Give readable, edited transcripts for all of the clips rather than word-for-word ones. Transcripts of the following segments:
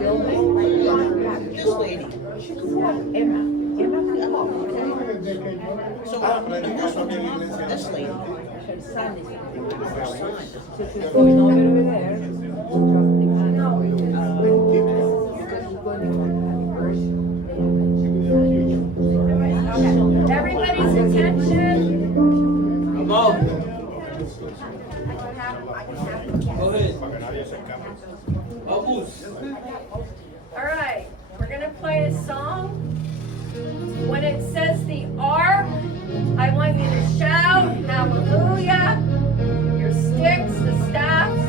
This lady. Emma. So this lady. Going over there. Everybody's attention. Come on. Go ahead. Vamos. All right, we're going to play a song. When it says the R, I want you to shout hallelujah. Your sticks, the staffs.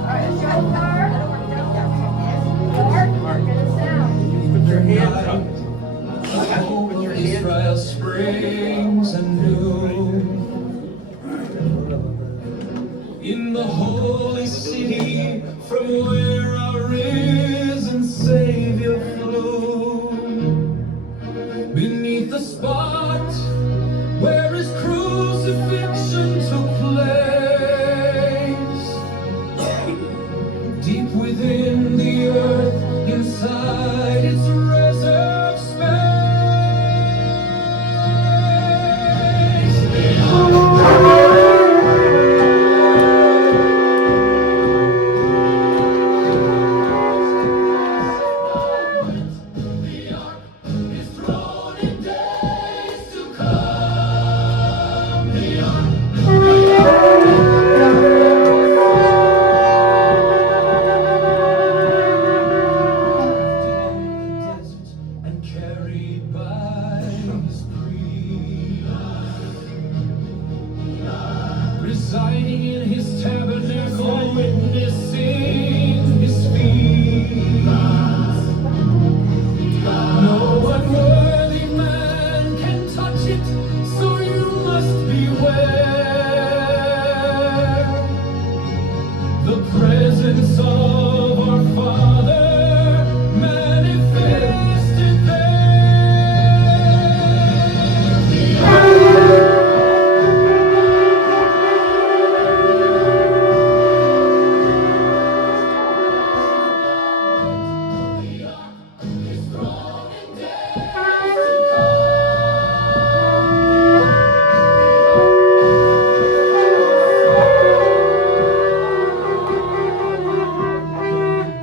All right, shofar. Mark, get us down. Put your hands up. Put your hands Israel springs anew in the holy city from where our risen Savior flew, beneath the spot where his crucifixion took place, deep within the earth, inside its reserved space. Residing in his tabernacle, witnessing his feet. No unworthy man can touch it, so you must beware. The presence of our Father manifested there.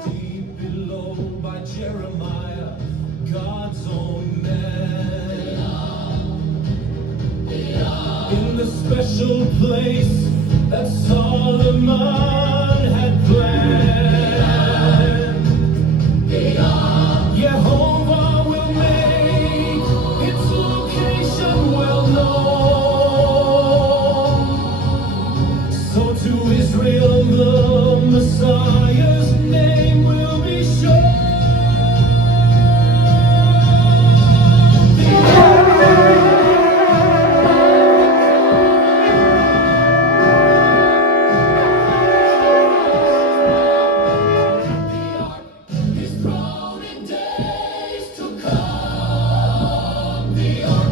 Deep below by Jeremiah, God's own man. In the special place that Solomon had planned, Jehovah will make its location well known. So to Israel the Messiah's name will be shown. His throne in days to come. The ark.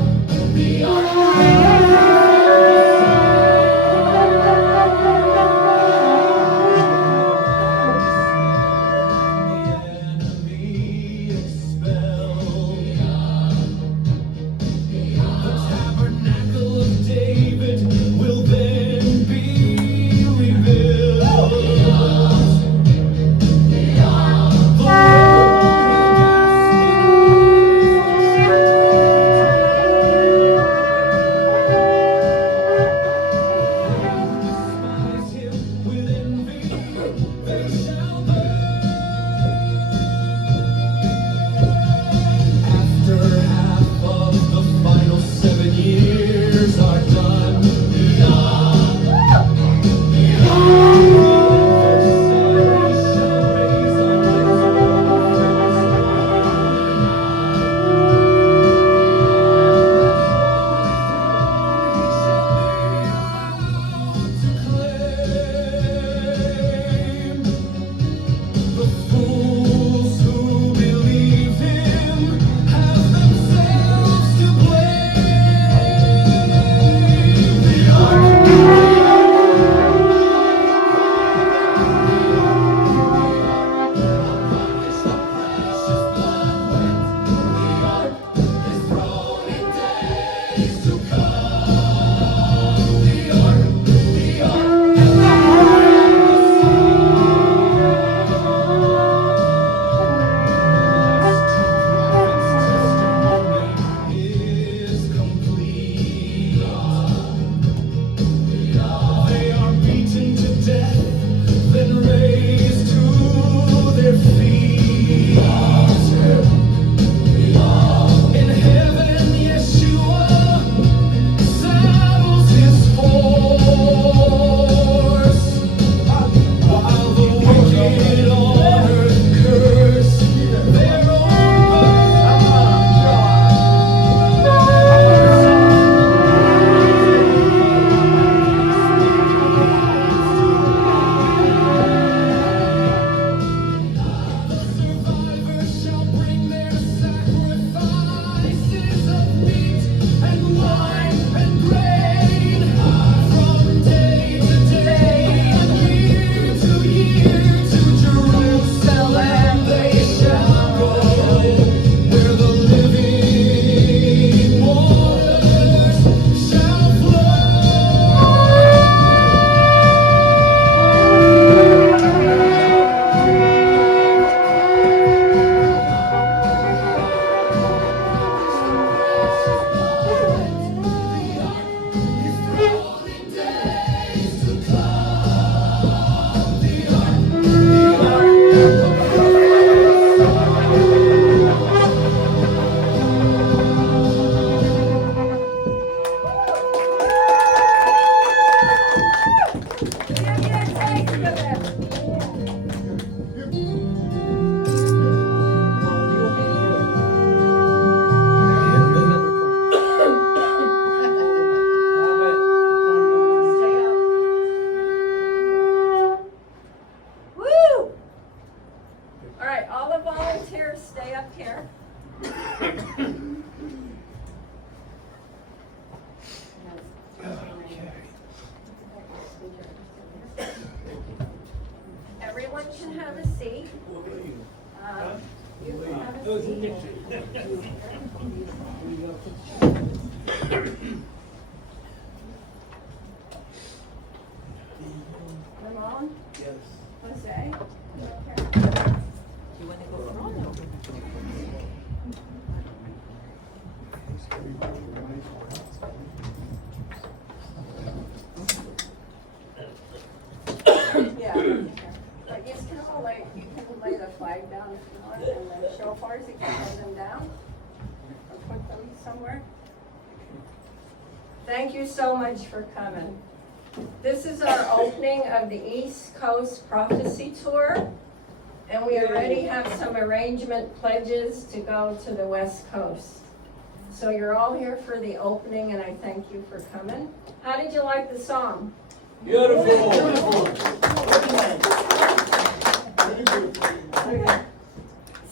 Dumond? Yes. Jose? You wanna go front? Yeah. But you can all you can lay the flag down if you want, and the shofars, you can lay them down or put them somewhere. Thank you so much for coming. This is our opening of the East Coast Prophecy Tour, and we already have some arrangement pledges to go to the West Coast. So you're all here for the opening, and I thank you for coming. How did you like the song? Beautiful. Okay.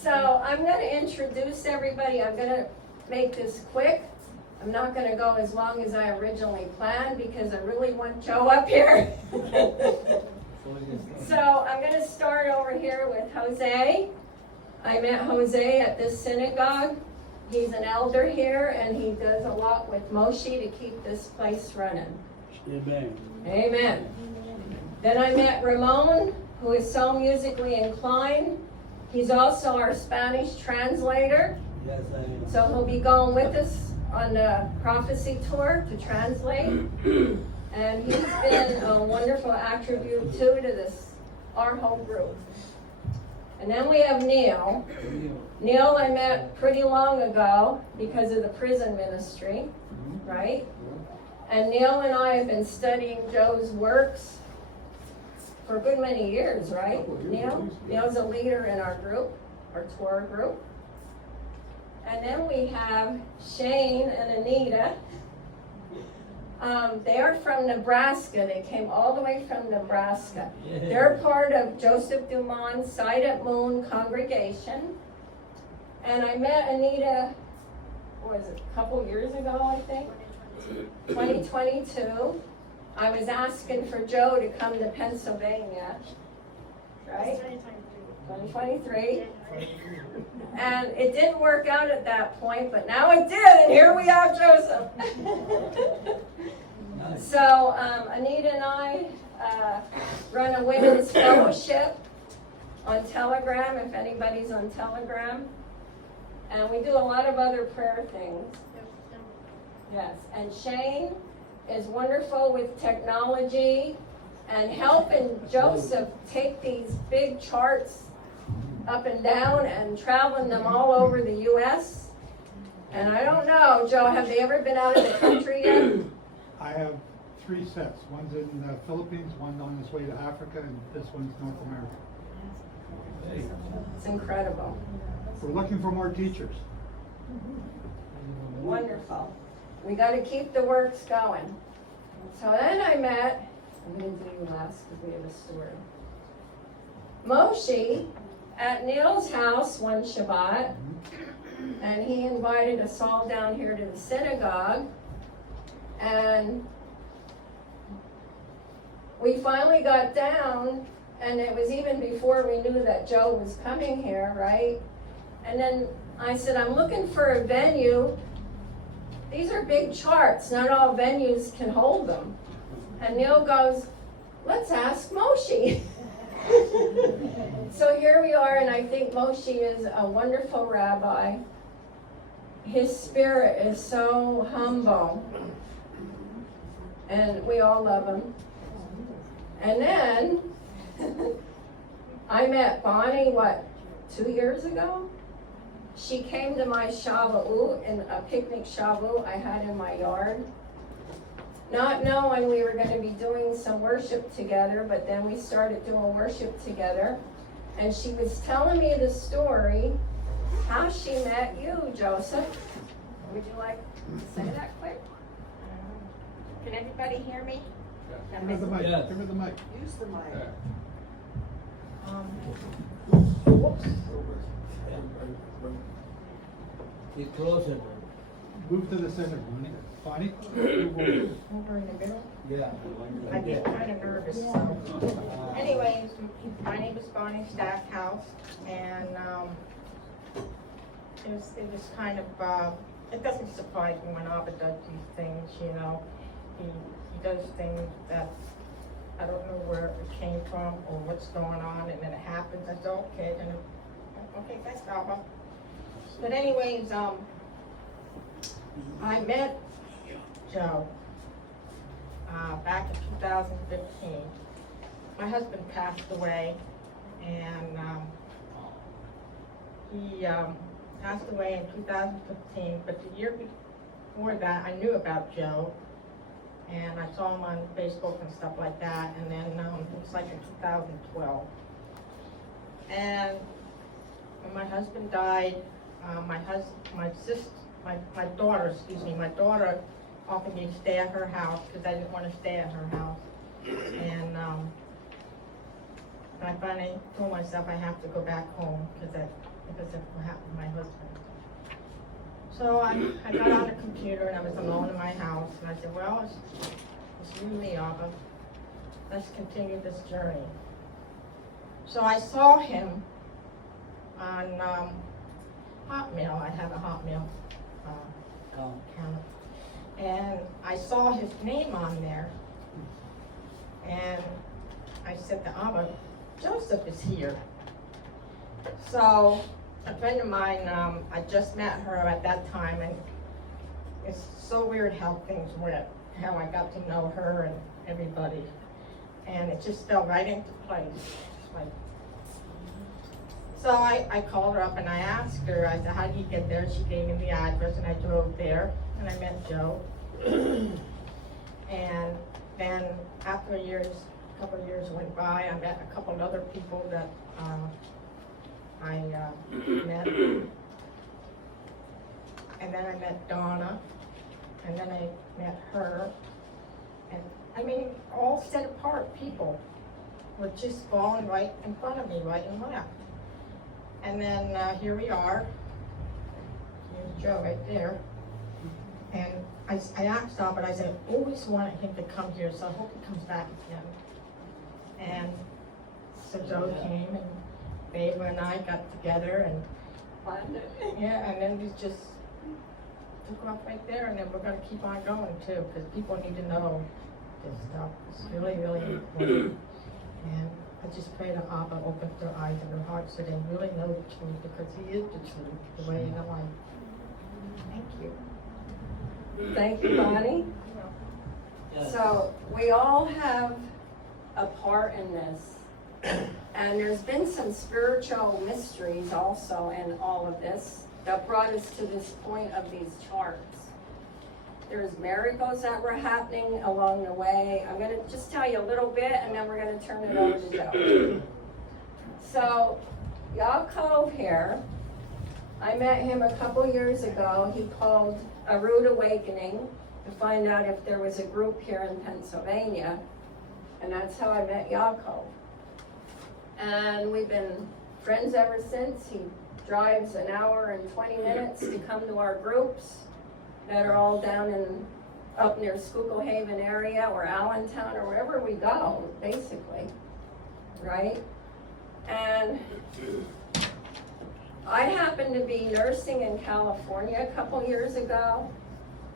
So I'm going to introduce everybody. I'm going to make this quick. I'm not going to go as long as I originally planned because I really want Joe up here. So I'm going to start over here with Jose. I met Jose at this synagogue. He's an elder here, and he does a lot with Moshe to keep this place running. Amen. Amen. Then I met Ramon, who is so musically inclined. He's also our Spanish translator. Yes, I am. So he'll be going with us on the prophecy tour to translate. And he's been a wonderful attribute too to this, our whole group. And then we have Neil. Neil I met pretty long ago because of the prison ministry, right? And Neil and I have been studying Joe's works for a good many years, right? Neil? Neil's a leader in our group, our Torah group. And then we have Shane and Anita. They are from Nebraska. They came all the way from Nebraska. They're part of Joseph Dumond's Sight at Moon congregation. And I met Anita, what was it, a couple years ago, I think? 2022. I was asking for Joe to come to Pennsylvania, right? 2023. And it didn't work out at that point, but now it did, and here we have Joseph. So Anita and I run a women's fellowship on Telegram, if anybody's on Telegram. And we do a lot of other prayer things. Yes, and Shane is wonderful with technology and helping Joseph take these big charts up and down and traveling them all over the U.S. And I don't know, Joe, have they ever been out of the country yet? I have 3 sets. One's in the Philippines, one on its way to Africa, and this one's North America. It's incredible. We're looking for more teachers. Wonderful. We got to keep the works going. So then I met, I'm going to do you last because we have a story. Moshe at Neil's house one Shabbat, and he invited us all down here to the synagogue, and we finally got down, and it was even before we knew that Joe was coming here, right? And then I said, I'm looking for a venue. These are big charts. Not all venues can hold them. And Neil goes, let's ask Moshe. So here we are, and I think Moshe is a wonderful rabbi. His spirit is so humble. And we all love him. And then I met Bonnie, 2 years ago? She came to my shavuot, in a picnic shavuot I had in my yard. Not knowing we were going to be doing some worship together, but then we started doing worship together. And she was telling me the story, how she met you, Joseph. Would you like to say that quick? Can everybody hear me? Give her the mic. Yes. Give her the mic. Use the mic. Get closer. Move to the center, Bonnie. Bonnie? Over in the middle? Yeah. I get kind of nervous, so. Anyways, my name is Bonnie Stackhouse, and it was kind of, it doesn't surprise me when Abba does these things, you know. He does things that I don't know where it came from or what's going on, and then it happens. I said, okay, then, okay, thanks, Abba. But anyways, I met Joe back in 2015. My husband passed away, and he passed away in 2015, but the year before that, I knew about Joe, and I saw him on Facebook and stuff like that, and then it was like in 2012. And when my husband died, my daughter offered me to stay at her house because I didn't want to stay at her house. And I finally told myself I have to go back home because of what happened to my husband. So I got on the computer and I was alone in my house, and I said, well, it's you and me, Abba. Let's continue this journey. So I saw him on Hotmail. I have a Hotmail account. And I saw his name on there. And I said to Abba, Joseph is here. So a friend of mine, I just met her at that time, and it's so weird how things went, how I got to know her and everybody. And it just fell right into place. So I called her up and I asked her, I said, how did you get there? She gave me the address, and I drove there and I met Joe. And then after a couple of years went by, I met a couple of other people that I met. And then I met Donna, and then I met her. And I mean, all set apart people were just falling right in front of me, right and left. And then here we are. Here's Joe right there. And I asked Al, but I said, I always wanted him to come here, so I hope he comes back again. And so Joe came, and Fayvah and I got together, and yeah, and then we just took off right there, and then we're going to keep on going too, because people need to know this stuff. It's really, really important. And I just pray that Abba opens their eyes and their hearts so they really know the truth, because he is the truth, the way and the life. Thank you. Thank you, Bonnie. So we all have a part in this. And there's been some spiritual mysteries also in all of this that brought us to this point of these charts. There's miracles that were happening along the way. I'm going to just tell you a little bit, and then we're going to turn it over to Joe. So, Yaakov here, I met him a couple years ago. He called a rude awakening to find out if there was a group here in Pennsylvania, and that's how I met Yaakov. And we've been friends ever since. He drives an hour and 20 minutes to come to our groups that are all down up near Schuylkill Haven area or Allentown or wherever we go, basically, right? And I happened to be nursing in California a couple years ago,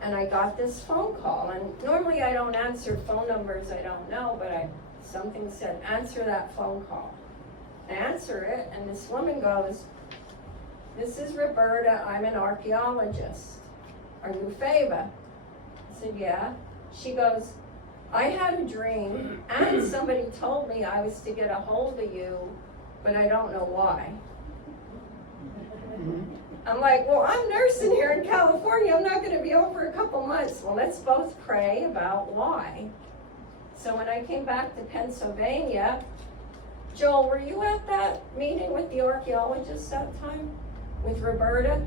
and I got this phone call. And normally I don't answer phone numbers I don't know, but something said, answer that phone call. I answer it, and this woman goes, this is Roberta, I'm an archaeologist. Are you Fayvah? I said, yeah. She goes, I had a dream, and somebody told me I was to get a hold of you, but I don't know why. I'm like, well, I'm nursing here in California. I'm not going to be home for a couple months. Well, let's both pray about why. So when I came back to Pennsylvania, Joel, were you at that meeting with the archaeologists that time? With Roberta?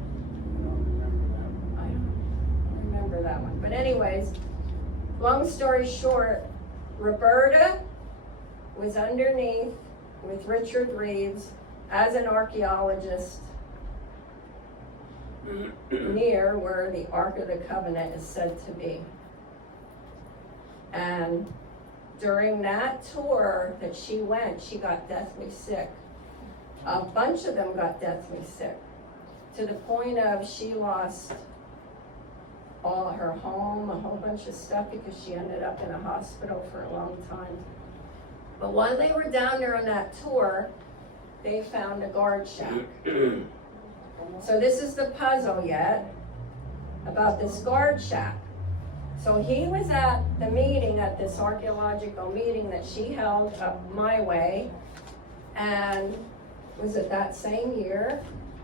I don't remember that one. But anyways, long story short, Roberta was underneath with Richard Reeves as an archaeologist near where the Ark of the Covenant is said to be. And during that tour that she went, she got deathly sick. A bunch of them got deathly sick. to the point of she lost all her home, a whole bunch of stuff, because she ended up in a hospital for a long time. But while they were down there on that tour, they found a guard shack. So this is the puzzle yet about this guard shack. So he was at the meeting, at this archaeological meeting that she held up my way. And was it that same year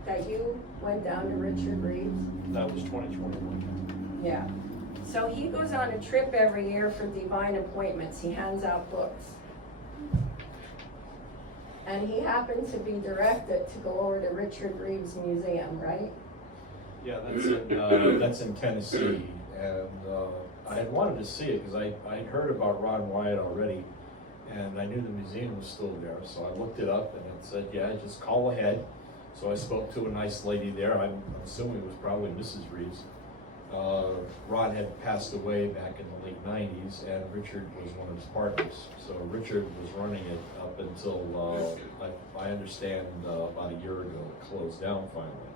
that you went down to Richard Reeves? That was 2021. Yeah. So he goes on a trip every year for divine appointments. He hands out books. And he happened to be directed to go over to Richard Reeves Museum, right? Yeah, that's in Tennessee, and I had wanted to see it because I'd heard about Ron Wyatt already, and I knew the museum was still there, so I looked it up and it said, yeah, just call ahead. So I spoke to a nice lady there. I'm assuming it was probably Mrs. Reeves. Ron had passed away back in the late 90s, and Richard was one of his partners. So Richard was running it up until, I understand, about a year ago, it closed down finally.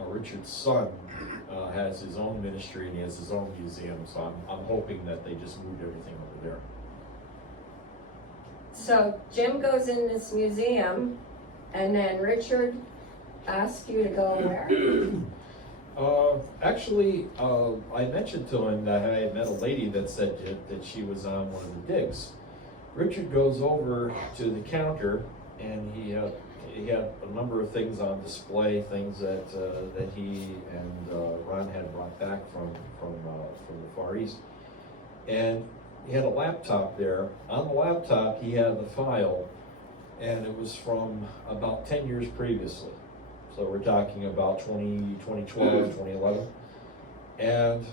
Richard's son has his own ministry and he has his own museum, so I'm hoping that they just moved everything over there. So Jim goes in this museum, and then Richard asked you to go where? Actually, I mentioned to him that I had met a lady that said that she was on one of the digs. Richard goes over to the counter, and he had a number of things on display, things that he and Ron had brought back from the Far East. And he had a laptop there. On the laptop, he had the file, and it was from about 10 years previously. So we're talking about 2012, 2011. And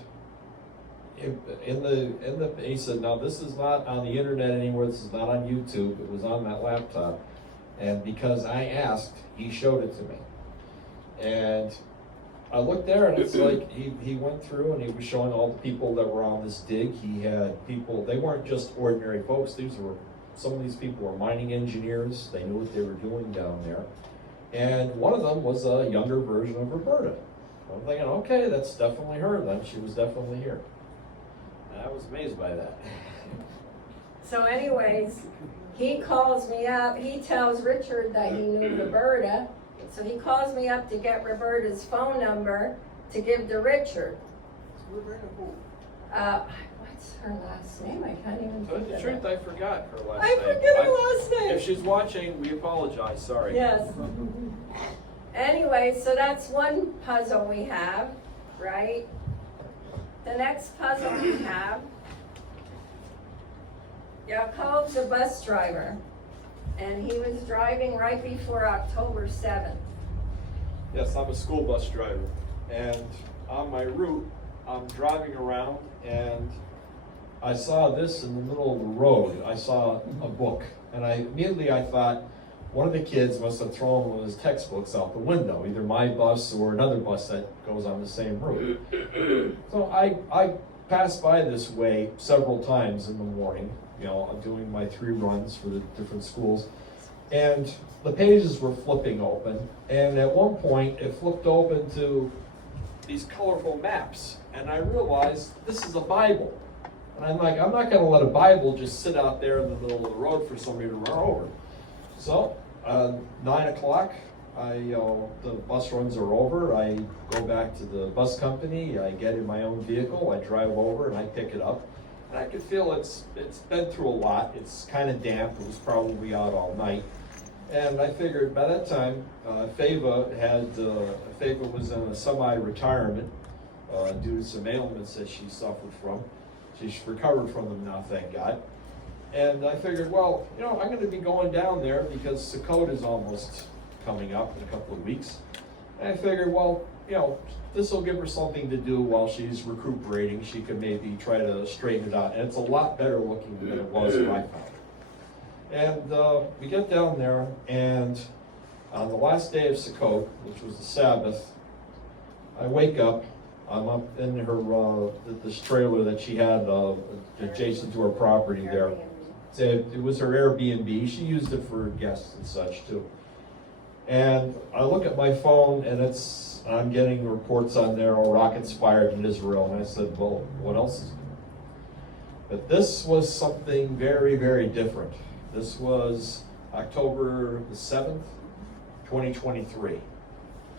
he said, now this is not on the internet anymore, this is not on YouTube, it was on that laptop. And because I asked, he showed it to me. And I looked there, and it's like he went through and he was showing all the people that were on this dig. He had people, they weren't just ordinary folks, some of these people were mining engineers, they knew what they were doing down there. And one of them was a younger version of Roberta. I'm thinking, okay, that's definitely her then, she was definitely here. And I was amazed by that. So anyways, he calls me up, he tells Richard that he knew Roberta, so he calls me up to get Roberta's phone number to give to Richard. Roberta who? What's her last name? I can't even To tell think you of the truth, it. I forgot her last I name. forget her last name. If she's watching, we apologize, sorry. Yes. Anyway, so that's one puzzle we have, right? The next puzzle we have, Yaakov's a bus driver, and he was driving right before October 7th. Yes, I'm a school bus driver, and on my route, I'm driving around, and I saw this in the middle of the road. I saw a book, and immediately I thought, one of the kids must have thrown one of his textbooks out the window, either my bus or another bus that goes on the same route. So I passed by this way several times in the morning, I'm doing my 3 runs for the different schools, and the pages were flipping open, and at one point it flipped open to these colorful maps, and I realized this is a Bible. And I'm like, I'm not going to let a Bible just sit out there in the middle of the road for somebody to run over. So, 9 o'clock, the bus runs are over, I go back to the bus company, I get in my own vehicle, I drive over and I pick it up. And I can feel it's been through a lot, it's kind of damp, it was probably out all night. And I figured by that time, Fayvah was in a semi-retirement due to some ailments that she suffered from. She's recovered from them now, thank God. And I figured, well, I'm going to be going down there because Sukkot is almost coming up in a couple of weeks. And I figured, well, this will give her something to do while she's recuperating. She can maybe try to straighten it out. And it's a lot better looking than it was when I found it. And we get down there, and on the last day of Sukkot, which was the Sabbath, I wake up. I'm up in her this trailer that she had adjacent to her property there. It was her Airbnb. She used it for guests and such too. And I look at my phone and I'm getting reports on there, rockets fired in Israel. And I said, well, what else is? But this was something very, very different. This was October the 7th, 2023.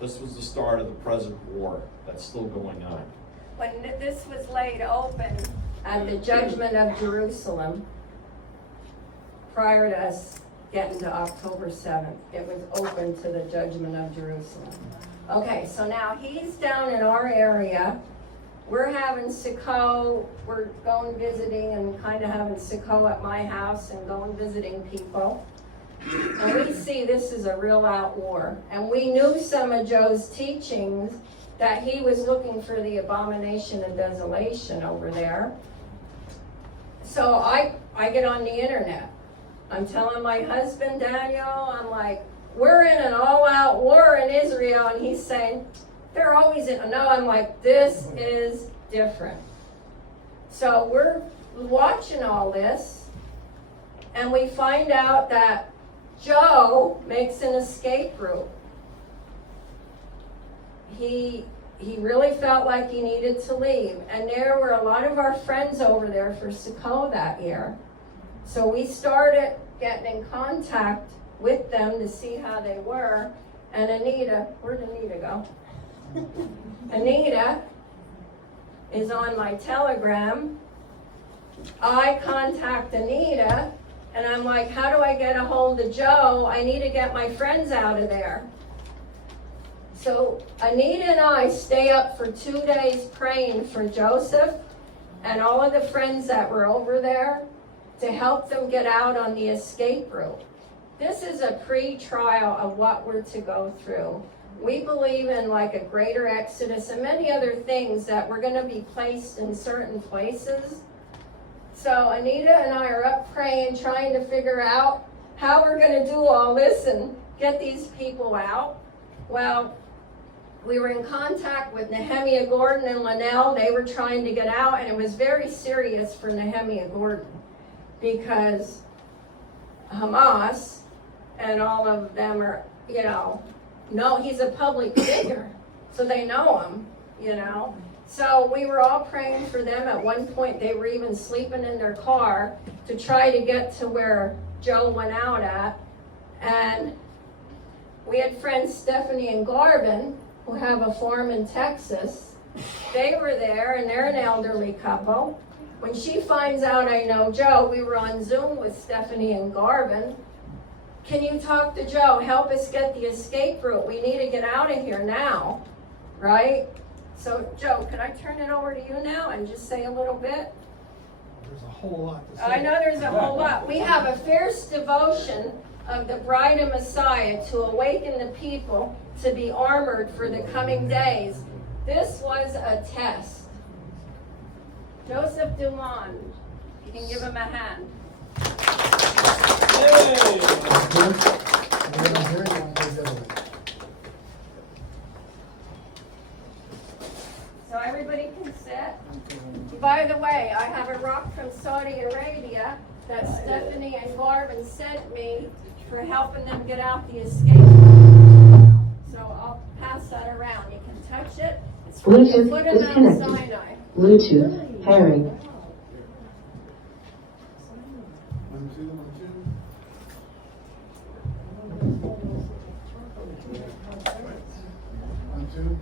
This was the start of the present war that's still going on. When this was laid open at the judgment of Jerusalem, prior to us getting to October 7th, it was open to the judgment of Jerusalem. Okay, so now he's down in our area. We're having Sukkot, we're going visiting and kind of having Sukkot at my house and going visiting people. And we see this is a real out war. And we knew some of Joe's teachings that he was looking for the abomination of desolation over there. So I get on the internet. I'm telling my husband, Daniel, I'm like, we're in an all-out war in Israel. And he's saying, they're always in. No, I'm like, this is different. So we're watching all this, and we find out that Joe makes an escape route. He really felt like he needed to leave. And there were a lot of our friends over there for Sukkot that year. So we started getting in contact with them to see how they were. And Anita, where'd Anita go? Anita is on my Telegram. I contact Anita, and I'm like, how do I get a hold of Joe? I need to get my friends out of there. So Anita and I stay up for 2 days praying for Joseph and all of the friends that were over there to help them get out on the escape route. This is a pre-trial of what we're to go through. We believe in like a greater exodus and many other things that we're going to be placed in certain places. So Anita and I are up praying, trying to figure out how we're going to do all this and get these people out. Well, we were in contact with Nehemiah Gordon and Linnell. They were trying to get out, and it was very serious for Nehemiah Gordon because Hamas and all of them are, no, he's a public figure, so they know him, So we were all praying for them. At one point, they were even sleeping in their car to try to get to where Joe went out at. And we had friends, Stephanie and Garvin, who have a farm in Texas. They were there, and they're an elderly couple. When she finds out I know Joe, we were on Zoom with Stephanie and Garvin. Can you talk to Joe? Help us get the escape route. We need to get out of here now, right? So, Joe, could I turn it over to you now and just say a little bit? There's a whole lot to say. I know there's a whole lot. We have a fierce devotion of the bride of Messiah to awaken the people to be armored for the coming days. This was a test. Joseph Dumond, you can give him a hand. So everybody can sit. By the way, I have a rock from Saudi Arabia that Stephanie and Garvin sent me for helping them get out the escape. So I'll pass that around. You can touch it. It's from the foot of Mount Sinai. Bluetooth pairing. 1, 2, 1, 2.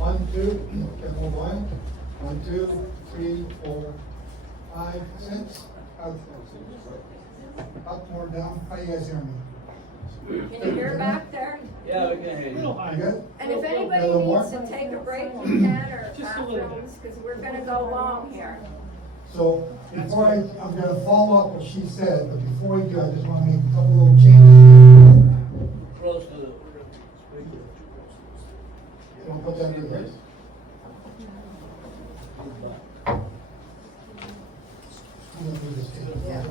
1, 2. Okay, hold on. 1, 2, 3, 4, 5, 6. Up, more down. How you guys hear me? Can you hear back there? Yeah, we can hear you. You good? And if anybody needs to take a break, you can, or bathrooms, because we're going to go long here. So before I'm going to follow up what she said, but before we do, I just want to make a couple little changes. Close to the. Don't put that in there. I'm going to do this table. Yeah.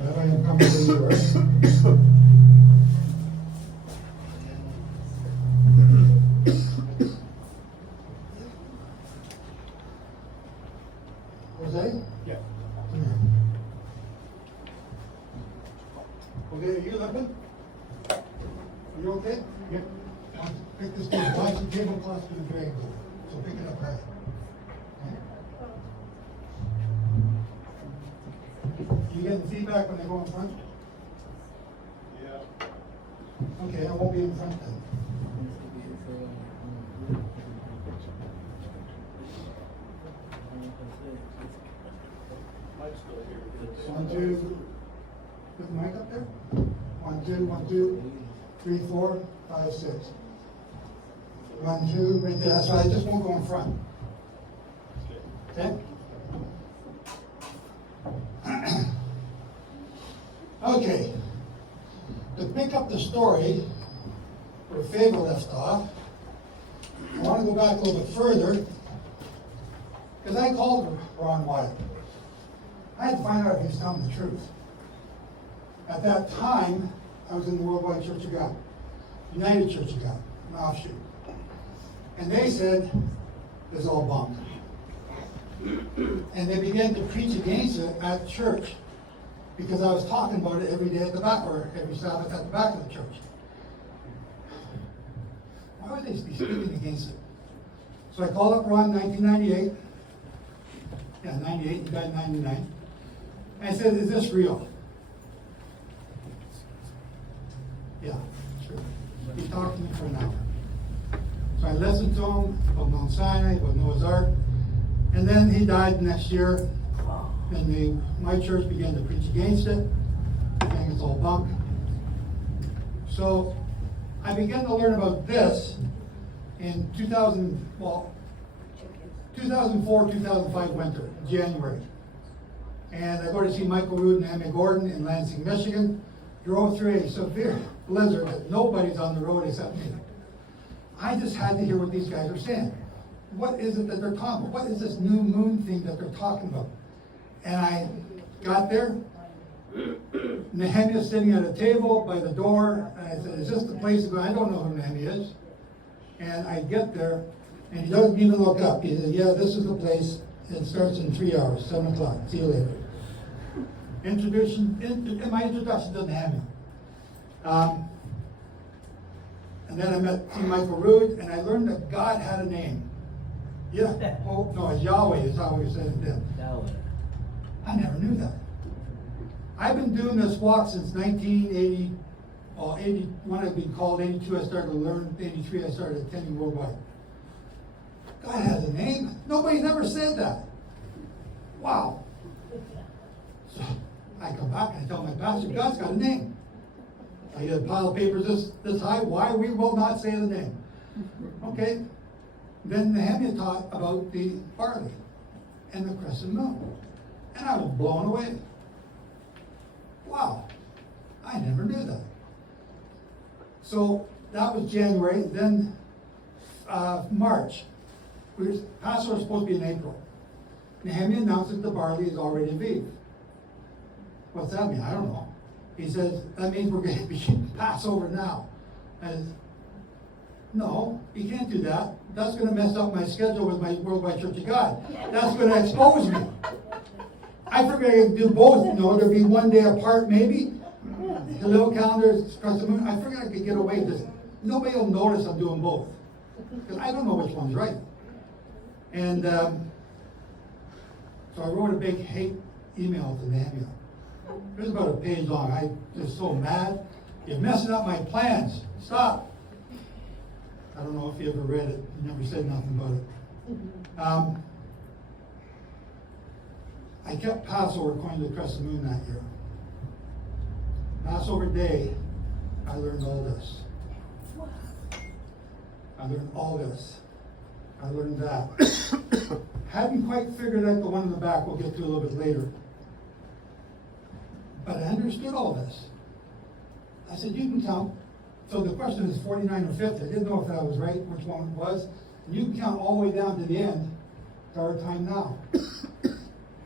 Everybody can come to the right? Jose? you okay? Yep. Pick this table, why is the table close to the drag door? So pick it up high. You getting feedback when they go in front? Yeah. Okay, I won't be in front then. One, two, put the mic up there. 1, 2, 3, 4, 5, 6. 1, 2, right there. That's right. I just won't go in front. Okay. Okay. To pick up the story where Fayvah left off, I want to go back a little bit further because I called Ron Wyatt. I had to find out if he was telling the truth. At that time, I was in the Worldwide Church of God, United Church of God, an offshoot. And they said, it's all bunk. And they began to preach against it at church because I was talking about it every day at the back, or every Sabbath at the back of the church. Why would they be speaking against it? So I called up Ron in 1998. Yeah, 98, he died in 99. And I said, is this real? Yeah, sure. He talked to me for an hour. So I listened to him about Mount Sinai, about Noah's Ark. And then he died the next year. And my church began to preach against it, saying it's all bunk. So I began to learn about this in 2004, 2005 winter, January. And I go to see Michael Rood and Amy Gordon in Lansing, Michigan. Drove through a severe blizzard that nobody's on the road except me. I just had to hear what these guys are saying. What is it that they're talking about? What is this new moon thing that they're talking about? And I got there. Nehemiah's sitting at a table by the door. And I said, is this the place to go? I don't know who Nehemiah is. And I get there, and he doesn't even look up. He said, yeah, this is the place. It starts in 3 hours, 7 o'clock. See you later. My introduction to Nehemiah. And then I met Michael Rood, and I learned that God had a name. Yeah. Oh, no, it's Yahweh is how we said it then. I never knew that. I've been doing this walk since 1980, well, 81 I've been called, 82 I started to learn, 83 I started attending Worldwide. God has a name? Nobody's ever said that. Wow. So I come back and I tell my pastor, God's got a name. I get a pile of papers this high, why we will not say the name. Okay. Then Nehemiah taught about the barley and the crescent moon. And I was blown away. Wow, I never knew that. So that was January. Then March. Passover was supposed to be in April. Nehemiah announced that the barley is already in Aviv. What's that mean? I don't know. He says, that means we're going to be Passover now. And no, you can't do that. That's going to mess up my schedule with my Worldwide Church of God. That's going to expose me. I figured I could do both. You know, there'd be one day apart maybe. The little calendars across the moon. I figured I could get away with this. Nobody will notice I'm doing both. Because I don't know which one's right. And so I wrote a big hate email to Nehemiah. It was about a page long. I was so mad. You're messing up my plans. Stop. I don't know if you ever read it. You never said nothing about it. I kept Passover according to the crescent moon that year. Passover day, I learned all this. I learned all this. I learned that. Hadn't quite figured out the one in the back. We'll get to a little bit later. But I understood all this. I said, you can count. So the question is 49 or 50. I didn't know if that was right, which one it was. And you can count all the way down to the end to our time now.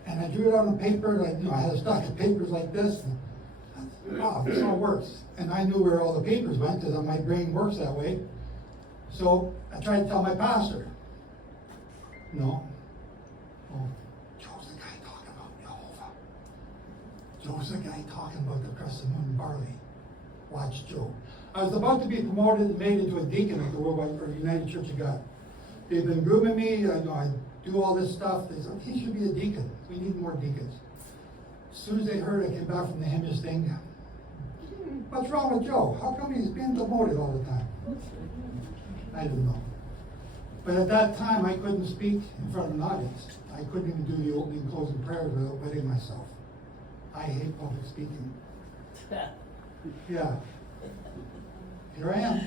And I drew it out on paper, like, I had a stack of papers like this. And, wow, this all works. And I knew where all the papers went because my brain works that way. So I tried to tell my pastor. No. Oh, Joe's the guy talking about Jehovah. Joe's the guy talking about the crescent moon barley. Watch Joe. I was about to be promoted and made into a deacon at the Worldwide or United Church of God. They've been grooming me. I do all this stuff. They said, he should be a deacon. We need more deacons. As soon as they heard I came back from the hymnist thing, what's wrong with Joe? How come he's being demoted all the time? I didn't know. But at that time, I couldn't speak in front of an audience. I couldn't even do the opening and closing prayers without wetting myself. I hate public speaking. Yeah. Here I am.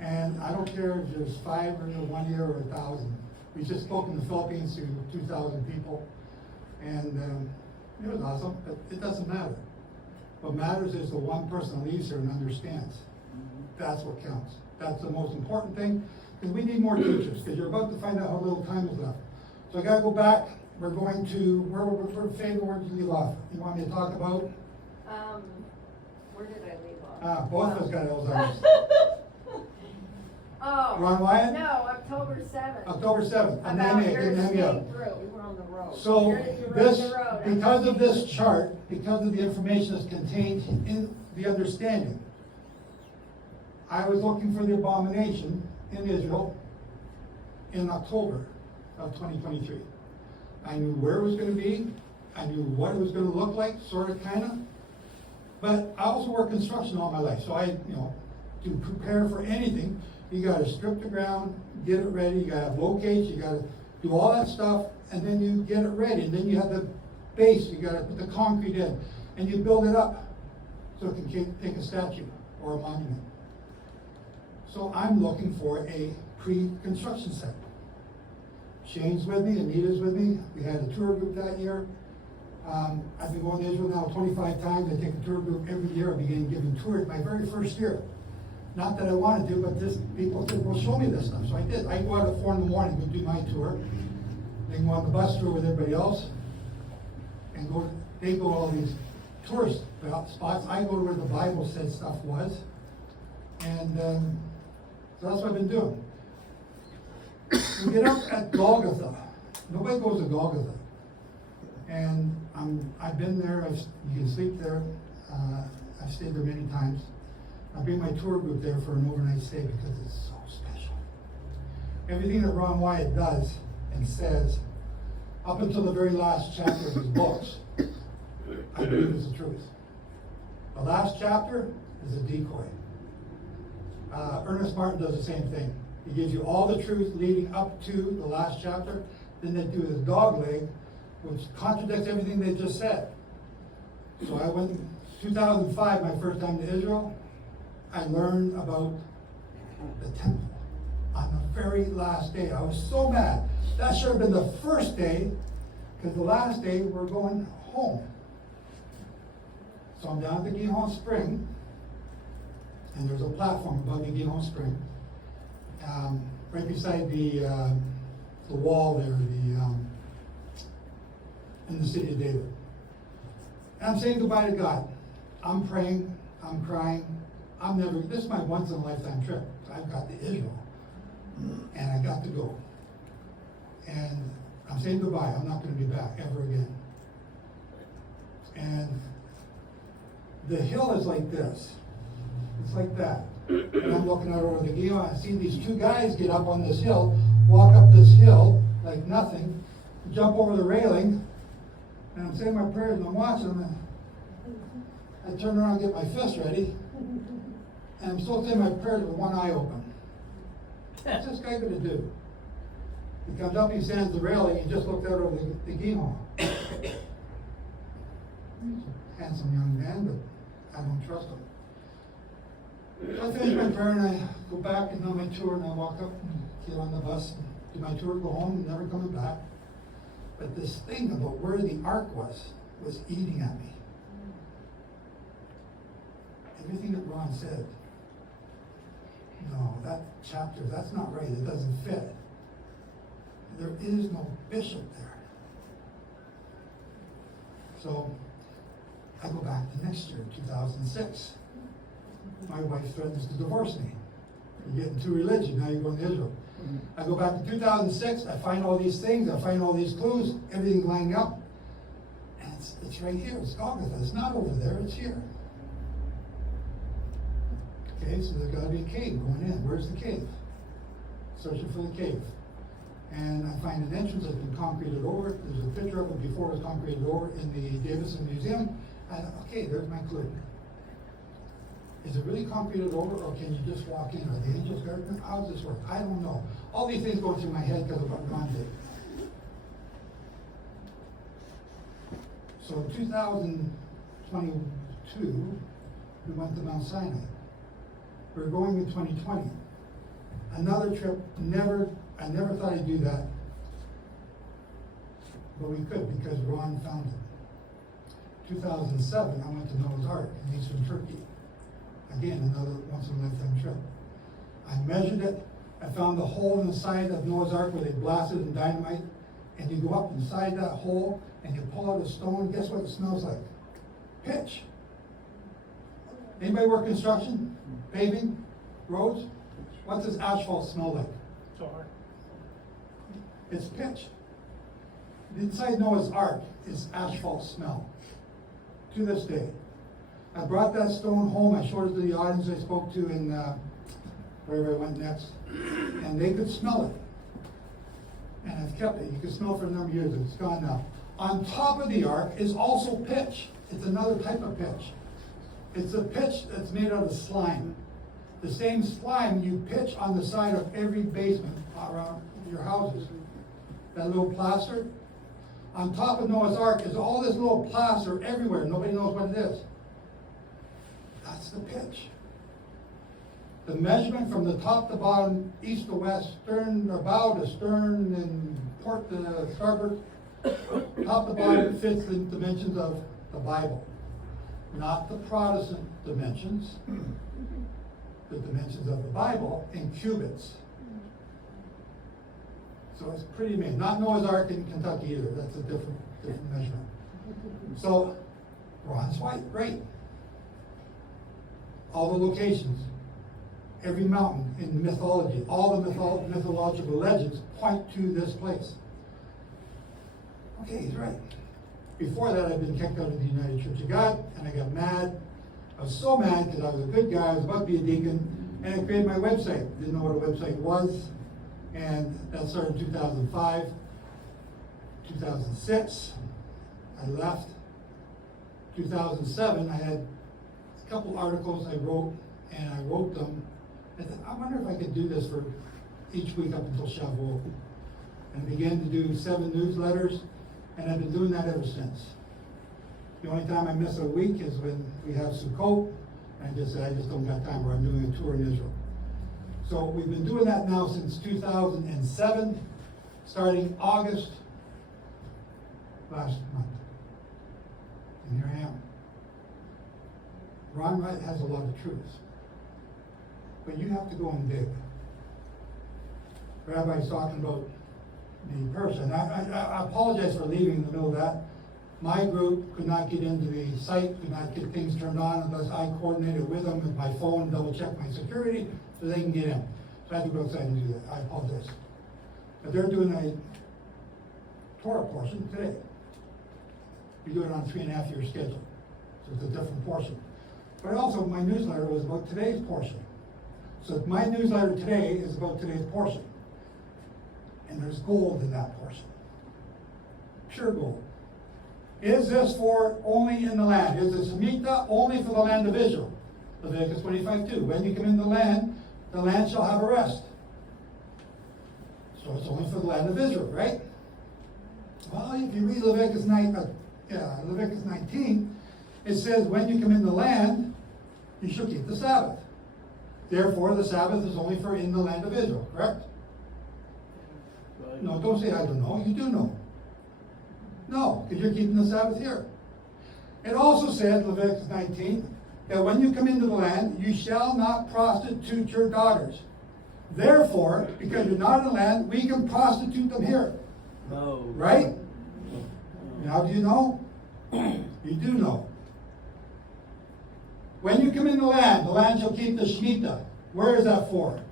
And I don't care if there's 5 or 1 year or 1,000. We just spoke in the Philippines to 2,000 people. And it was awesome, but it doesn't matter. What matters is the one person that leaves here and understands. That's what counts. That's the most important thing. Because we need more teachers, because you're about to find out how little time is left. So I gotta go back. We're going to, where Fayvah, where did you leave off? You want me to talk about? Where did I leave off? Both of us got Alzheimer's. Oh. Ron Wyatt? No, October 7th. October 7th. About Anemia, your anemia. staying through. We were on the road. So You were this, on the road. because of this chart, because of the information that's contained in the understanding, I was looking for the abomination in Israel in October of 2023. I knew where it was going to be. I knew what it was going to look like, sort of, kind of. But I also worked construction all my life, so to prepare for anything, you got to strip the ground, get it ready. You got to have locates. You got to do all that stuff, and then you get it ready. And then you have the base. You got to put the concrete in, and you build it up so it can take a statue or a monument. So I'm looking for a pre-construction set. Shane's with me, Anita's with me. We had a tour group that year. I've been going to Israel now 25 times. I take a tour group every year. I began giving tours my very first year. Not that I wanted to, but people said, well, show me this stuff. So I did. I go out at 4 in the morning and do my tour. Then go on the bus tour with everybody else. And they go to all these tourist spots. I go to where the Bible said stuff was. And so that's what I've been doing. We get up at Golgotha. Nobody goes to Golgotha. And I've been there. You can sleep there. I've stayed there many times. I bring my tour group there for an overnight stay because it's so special. Everything that Ron Wyatt does and says, up until the very last chapter of his books, I believe is the truth. The last chapter is a decoy. Ernest Martin does the same thing. He gives you all the truth leading up to the last chapter. Then they do his dog leg, which contradicts everything they just said. So I went, 2005, my first time to Israel. I learned about the temple on the very last day. I was so mad. That should have been the first day, because the last day we're going home. So I'm down at the Gihon Spring, and there's a platform above the Gihon Spring, right beside the wall there, in the city of David. And I'm saying goodbye to God. I'm praying, I'm crying. This is my once in a lifetime trip. I've got to Israel, and I got to go. And I'm saying goodbye. I'm not going to be back ever again. And the hill is like this. It's like that. And I'm looking out over the Gihon. I see these 2 guys get up on this hill, walk up this hill like nothing, jump over the railing, and I'm saying my prayers and I'm watching them. And I turn around and get my fist ready. And I'm still saying my prayers with one eye open. What's this guy going to do? He comes up, he stands the railing, he just looked out over the Gihon. He's a handsome young man, but I don't trust him. So I finish my prayer and I go back and on my tour and I walk up and get on the bus and do my tour, go home, never coming back. But this thing about where the ark was eating at me. Everything that Ron said, no, that chapter, that's not right, it doesn't fit. There is no bishop there. So I go back to next year, 2006. My wife threatens to divorce me. You're getting too religious, now you're going to Israel. I go back to 2006, I find all these things, I find all these clues, everything lining up. And it's right here, it's Golgotha. It's not over there, it's here. Okay, so there's gotta be a cave going in. Where's the cave? Searching for the cave. And I find an entrance that's been concreted over. There's a picture of it before it was concreted over in the Davidson Museum. And okay, there's my clue. Is it really concreted over, or can you just walk in? Are the angels there? How does this work? I don't know. All these things go through my head because of what Ron did. So in 2022, we went to Mount Sinai. We're going in 2020. Another trip, I never thought I'd do that. But we could because Ron found it. 2007, I went to Noah's Ark in eastern Turkey. Again, another once-in-a-lifetime trip. I measured it. I found the hole in the side of Noah's Ark where they blasted in dynamite. And you go up inside that hole and you pull out a stone. Guess what it smells like? Pitch. Anybody work construction? Paving? Roads? What does asphalt smell like? Tar. It's pitch. Inside Noah's Ark is asphalt smell. To this day. I brought that stone home. I showed it to the audience I spoke to in wherever I went next. And they could smell it. And I've kept it. You can smell it for a number of years. It's gone now. On top of the ark is also pitch. It's another type of pitch. It's a pitch that's made out of slime. The same slime you pitch on the side of every basement around your houses. That little plaster. On top of Noah's Ark is all this little plaster everywhere. Nobody knows what it is. That's the pitch. The measurement from the top to bottom, east to west, stern or bow to stern, and port to starboard, top to bottom fits the dimensions of the Bible. Not the Protestant dimensions, the dimensions of the Bible in cubits. So it's pretty amazing. Not Noah's Ark in Kentucky either. That's a different measurement. So, Ron's white, great. All the locations, every mountain in mythology, all the mythological legends point to this place. Okay, he's right. Before that, I'd been kicked out of the United Church of God, and I got mad. I was so mad because I was a good guy. I was about to be a deacon, and I created my website. Didn't know what a website was, and that started in 2005. 2006, I left. 2007, I had a couple articles I wrote, and I wrote them. I thought, I wonder if I could do this for each week up until Shavuot. And I began to do 7 newsletters, and I've been doing that ever since. The only time I miss a week is when we have Sukkot, and I just said, I just don't got time, or I'm doing a tour in Israel. So we've been doing that now since 2007, starting August last month. And here I am. Ron Wright has a lot of truths, but you have to go and dig. Rabbi's talking about the person. I apologize for leaving in the middle of that. My group could not get into the site, could not get things turned on unless I coordinated with them with my phone, double check my security so they can get in. So I had to go outside and do that. I apologize. But they're doing a Torah portion today. We do it on a 3.5-year schedule. So it's a different portion. But also my newsletter was about today's portion. So my newsletter today is about today's portion. And there's gold in that portion. Pure gold. Is this for only in the land? Is this Shemitah only for the land of Israel? Leviticus 25:2. When you come into the land shall have a rest. So it's only for the land of Israel, right? Well, if you read Leviticus 19, it says when you come in the land, you shall keep the Sabbath. Therefore, the Sabbath is only for in the land of Israel, correct? No, don't say I don't know. You do know. No, because you're keeping the Sabbath here. It also said, Leviticus 19, that when you come into the land, you shall not prostitute your daughters. Therefore, because you're not in the land, we can prostitute them here. No. Right? Now do you know? You do know. When you come in the land shall keep the Shemitah. Where is that for?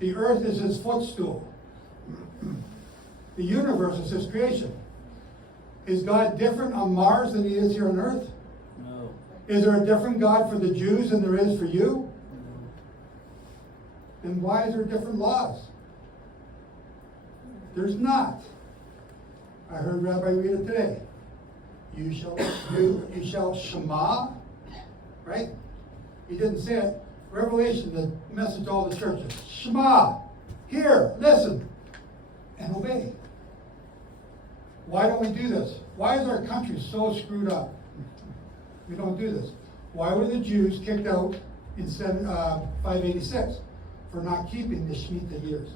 The earth is his footstool. The universe is his creation. Is God different on Mars than he is here on earth? No. Is there a different God for the Jews than there is for you? then why is there different laws? There's not. I heard Rabbi read it today. You shall Shema, right? He didn't say it. Revelation, the message to all the churches. Shema, hear, listen, and obey. Why don't we do this? Why is our country so screwed up? We don't do this. Why were the Jews kicked out in 586 for not keeping the Shemitah years?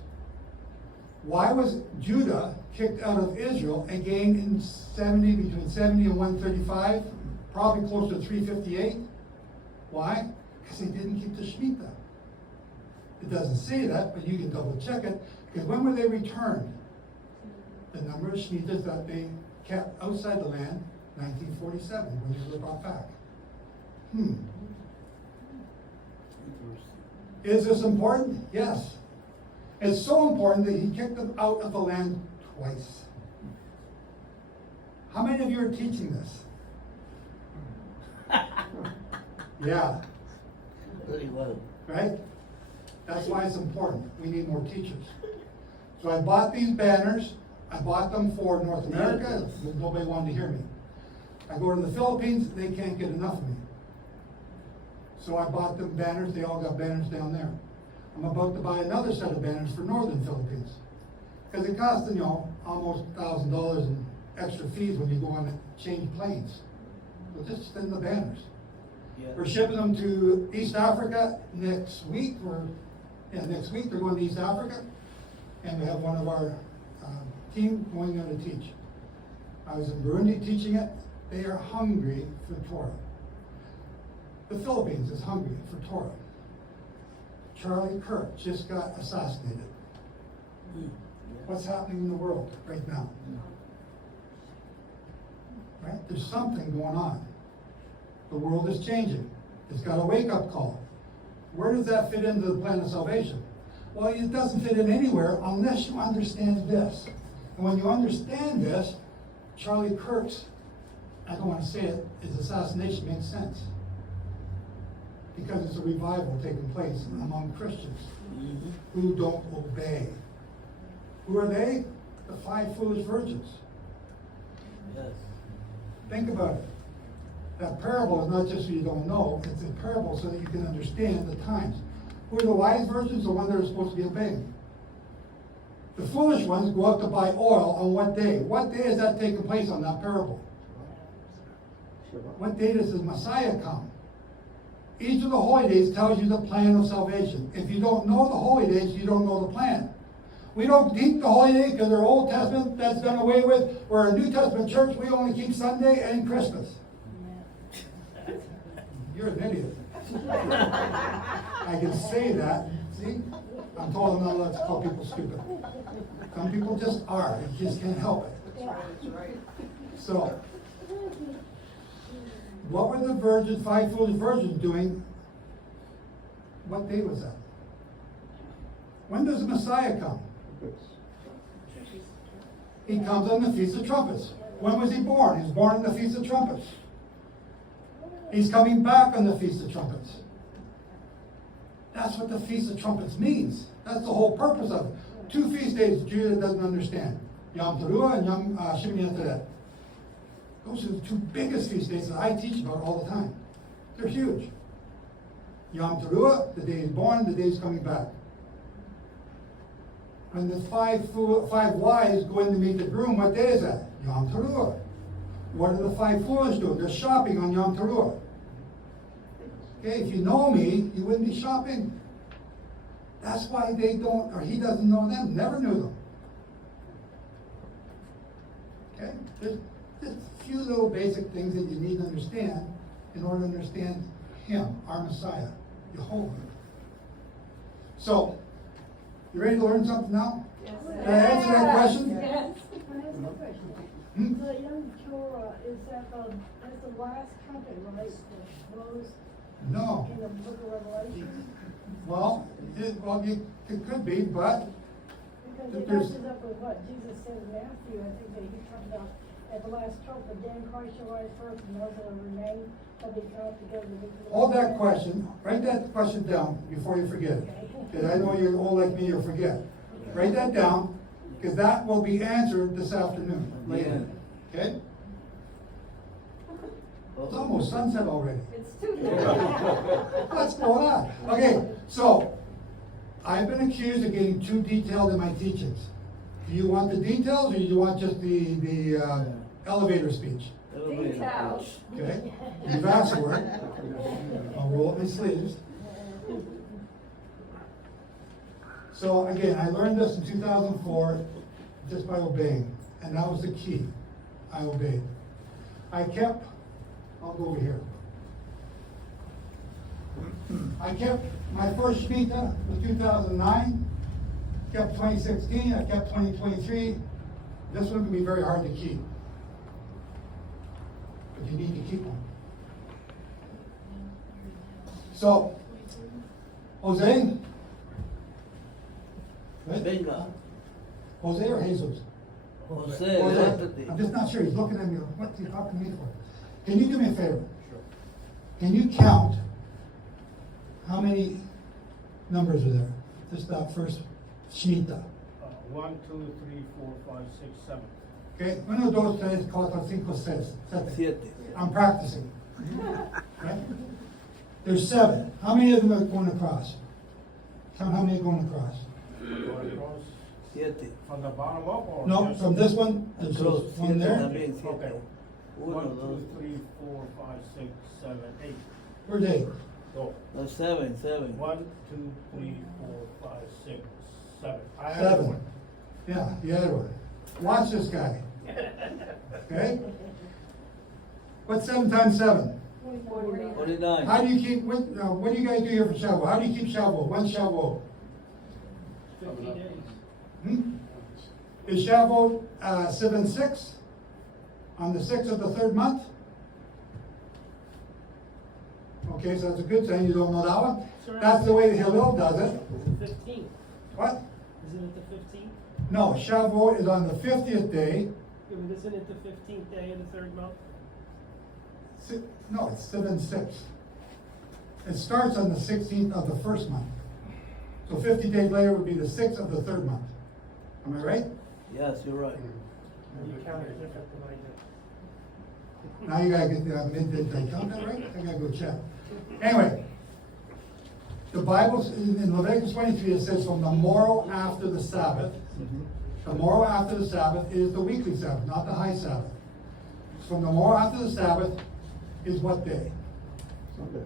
Why was Judah kicked out of Israel again in between 70 and 135, probably close to 358? Why? Because they didn't keep the Shemitah. It doesn't say that, but you can double check it, because when were they returned? The number of Shemitahs that they kept outside the land, 1947, when they were brought back. Is this important? Yes. It's so important that he kicked them out of the land twice. How many of you are teaching this? Yeah. Pretty well. Right? That's why it's important. We need more teachers. So I bought these banners. I bought them for North America. Nobody wanted to hear me. I go to the Philippines. They can't get enough of me. So I bought them banners. They all got banners down there. I'm about to buy another set of banners for Northern Philippines. Because it costs, almost $1,000 in extra fees when you go on to change planes. So just send the banners. Yeah. We're shipping them to East Africa next week. Next week they're going to East Africa. And we have one of our team going there to teach. I was in Burundi teaching it. They are hungry for Torah. The Philippines is hungry for Torah. Charlie Kirk just got assassinated. What's happening in the world right now? Right? There's something going on. The world is changing. It's got a wake-up call. Where does that fit into the plan of salvation? Well, it doesn't fit in anywhere unless you understand this. And when you understand this, Charlie Kirk's, I don't want to say it, his assassination makes sense. Because it's a revival taking place among Christians who don't obey. Who are they? The 5 foolish virgins. Yes. Think about it. That parable is not just so you don't know, it's a parable so that you can understand the times. Who are the wise virgins? The ones that are supposed to be obeying. The foolish ones go out to buy oil on what day? What day is that taking place on that parable? What day does the Messiah come? Each of the holy days tells you the plan of salvation. If you don't know the holy days, you don't know the plan. We don't keep the holy days because they're Old Testament, that's done away with. We're a New Testament church, we only keep Sunday and Christmas. You're an idiot. I can say that. See? I'm told I'm not allowed to call people stupid. Some people just are. You just can't help it. So, what were the virgins, 5 foolish virgins doing? What day was that? When does the Messiah come? He comes on the Feast of Trumpets. When was he born? He was born on the Feast of Trumpets. He's coming back on the Feast of Trumpets. That's what the Feast of Trumpets means. That's the whole purpose of it. 2 feast days Judah doesn't understand. Yom Teruah and Yom Shemini Atzeret. Those are the 2 biggest feast days that I teach about all the time. They're huge. Yom Teruah, the day he's born, the day he's coming back. When the 5 wise go in to meet the groom, what day is that? Yom Teruah. What are the 5 foolish doing? They're shopping on Yom Teruah. Okay, if you know me, you wouldn't be shopping. That's why they don't, or he doesn't know them, never knew them. Okay? There's just a few little basic things that you need to understand in order to understand him, our Messiah, Jehovah. So, you ready to learn something now? Yes. Can I answer that question? Yes. Can I ask a question? The Yom Torah, is that that's the last trumpet, right? That blows No. in the book of Revelation? Well, it could be, but Because it there's, matches up with what Jesus said in Matthew. I think that he talked about at the last trumpet, then Christ shall rise first, and those that remain shall be counted together. hold that question, write that question down before you forget it. Okay. Because I know you're all like me, you'll forget. Write that down, because that will be answered this afternoon, later. Okay? It's almost sunset already. It's too late. What's going on? Okay, so I've been accused of getting too detailed in my teachings. Do you want the details, or do you want just the elevator speech? Details. Okay, you've asked for it. I'll roll up my sleeves. So again, I learned this in 2004 just by obeying, and that was the key. I obeyed. I'll go over here. I kept my first Shemitah was 2009, kept 2016, I kept 2023. This one can be very hard to keep. But you need to keep one. So, Jose? Right? Venga. Jose or Jesus? Jose, Jose. levántate. I'm just not sure. He's looking at me. What's he talking to me for? Can you do me a favor? Sure. Can you count how many numbers are there? Just that first Shemitah. 1, 2, 3, 4, 5, 6, 7. Okay? 1, 2, 3, 4, 5, 6, 7. Siete. I'm practicing. Right? There's 7. How many of them are going across? Count how many are going across. Going across Siete. from the bottom up or? No, just- from this one, there's Across. one Siete there. también, siete. Okay. Uno, 1, dos. 2, 3, 4, 5, 6, 7, 8. Where's 8? Go. No, seven. 1, 2, 3, 4, 5, 6, 7. I have 7. one. Yeah, the other one. Watch this guy. Okay? What's 7 times 7? 49. How do you keep, what do you guys do here for Shavuot? How do you keep Shavuot? When's Shavuot? 50 days. Hmm? Is Shavuot 7/6? On the 6th of the 3rd month? Okay, so that's a good thing. You don't know that one? That's the way the Hillel does it. 15th. What? Isn't it the 15th? No, Shavuot is on the 50th day. Yeah, but isn't it the 15th day of the 3rd month? No, it's 7/6. It starts on the 16th of the 1st month. So 50 days later would be the 6th of the 3rd month. Am I right? Yes, you're right. You count it different than I do. Now you gotta get, did I count that right? I gotta go check. Anyway, the Bible, in Leviticus 23, it says from the morrow after the Sabbath. The morrow after the Sabbath is the weekly Sabbath, not the high Sabbath. From the morrow after the Sabbath is what day? Sunday.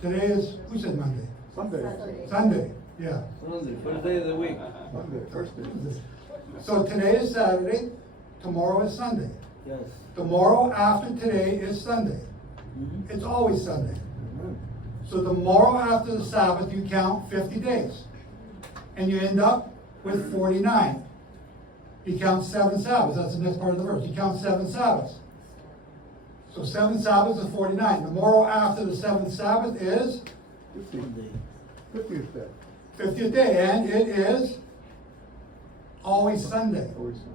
Today is, who said Monday? Sunday. Sunday, yeah. Sunday, first day of the week. Sunday, first day. So today is Saturday, tomorrow is Sunday. Yes. Tomorrow after today is Sunday. Mhm. It's always Sunday. So the morrow after the Sabbath, you count 50 days. And you end up with 49. You count 7 Sabbaths. That's the next part of the verse. You count 7 Sabbaths. So 7 Sabbaths is 49. The morrow after the 7th Sabbath is Sunday. 50th day. 50th day. And it is always Sunday. Always Sunday.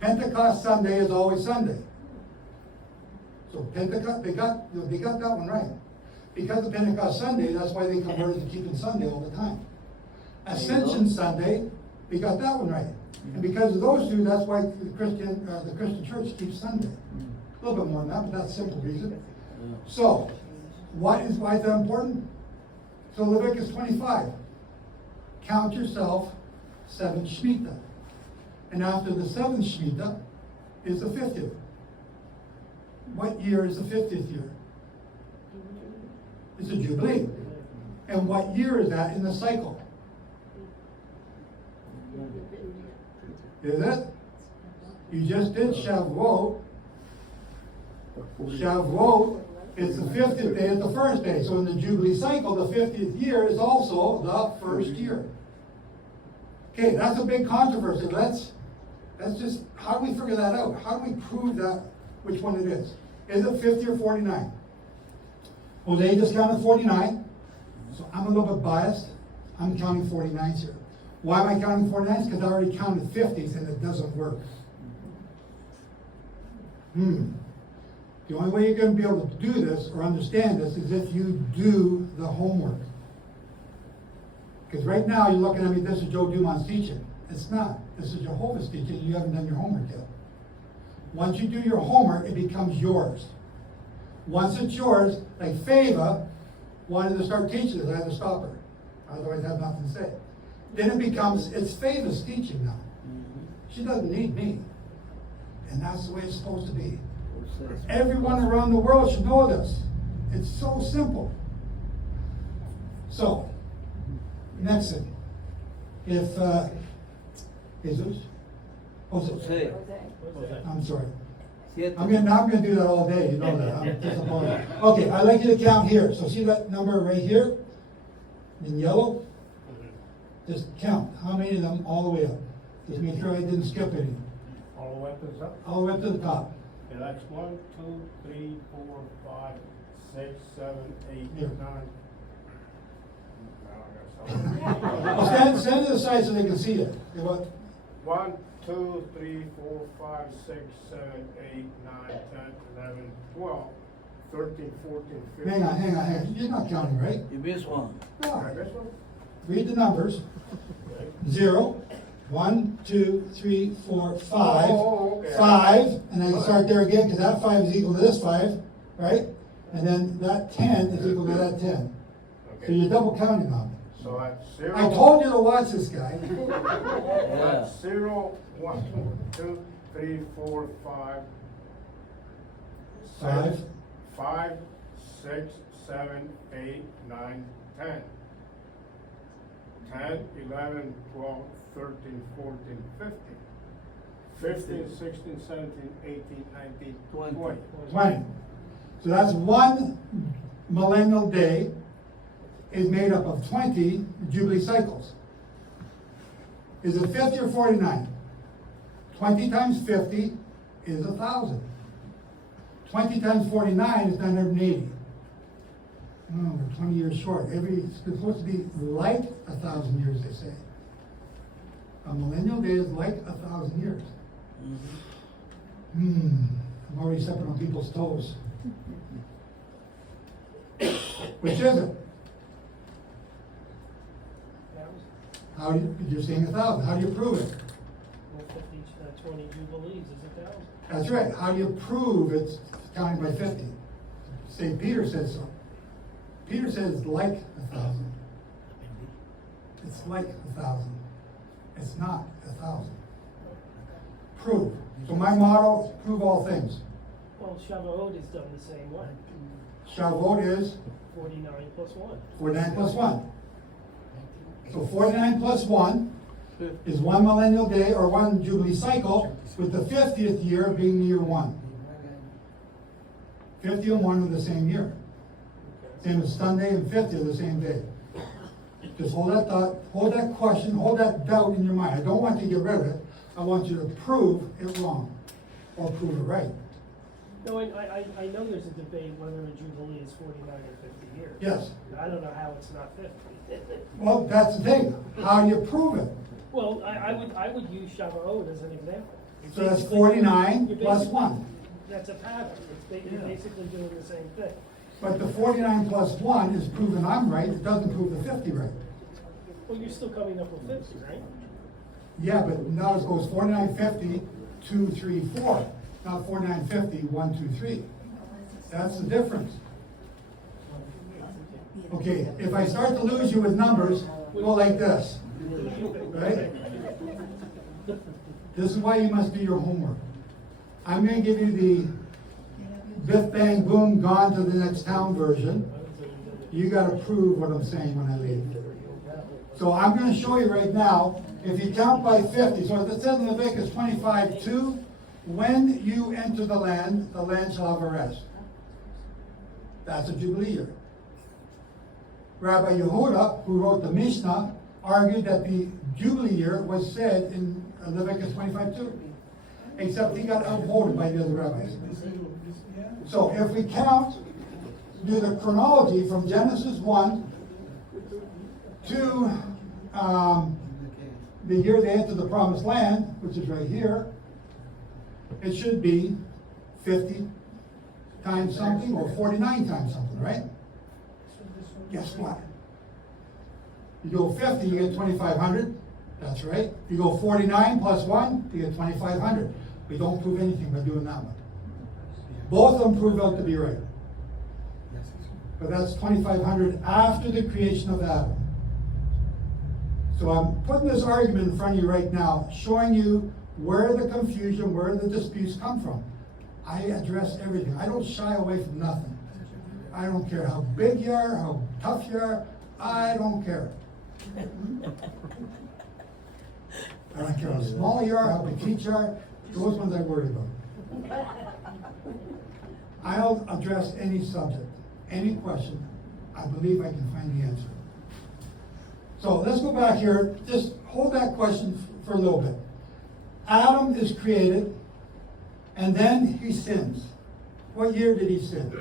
Pentecost Sunday is always Sunday. So Pentecost, they got that one right. Because of Pentecost Sunday, that's why they converted to keeping Sunday all the time. Ascension Sunday, they got that one right. And because of those two, that's why the Christian church keeps Sunday. A little bit more than that, but that's a simple reason. So, why is that important? So Leviticus 25, count yourself 7 Shemitah. And after the 7th Shemitah is the 50th. What year is the 50th year? It's a Jubilee. And what year is that in the cycle? Is it? You just did Shavuot. Shavuot is the 50th day, it's the first day. So in the Jubilee cycle, the 50th year is also the first year. Okay, that's a big controversy. Let's just, how do we figure that out? How do we prove that, which one it is? Is it 50 or 49? Jose just counted 49, so I'm a little bit biased. I'm counting 49s here. Why am I counting 49s? Because I already counted 50s and it doesn't work. The only way you're going to be able to do this or understand this is if you do the homework. Because right now, you're looking at me, this is Joe Dumond's teaching. It's not. This is Jehovah's teaching. You haven't done your homework yet. Once you do your homework, it becomes yours. Once it's yours, like Fayvah wanted to start teaching this, I had to stop her. Otherwise, I have nothing to say. Then it becomes, it's Fayvah's teaching now. She doesn't need me. And that's the way it's supposed to be. Everyone around the world should know this. It's so simple. So, next thing. If, Jesus? Jose. I'm sorry. I'm gonna do that all day, you know that. I'm disappointed. Okay, I'd like you to count here. So see that number right here? In yellow? Just count. How many of them all the way up? Just make sure I didn't skip any. All the way up to the top? All the way up to the top. Yeah, that's 1, 2, 3, 4, 5, 6, 7, 8, Yeah. 9. Now I gotta stop. Well, stand to the side so they can see it. Okay, what? 1, 2, 3, 4, 5, 6, 7, 8, 9, 10, 11, 12, 13, 14, 15. Hang on. You're not counting, right? You missed one. No. This one? Read the numbers. 0, 1, 2, 3, 4, 5. Oh, okay. 5, and then you start there again, because that 5 is equal to this 5, right? And then that 10 is equal to that 10. So Okay. you're double counting on me. So that's 0. I told you to watch this guy. That's 0, 1, 2, 3, 4, 5, 5. 5, 6, 7, 8, 9, 10. 10, 11, 12, 13, 14, 15. 15, 16, 17, 18, 19, 20. 20. So that's one millennial day is made up of 20 Jubilee cycles. Is it 50 or 49? 20 times 50 is 1,000. 20 times 49 is 980. Oh, we're 20 years short. It's supposed to be like 1,000 years, they say. A millennial day is like 1,000 years. I'm already stepping on people's toes. Which is it? How do you're saying 1,000? How do you prove it? Well, 50, 20 jubilees is 1,000. That's right. How do you prove it's counting by 50? St. Peter says so. Peter says it's like 1,000. It's like 1,000. It's not 1,000. Prove. So my motto, prove all things. Well, Shavuot is done the same way. Shavuot is 49 plus 1. 49 plus 1. So 49 plus 1 is one millennial day or one Jubilee cycle, with the 50th year being year 1. 50 and 1 are the same year. Same as Sunday and 50 are the same day. Just hold that thought, hold that question, hold that doubt in your mind. I don't want you to get rid of it. I want you to prove it wrong or prove it right. No, I know there's a debate whether a jubilee is 49 or 50 years. Yes. I don't know how it's not 50. Well, that's the thing. How do you prove it? Well, I would use Shavuot as an example. So that's 49 You're plus basically- 1. That's a pattern. You're basically doing the same thing. But the 49 plus 1 is proving I'm right. It doesn't prove the 50 right. Well, you're still coming up with 50, right? Yeah, but now it goes 49, 50, 2, 3, 4. Not 49, 50, 1, 2, 3. That's the difference. Okay, if I start to lose you with numbers, go like this. Right? This is why you must do your homework. I'm going to give you the biff bang boom gone to the next town version. You got to prove what I'm saying when I leave. So I'm going to show you right now, if you count by 50, so it says in Leviticus 25:2, when you enter the land shall have a rest. That's a Jubilee year. Rabbi Yehuda, who wrote the Mishnah, argued that the Jubilee year was said in Leviticus 25:2, except he got outvoted by the other rabbis. So if we count, do the chronology from Genesis 1 to the year they entered the Promised Land, which is right here, it should be 50 times something or 49 times something, right? Guess what? You go 50, you get 2,500. That's right. You go 49 plus 1, you get 2,500. We don't prove anything by doing that one. Both of them prove out to be right. But that's 2,500 after the creation of Adam. So I'm putting this argument in front of you right now, showing you where the confusion, where the disputes come from. I address everything. I don't shy away from nothing. I don't care how big you are, how tough you are. I don't care. I don't care how small you are, how petite you are. Those ones I worry about. I'll address any subject, any question. I believe I can find the answer. So let's go back here. Just hold that question for a little bit. Adam is created, and then he sins. What year did he sin?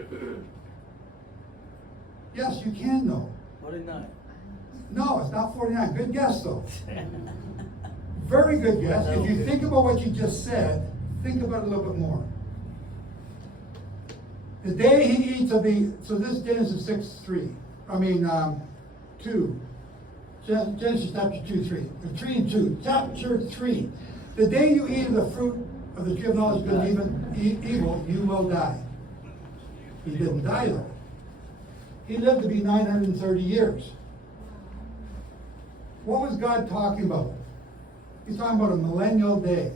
Yes, you can know. 49. No, it's not 49. Good guess, though. Very good guess. If you think about what you just said, think about it a little bit more. The day he eats of the, so this is Genesis 2. Genesis chapter 2, 3. 3 and 2. Chapter 3. The day you eat of the fruit of the tree of knowledge of good and evil, you will die. He didn't die, though. He lived to be 930 years. What was God talking about? He's talking about a millennial day.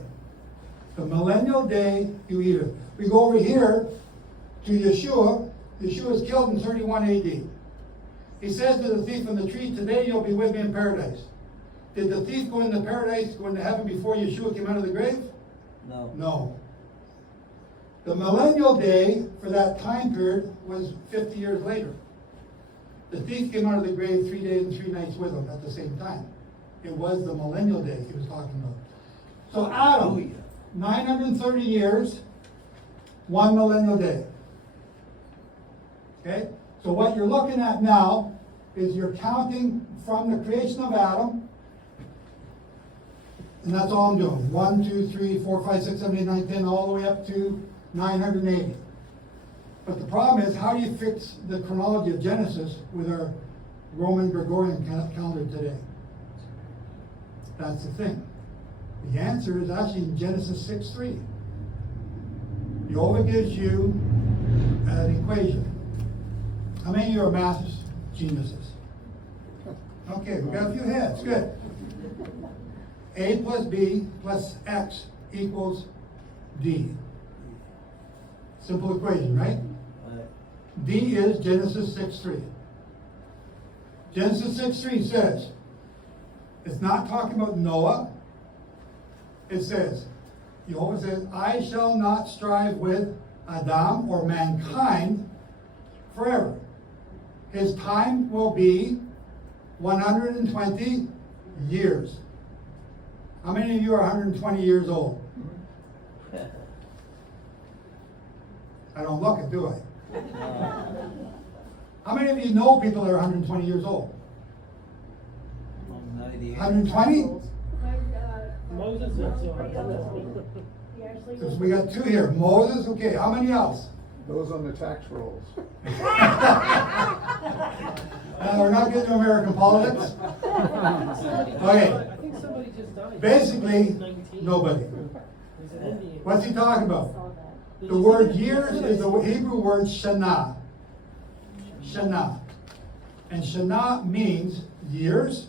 The millennial day you eat it. We go over here to Yeshua. Yeshua was killed in 31 AD. He says to the thief on the tree, today you'll be with me in paradise. Did the thief go into paradise, go into heaven before Yeshua came out of the grave? No. No. The millennial day for that time period was 50 years later. The thief came out of the grave 3 days and 3 nights with him at the same time. It was the millennial day he was talking about. So Adam, 930 years, 1 millennial day. Okay? So what you're looking at now is you're counting from the creation of Adam, and that's all I'm doing. 1, 2, 3, 4, 5, 6, 7, 8, 9, 10, all the way up to 980. But the problem is, how do you fix the chronology of Genesis with our Roman Gregorian calendar today? That's the thing. The answer is actually in Genesis 6:3. Jehovah gives you an equation. How many of you are math geniuses? Okay, we got a few heads. Good. A plus B plus X equals D. Simple equation, right? D is Genesis 6:3. Genesis 6:3 says, it's not talking about Noah. It says, Jehovah says, I shall not strive with Adam or mankind forever. His time will be 120 years. How many of you are 120 years old? I don't look it, do I? How many of you know people that are 120 years old? 120? Moses is So we got 2 here. Moses, okay. How many else? Those on the tax rolls. We're not getting to American politics. Okay. I think somebody just died. Basically, 19. nobody. There's an Indian. What's he talking about? The word years is the Hebrew word shana. Shana. And shana means years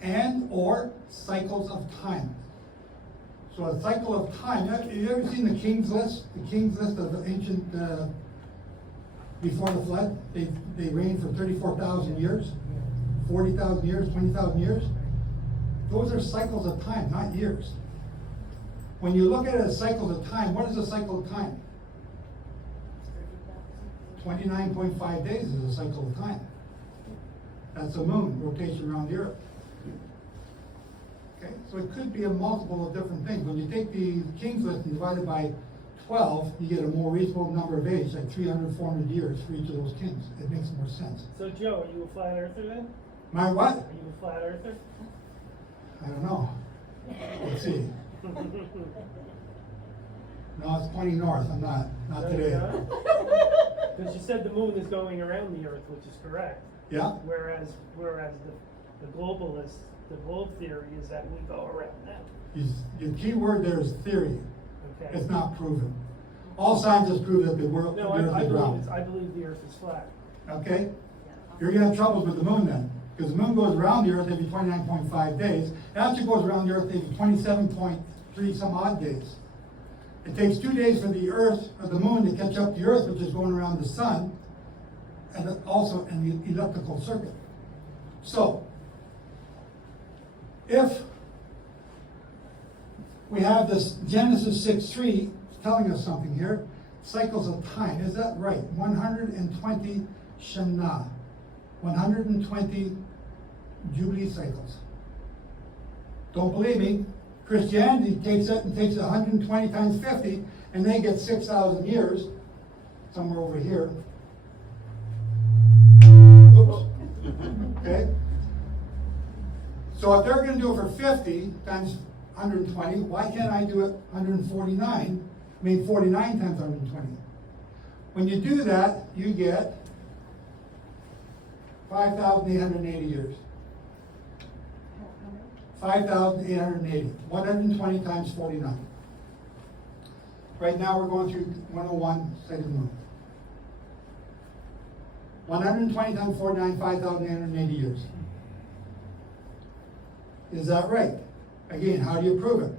and or cycles of time. So a cycle of time. Have you ever seen the King's List? The King's List of the ancient, before the flood, they reigned for 34,000 years, 40,000 years, 20,000 years. Those are cycles of time, not years. When you look at it as cycles of time, what is a cycle of time? 29.5 days is a cycle of time. That's a moon rotation around the earth. Okay, so it could be a multiple of different things. When you take the King's List and divide it by 12, you get a more reasonable number of age, like 300, 400 years for each of those kings. It makes more sense. So Joe, are you a flat earther then? My what? Are you a flat earther? I don't know. Let's see. No, it's pointing north. I'm not. Not today. Because you said the moon is going around the earth, which is correct. Yeah. Whereas The globalists, the globe theory is that we go around them. Your key word there is theory. Okay. It's not proven. All scientists prove that the world, No, the earth is round. I believe the earth is flat. Okay? You're gonna have troubles with the moon then, because the moon goes around the earth every 29.5 days. It actually goes around the earth every 27.3 some odd days. It takes 2 days for the earth, or the moon, to catch up to the earth, which is going around the sun, and also in the elliptical circuit. So, if we have this Genesis 6:3 telling us something here, cycles of time, is that right? 120 Shana, 120 Jubilee cycles. Don't believe me? Christianity takes it and takes it 120 times 50, and they get 6,000 years, somewhere over here. Oops. Okay? So if they're going to do it for 50 times 120, why can't I do it 149? 49 times 120. When you do that, you get 5,880 years. 5,880. 120 times 49. Right now we're going through 101, second moon. 120 times 49, 5,880 years. Is that right? Again, how do you prove it?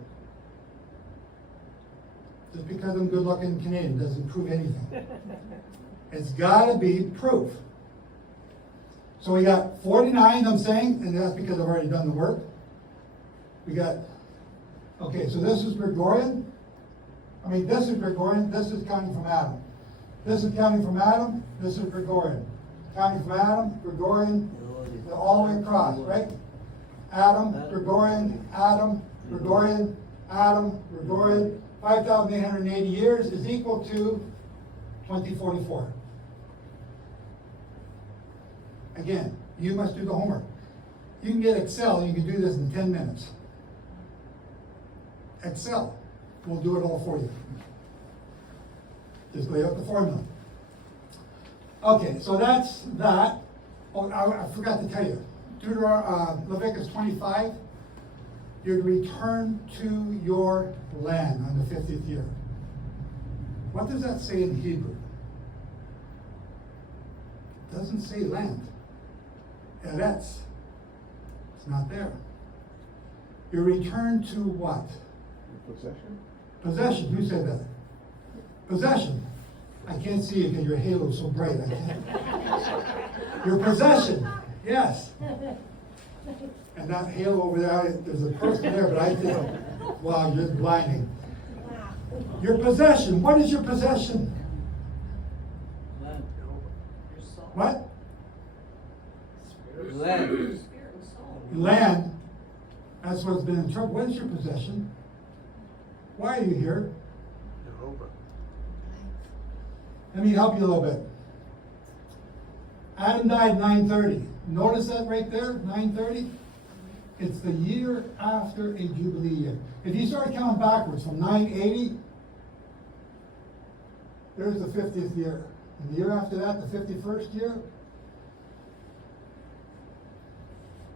Just because I'm good-looking Canadian doesn't prove anything. It's got to be proof. So we got 49, I'm saying, and that's because I've already done the work. We got, okay, so this is Gregorian. This is Gregorian, this is counting from Adam. This is counting from Adam, this is Gregorian. Counting from Adam, Gregorian, all the way across, right? Adam, Gregorian, Adam, Gregorian, Adam, Gregorian. 5,880 years is equal to 2044. Again, you must do the homework. You can get Excel, you can do this in 10 minutes. Excel will do it all for you. Just lay out the formula. Okay, so that's that. Oh, I forgot to tell you. Leviticus 25, you're to return to your land on the 50th year. What does that say in Hebrew? It doesn't say land. Eretz. It's not there. You return to what? Possession? Possession. Who said that? Possession. I can't see you because your halo is so bright. I can't. Your possession. Yes. And that halo over there, there's a person there, but I think, wow, you're blinding. Your possession. What is your possession? Land. What? Land. Land. That's what's been interpreted. What is your possession? Why are you here? Let me help you a little bit. Adam died 930. Notice that right there, 930? It's the year after a Jubilee year. If you start counting backwards from 980, there's the 50th year. And the year after that, the 51st year?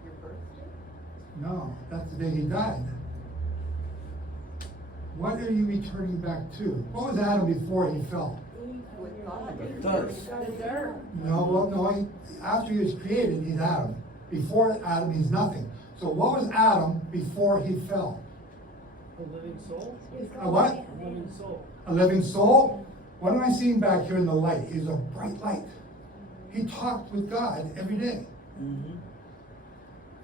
Your birthday? No, that's the day he died. What are you returning back to? What was Adam before he fell? With God. Thirst. The dirt. No, well, no, after he was created, he's Adam. Before Adam, he's nothing. So what was Adam before he fell? A living soul? A what? A living soul. A living soul? What am I seeing back here in the light? He's a bright light. He talked with God every day. Mm-hmm.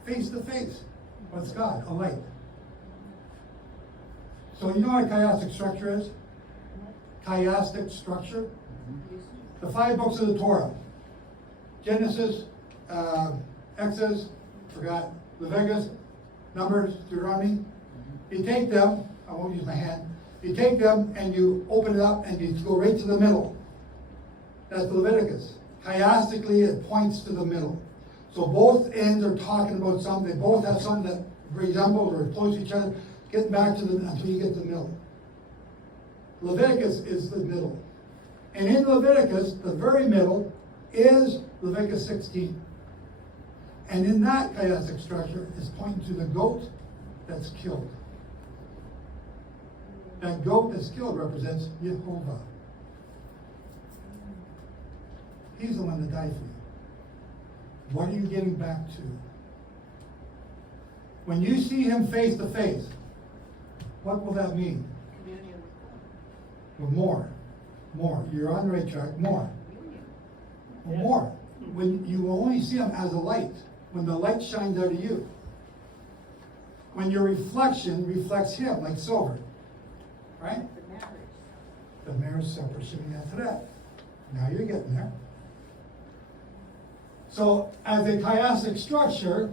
Face to face. What's God? A light. So you know what a chiastic structure is? Chiastic structure? The 5 books of the Torah. Genesis, Exodus, forgot, Leviticus, Numbers, Deuteronomy. You take them, I won't use my hand, you take them and you open it up and you go right to the middle. That's Leviticus. Chiastically, it points to the middle. So both ends are talking about something. They both have something that resembles or is close to each other. Get back to them until you get to the middle. Leviticus is the middle. And in Leviticus, the very middle is Leviticus 16. And in that chiastic structure is pointing to the goat that's killed. That goat that's killed represents Jehovah. He's the one that died for you. What are you getting back to? When you see him face to face, what will that mean? Well, more. You're on the right track. More. Well, more. When you will only see him as a light, when the light shines out of you. When your reflection reflects him, like silver. Right? The marriage supper should be after that. Now you're getting there. So, as a chiastic structure,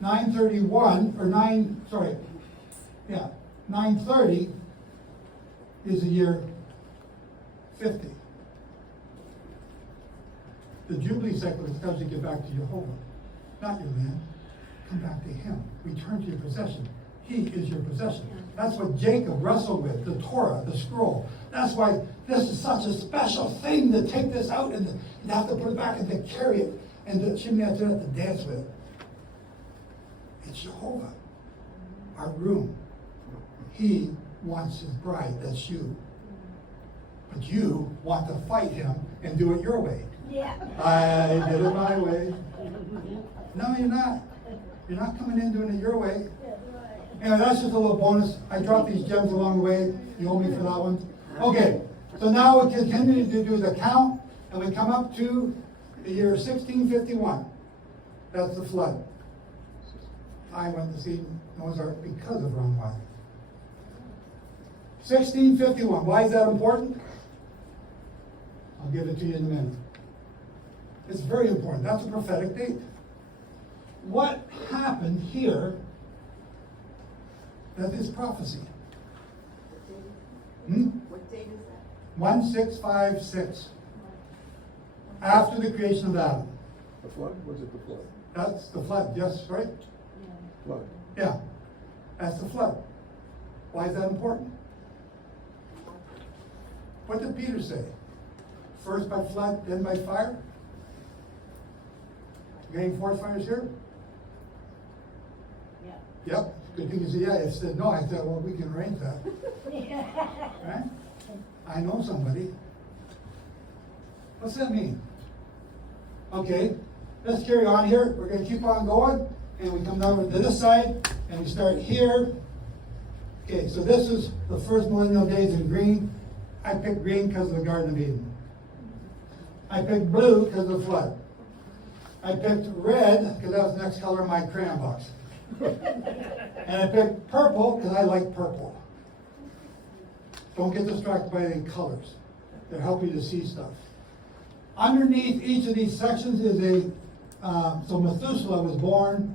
930 is the year 50. The Jubilee Cycle tells you to get back to Jehovah, not your land. Come back to him. Return to your possession. He is your possession. That's what Jacob wrestled with, the Torah, the scroll. That's why this is such a special thing to take this out and you have to put it back and to carry it and the chimney after that to dance with. It's Jehovah, our groom. He wants his bride, that's you. But you want to fight him and do it your way. Yeah. I did it my way. No, you're not. You're not coming in doing it your way. Anyway, that's just a little bonus. I dropped these gems along the way. You owe me for that one. Okay, so now we continue to do the count, and we come up to the year 1651. That's the flood. I went to see Noah's Ark because of Ron Wiley. 1651. Why is that important? I'll give it to you in a minute. It's very important. That's a prophetic date. What happened here that is prophecy? What date is that? 1656. After the creation of Adam. The flood? Was it the flood? That's the flood, yes, right? Flood. Yeah. That's the flood. Why is that important? What did Peter say? First by flood, then by fire? You got any forest fires here? Yeah. Yep. Good thing you said yeah. If said no, I said, well, we can arrange that. Right? I know somebody. What's that mean? Okay, let's carry on here. We're going to keep on going. And we come down to this side, and we start here. Okay, so this is the first millennial days in green. I picked green because of the Garden of Eden. I picked blue because of the flood. I picked red because that was the next color in my crayon box. And I picked purple because I like purple. Don't get distracted by the colors. They're helping you to see stuff. Underneath each of these sections is so Methuselah was born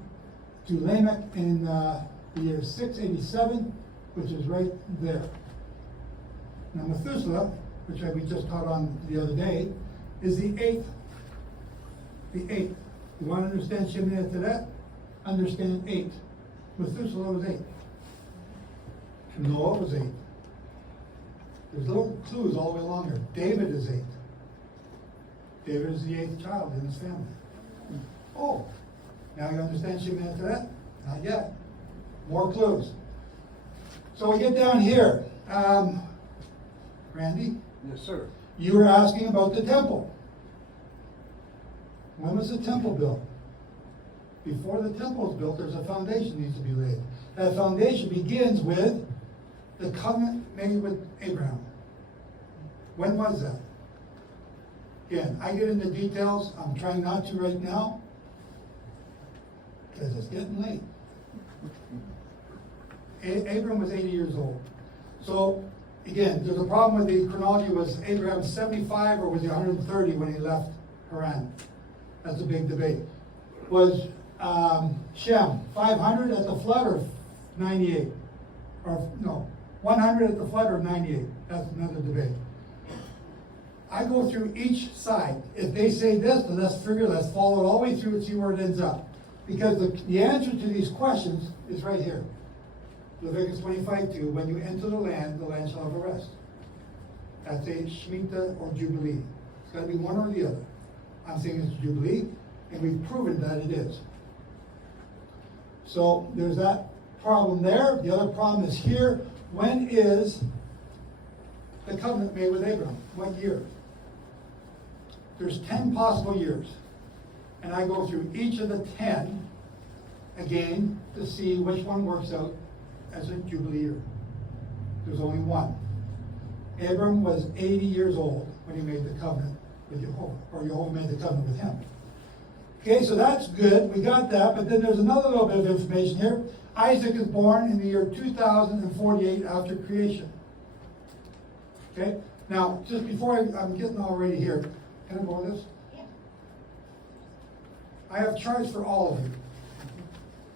to Lamech in the year 687, which is right there. Now Methuselah, which we just taught on the other day, is the eighth. The eighth. You want to understand Shemini to that? Understand 8. Methuselah was 8. Noah was 8. There's little clues all the way along here. David is 8. David is the 8th child in his family. Oh, now you understand Shemini to that? Not yet. More clues. So we get down here. Randy? Yes, sir. You were asking about the temple. When was the temple built? Before the temple is built, there's a foundation needs to be laid. That foundation begins with the covenant made with Abraham. When was that? Again, I get into details. I'm trying not to right now because it's getting late. Abraham was 80 years old. So, again, there's a problem with the chronology. Was Abraham 75 or was he 130 when he left Haran? That's a big debate. Was Shem 500 at the flood or 98? Or no, 100 at the flood or 98? That's another debate. I go through each side. If they say this, then let's figure, let's follow it all the way through and see where it ends up. Because the answer to these questions is right here. Leviticus 25:2, when you enter the land shall have a rest. That's a Shemitah or Jubilee. It's got to be one or the other. I'm saying it's Jubilee. And we've proven that it is. So there's that problem there. The other problem is here. When is the covenant made with Abraham? What year? There's 10 possible years. And I go through each of the 10 again to see which one works out as a Jubilee year. There's only one. Abram was 80 years old when he made the covenant with Jehovah, or Jehovah made the covenant with him. Okay, so that's good. We got that, but then there's another little bit of information here. Isaac is born in the year 2048 after creation. Okay, now, just before I'm getting already here, can I go with this? Yeah. I have charts for all of you.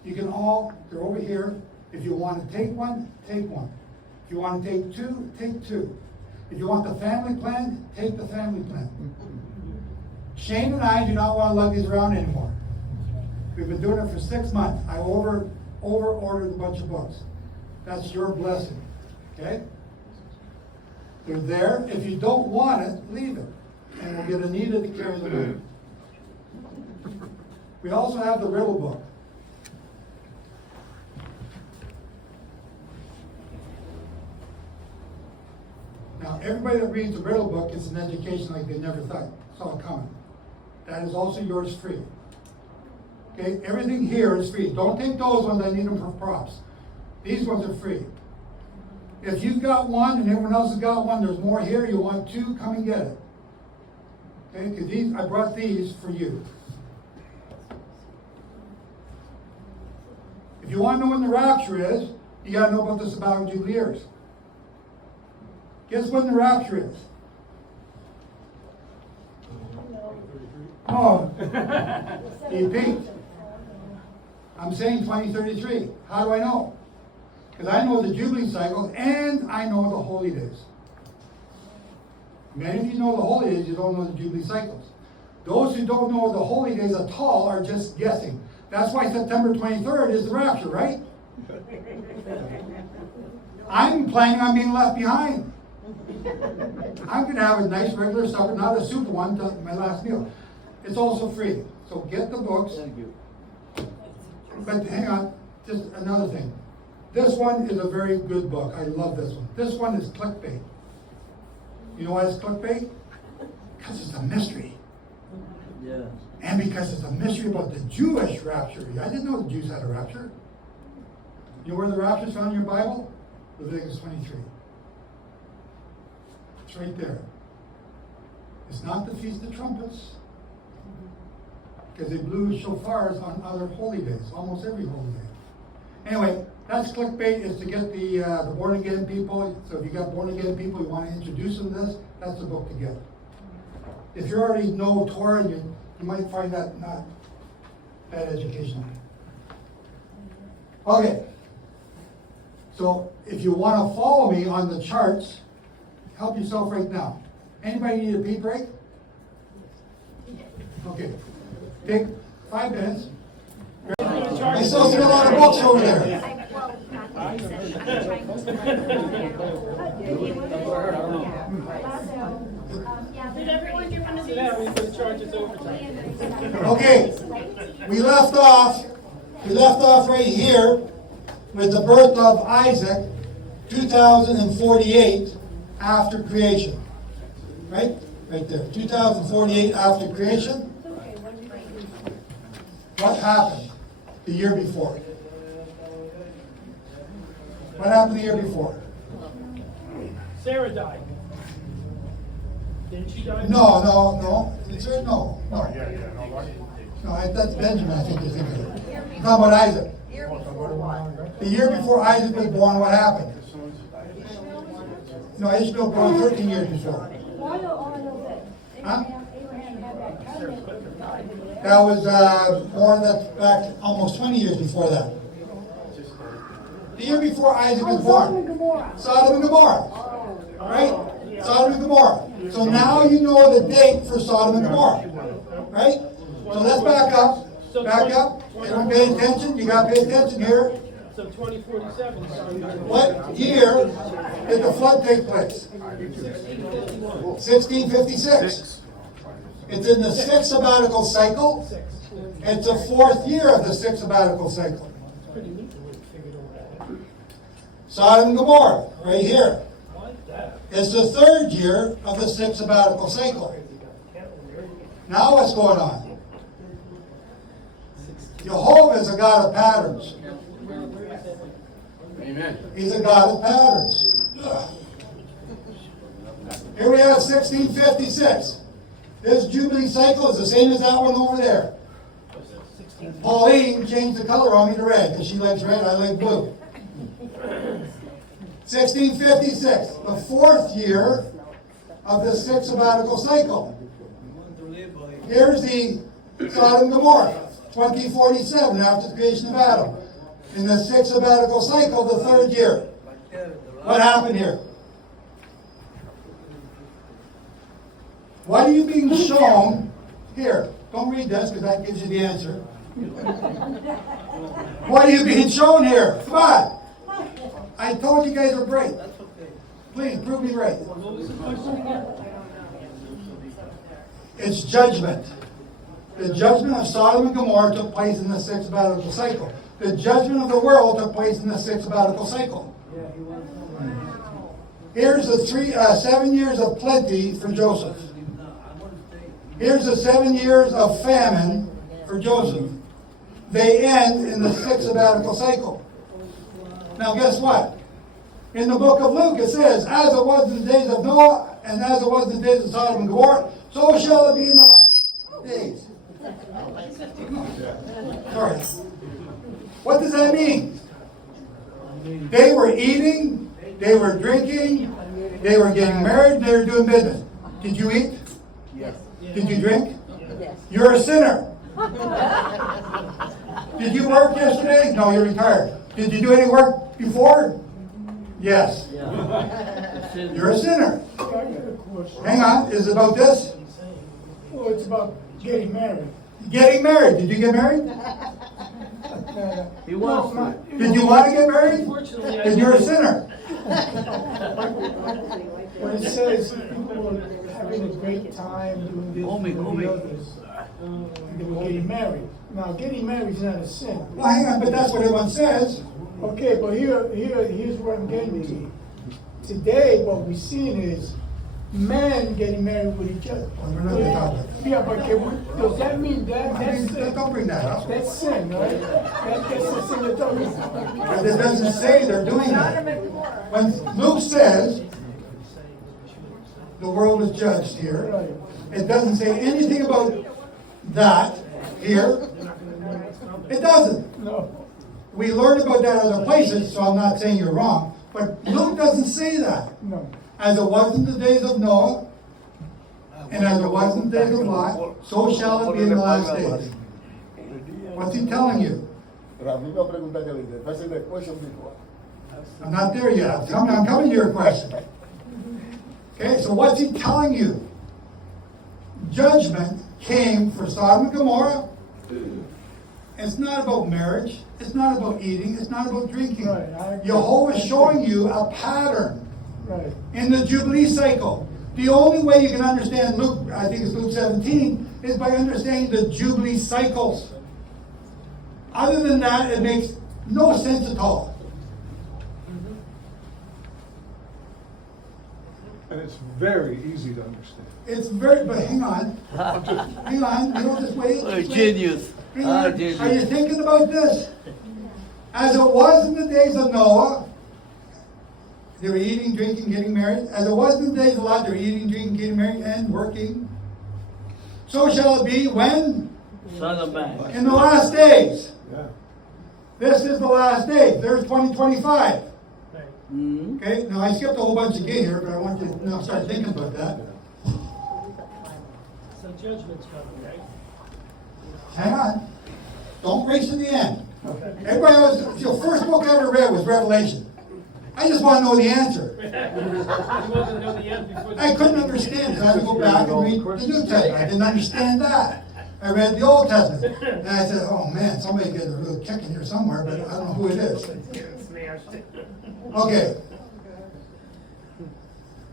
You can all, they're over here. If you want to take one, take one. If you want to take two, take two. If you want the family plan, take the family plan. Shane and I do not want to lug these around anymore. We've been doing it for 6 months. I over-ordered a bunch of books. That's your blessing, okay? They're there. If you don't want it, leave it. And we'll get Anita to carry them out. We also have the riddle book. Now, everybody that reads the riddle book gets an education like they never saw it coming. That is also yours free. Okay, everything here is free. Don't take those ones, I need them for props. These ones are free. If you've got one and everyone else has got one, there's more here, you want two, come and get it. Okay, because I brought these for you. If you want to know when the rapture is, you got to know about the sabbatical Jubilee years. Guess when the rapture is? Oh, you peaked. I'm saying 2033. How do I know? Because I know the Jubilee Cycle and I know the holy days. Many of you know the holy days, you don't know the Jubilee Cycles. Those who don't know the holy days at all are just guessing. That's why September 23rd is the rapture, right? I'm planning on being left behind. I'm going to have a nice regular supper, not a super one, till my last meal. It's also free. So get the books. Thank you. But hang on, just another thing. This one is a very good book. I love this one. This one is clickbait. You know why it's clickbait? Because it's a mystery. Yeah. And because it's a mystery about the Jewish rapture. I didn't know the Jews had a rapture. You know where the rapture is found in your Bible? Leviticus 23. It's right there. It's not the Feast of Trumpets. Because they blew shofars on other holy days, almost every holy day. Anyway, that's clickbait, is to get the born-again people. So if you got born-again people, you want to introduce them to this, that's the book to get. If you already know Torah, you might find that not bad educational. Okay. So if you want to follow me on the charts, help yourself right now. Anybody need a pee break? Okay. Take 5 minutes. I still see a lot of books over there. Did everyone get one of these? Yeah, we put charges overtime. Okay, we left off right here with the birth of Isaac, 2048 after creation. Right? Right there. 2048 after creation. What happened the year before? What happened the year before? Sarah died. Didn't she die? No. It's her, no. No, that's Benjamin, I think you're thinking of. You're talking about Isaac. The year before Isaac was born, what happened? No, Ishmael was born 13 years before. Huh? That was born back almost 20 years before that. The year before Isaac was born. Sodom and Gomorrah. Right? Sodom and Gomorrah. So now you know the date for Sodom and Gomorrah. Right? So let's back up. Back up. Everyone pay attention. You got to pay attention here. So 2047. What year did the flood take place? 1656. It's in the 6th sabbatical cycle. It's the 4th year of the 6th sabbatical cycle. It's pretty neat the way you figured all that. Sodom and Gomorrah, right here. I like that. It's the 3rd year of the 6th sabbatical cycle. Now what's going on? Jehovah is a God of patterns. Amen. He's a God of patterns. Ugh. Here we have 1656. This Jubilee cycle is the same as that one over there. Pauline changed the color on me to red because she likes red, I like blue. 1656, the 4th year of the 6th sabbatical cycle. Here's the Sodom and Gomorrah, 2047 after the creation of Adam. In the 6th sabbatical cycle, the 3rd year. What happened here? What are you being shown here? Don't read this because that gives you the answer. What are you being shown here? Come on. I told you guys are bright. Please prove me right. What was the question again? It's judgment. The judgment of Sodom and Gomorrah took place in the 6th sabbatical cycle. The judgment of the world took place in the 6th sabbatical cycle. Here's the 7 years of plenty for Joseph. Here's the 7 years of famine for Joseph. They end in the 6th sabbatical cycle. Now guess what? In the book of Luke it says, as it was in the days of Noah, and as it was in the days of Sodom and Gomorrah, so shall it be in the last days. Sorry. What does that mean? They were eating, they were drinking, they were getting married, they were doing business. Did you eat? Yes. Did you drink? You're a sinner. Did you work yesterday? No, you're retired. Did you do any work before? Yes. You're a sinner. I got a question. Hang on, is it about this? Well, it's about getting married. Getting married. Did you get married? He wants to. Did you want to get married? Unfortunately, I Then you're a sinner. When it says people were having a great time doing this Come, and come. the others, and they were getting married. Now, getting married is not a sin. Well, hang on, but that's what everyone says. Okay, but here's what I'm getting to. Today, what we're seeing is men getting married with each other. Well, we're not going to talk about that. Yeah, but does that mean Don't bring that up. that's sin, right? That's the sin that don't mean. But it doesn't say they're doing that. When Luke says the world is judged here, it doesn't say anything about that here. It doesn't. No. We learn about that other places, so I'm not saying you're wrong. But Luke doesn't say that. No. As it was in the days of Noah, and as it was in the days of Lot, so shall it be in the last days. What's he telling you? I'm not there yet. I'm coming to your question. Okay, so what's he telling you? Judgment came for Sodom and Gomorrah. It's not about marriage. It's not about eating. It's not about drinking. Right, Jehovah is showing you a pattern Right. in the Jubilee cycle. The only way you can understand Luke, I think it's Luke 17, is by understanding the Jubilee cycles. Other than that, it makes no sense at all. And it's very easy to understand. It's very, but hang on. Hang on, you don't just wait. Oh, Just wait. genius. Hang Ah, on. genius. Are you thinking about this? As it was in the days of Noah, they were eating, drinking, getting married. As it was in the days of Lot, they were eating, drinking, getting married, and working. So shall it be when? Son of man. In the last days. Yeah. This is the last day. There's 2025. Mm-hmm. Okay, now I skipped a whole bunch of gay here, but I want you to now start thinking about that. So judgment's coming, right? Hang on. Don't race to the end. Everybody always, the first book I ever read was Revelation. I just want to know the answer. You want to know the end before the... I couldn't understand it. I had to go back and read the New Testament. I didn't understand that. I read the Old Testament. And I said, oh man, somebody's getting a real kick in here somewhere, but I don't know who it is. Okay.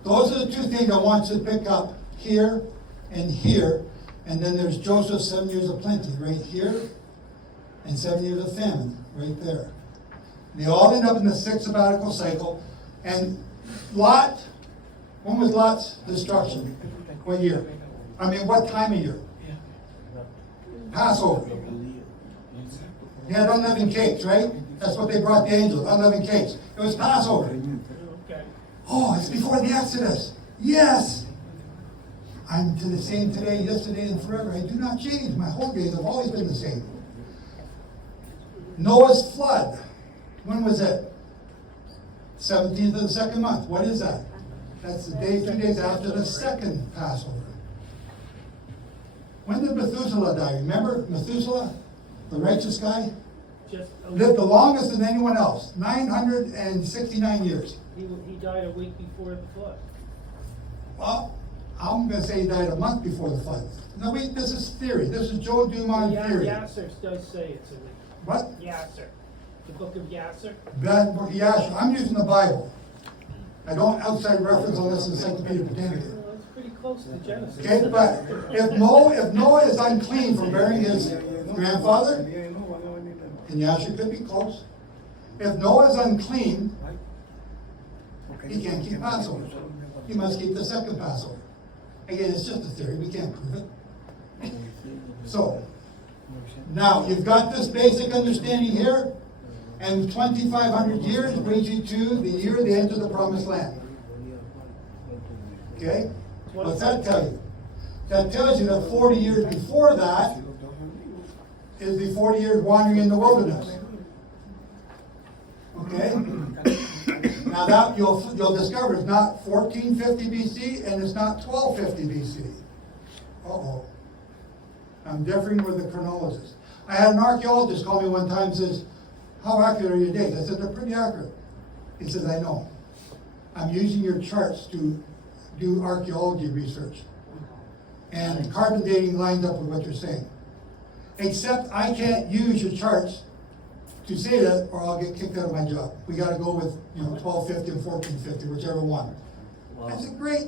Those are the two things I want you to pick up here and here. And then there's Joseph's 7 years of plenty right here, and 7 years of famine right there. They all end up in the 6th sabbatical cycle. And Lot, when was Lot's destruction? What year? I mean, what time of year? Passover. He had unleavened cakes, right? That's what they brought the angels, unleavened cakes. It was Passover. Oh, it's before the Exodus. Yes! I'm to the same today, yesterday, and forever. I do not change. My whole days have always been the same. Noah's flood. When was it? 17th of the second month. What is that? That's the day, 2 days after the second Passover. When did Methuselah die? Remember Methuselah, the righteous guy? Lived the longest than anyone else, 969 years. He died a week before the flood. Well, I'm going to say he died a month before the flood. No, wait, this is theory. This is Joe Dumond theory. Yasser does say it's a week. What? Yasser. The book of Yasser. Bad book of Yasher. I'm using the Bible. I don't outside reference unless it's Encyclopedia Britannica. Well, it's pretty close to Genesis. Okay, but if Noah is unclean from bearing his grandfather, and Yasher could be close. If Noah is unclean, he can't keep Passover. He must keep the second Passover. Again, it's just a theory. We can't prove it. So, now you've got this basic understanding here, and 2,500 years brings you to the year they enter the promised land. Okay? What's that tell you? That tells you that 40 years before that is the 40 years wandering in the wilderness. Okay? Now that you'll discover it's not 1450 BC and it's not 1250 BC. Uh-oh. I'm differing with the chronologists. I had an archaeologist call me one time and says, "How accurate are your dates?" I said, "They're pretty accurate." He says, "I know. I'm using your charts to do archaeology research. And carbon dating lines up with what you're saying. Except I can't use your charts to say that or I'll get kicked out of my job. We got to go with 1250 and 1450, whichever one." Wow. I said, "Great."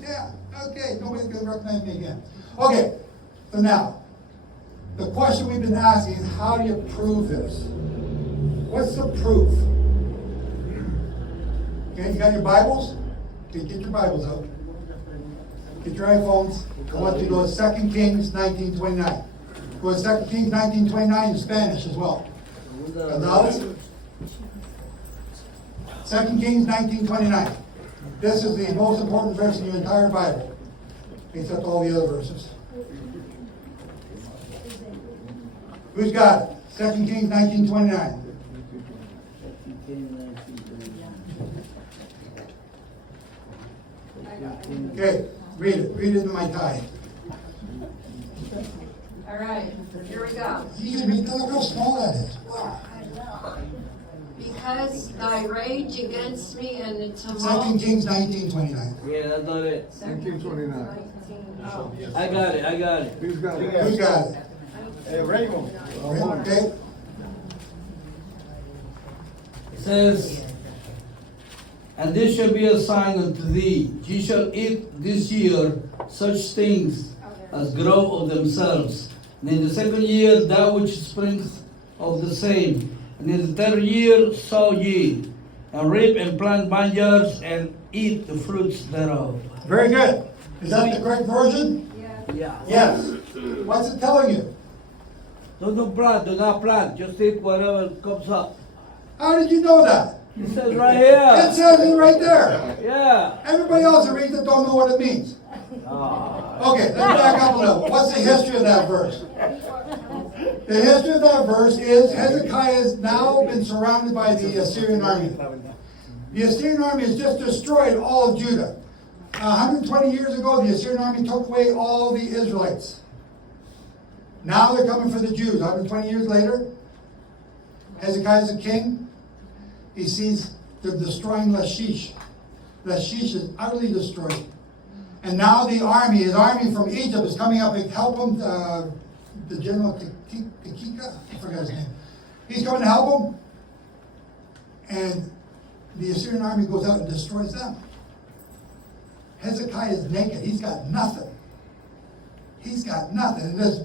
Yeah, okay, nobody's going to recognize me again. Okay, so now, the question we've been asking is, how do you prove this? What's the proof? Okay, you got your Bibles? Okay, get your Bibles out. Get your iPhones. I want you to go to 2 Kings 19:29. Go to 2 Kings 19:29 in Spanish as well. Gonzalez? 2 Kings 19:29. This is the most important verse in your entire Bible, except all the other verses. Who's got it? 2 Kings 19:29. Okay, read it. Read it in my tie. All right, here we go. You can read, look how small that is. Wow. Because thy rage against me and the 2 tumult. Kings 19:29. Yeah, that's not it. 1929. Oh. I got it. Who's got it? Who's got it? Raymond. Okay. It says, "And this shall be a sign unto thee. Ye shall eat this year such things as grow of themselves. And in the second year that which springs of the same. And in the third year sow ye, and reap and plant vineyards, and eat the fruits thereof." Very good. Is that the correct version? Yeah. Yes. What's it telling you? Do not plant, just eat whatever comes up. How did you know that? It says right here. It says it right there. Yeah. Everybody else that reads it don't know what it means. Okay, let's back up a little. What's the history of that verse? The history of that verse is Hezekiah has now been surrounded by the Assyrian army. The Assyrian army has just destroyed all of Judah. 120 years ago, the Assyrian army took away all the Israelites. Now they're coming for the Jews. 120 years later, Hezekiah's a king. He sees they're destroying Lachish. Lachish is utterly destroyed. And now the army, his army from Egypt is coming up to help him. The general Kikika, I forgot his name. He's coming to help him. And the Assyrian army goes out and destroys them. Hezekiah is naked. He's got nothing. He's got nothing. And this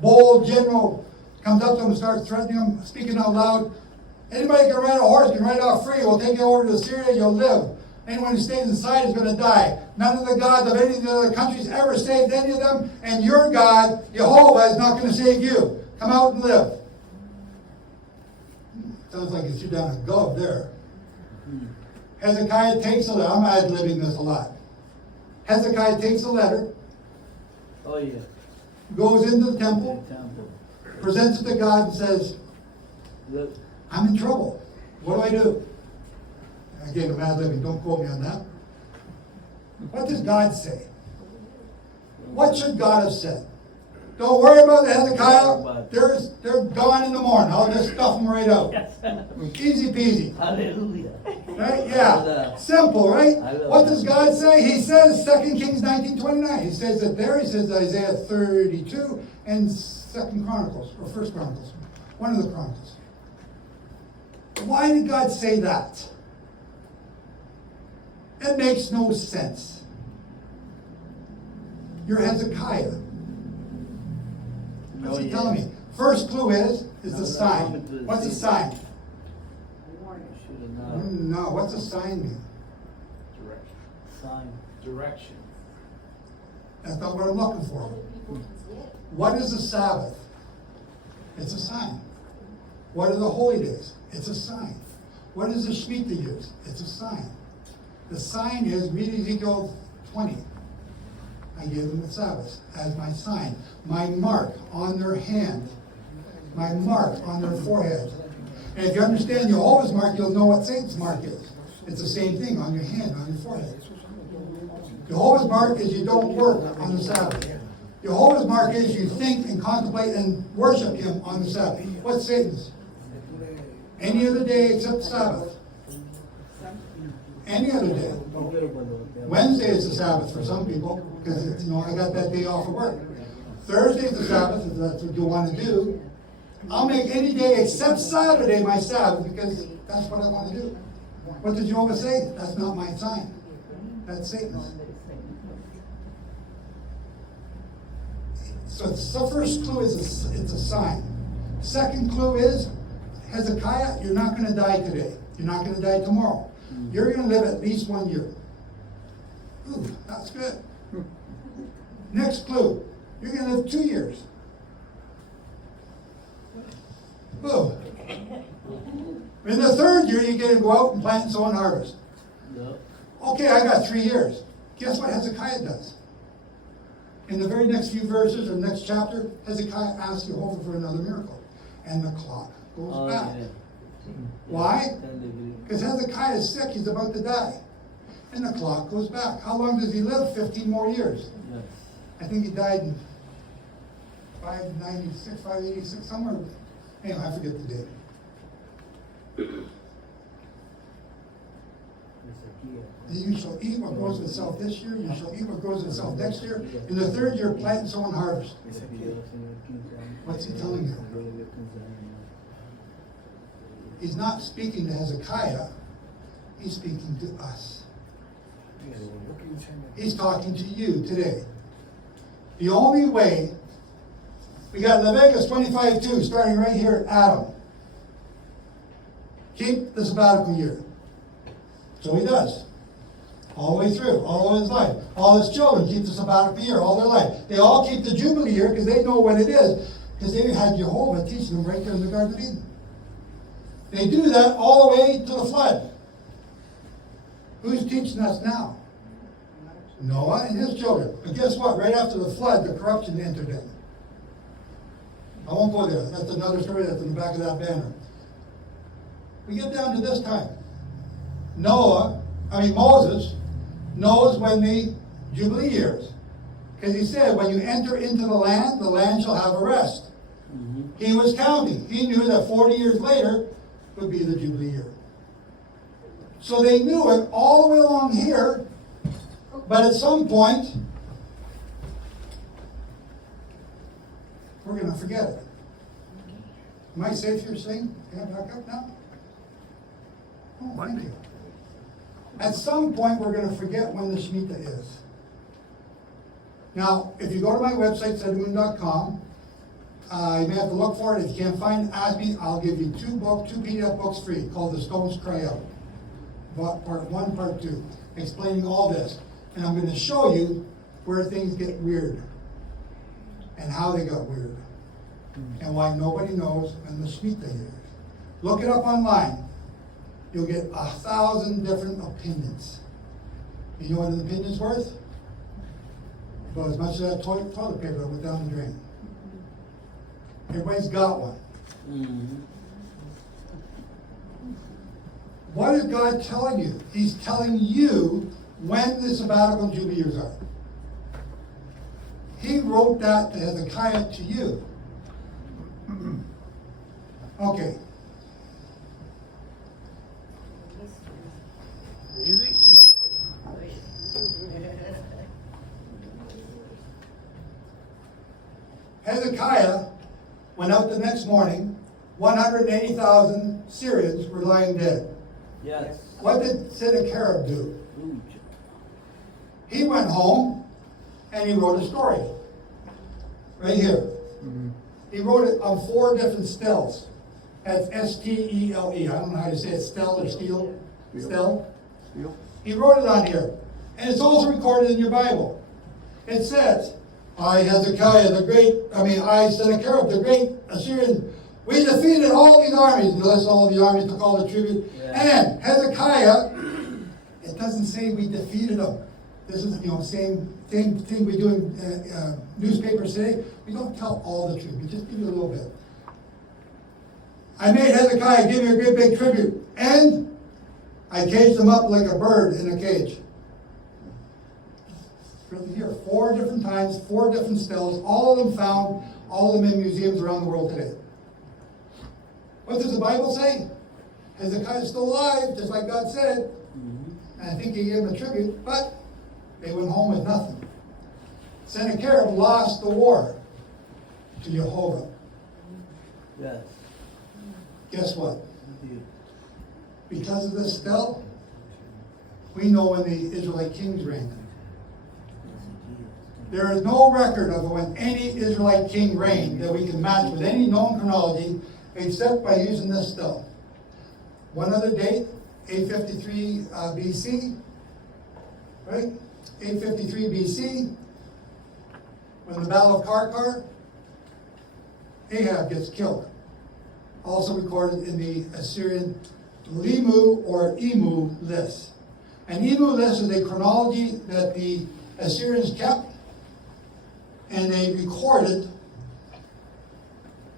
bold general comes up to him and starts threatening him, speaking out loud. Anybody can ride a horse, can ride off free. We'll take you over to Syria, you'll live. Anyone who stays inside is going to die. None of the gods of any of the other countries ever saved any of them, and your God, Jehovah, is not going to save you. Come out and live. Sounds like you shoot down a glove there. Hezekiah takes a letter. I'm ad-libbing this a lot. Hezekiah takes a letter, Oh, yeah. goes into the temple, Temple. presents it to God, and says, Look. I'm in trouble. What do? Again, I'm ad-libbing. Don't quote me on that. What does God say? What should God have said? Don't worry about the Hezekiah. They're gone in the morning. I'll just stuff them right out. Easy peasy. Hallelujah. Right? Yeah. Simple, right? What does God say? He says 2 Kings 19:29. He says it there. He says Isaiah 32 and 2 Chronicles or 1 Chronicles. One of the Chronicles. Why did God say that? It makes no sense. You're Hezekiah. What's he telling me? First clue is the sign. What's a sign? No, what's a sign mean? Direction. Sign. Direction. That's not what I'm looking for. What is the Sabbath? It's a sign. What are the holy days? It's a sign. What is the Shemitah years? It's a sign. The sign is, read Ezekiel 20. I gave them the Sabbath as my sign, my mark on their hand, my mark on their forehead. And if you understand Jehovah's mark, you'll know what Satan's mark is. It's the same thing on your hand, on your forehead. Jehovah's mark is you don't work on the Sabbath. Jehovah's mark is you think and contemplate and worship him on the Sabbath. What's Satan's? Any other day except Sabbath. Any other day. Wednesday is the Sabbath for some people because I got that day off of work. Thursday is the Sabbath if that's what you want to do. I'll make any day except Saturday my Sabbath because that's what I want to do. What did Jehovah say? That's not my sign. That's Satan's. So the first clue is it's a sign. Second clue is Hezekiah, you're not going to die today. You're not going to die tomorrow. You're going to live at least 1 year. Ooh, that's good. Next clue, you're going to live 2 years. Boom. In the third year, you get to go out and plant and sow and harvest. Okay, I got 3 years. Guess what Hezekiah does? In the very next few verses or next chapter, Hezekiah asks Jehovah for another miracle. And the clock goes back. Yeah. Why? Because Hezekiah is sick, he's about to die. And the clock goes back. How long does he live? 15 more years. Yes. I think he died in 596, 586, somewhere. Anyway, I forget the date. You shall eat what grows with itself this year. You shall eat what grows with itself next year. In the third year, plant and sow and harvest. What's he telling you? He's not speaking to Hezekiah. He's speaking to us. He's talking to you today. The only way, we got Leviticus 25:2, starting right here at Adam. Keep the sabbatical year. So he does. All the way through, all of his life. All his children keep the sabbatical year all their life. They all keep the Jubilee year because they know what it is. Because they had Jehovah teaching them right there in the Garden of Eden. They do that all the way to the flood. Who's teaching us now? Noah and his children. But guess what? Right after the flood, the corruption entered in. I won't go there. That's another story that's in the back of that banner. We get down to this time. Moses knows when the Jubilee years. Because he said, when you enter into the land shall have a rest. Mm-hmm. He was counting. He knew that 40 years later would be the Jubilee year. So they knew it all the way along here, but at some point, we're going to forget it. Am I safe here saying? Can I back up now? Oh, thank you. At some point, we're going to forget when the Shemitah is. Now, if you go to my website, Dumond.com, you may have to look for it. If you can't find it, ask me. I'll give you two PDF books free called The Stones Cry Out. Part 1, Part 2, explaining all this. And I'm going to show you where things get weird and how they got weird and why nobody knows when the Shemitah is. Look it up online. You'll get 1,000 different opinions. You know what an opinion's worth? About as much as that toilet paper that went down the drain. Everybody's got one. What is God telling you? He's telling you when the sabbatical Jubilee years are. He wrote that to Hezekiah to you. Okay. Hezekiah went out the next morning. 180,000 Syrians were lying dead. Yes. What did Sennacherib do? He went home and he wrote a story. Right here. He wrote it on 4 different stills. That's S-T-E-L-E. I don't know how to say it, stele or steel. Stele. He wrote it on here. And it's also recorded in your Bible. It says, I, Hezekiah, I, Sennacherib, the great Assyrian, we defeated all these armies. He lists all the armies, took all the tribute. Yeah. And Hezekiah, it doesn't say we defeated them. This is, same thing we do in newspapers today. We don't tell all the truth. We just give you a little bit. I made Hezekiah give you a great big tribute. And I caged him up like a bird in a cage. Written here 4 different times, 4 different stills, all of them found, all of them in museums around the world today. What does the Bible say? Hezekiah's still alive, just like God said. And I think he gave him a tribute, but they went home with nothing. Sennacherib lost the war to Jehovah. Yes. Guess what? Because of this still, we know when the Israelite kings reigned. There is no record of when any Israelite king reigned that we can match with any known chronology except by using this still. One other date, 853 BC, right? 853 BC, when the Battle of Karkar, Ahab gets killed. Also recorded in the Assyrian Limu or Emu list. An Emu list is a chronology that the Assyrians kept, and they recorded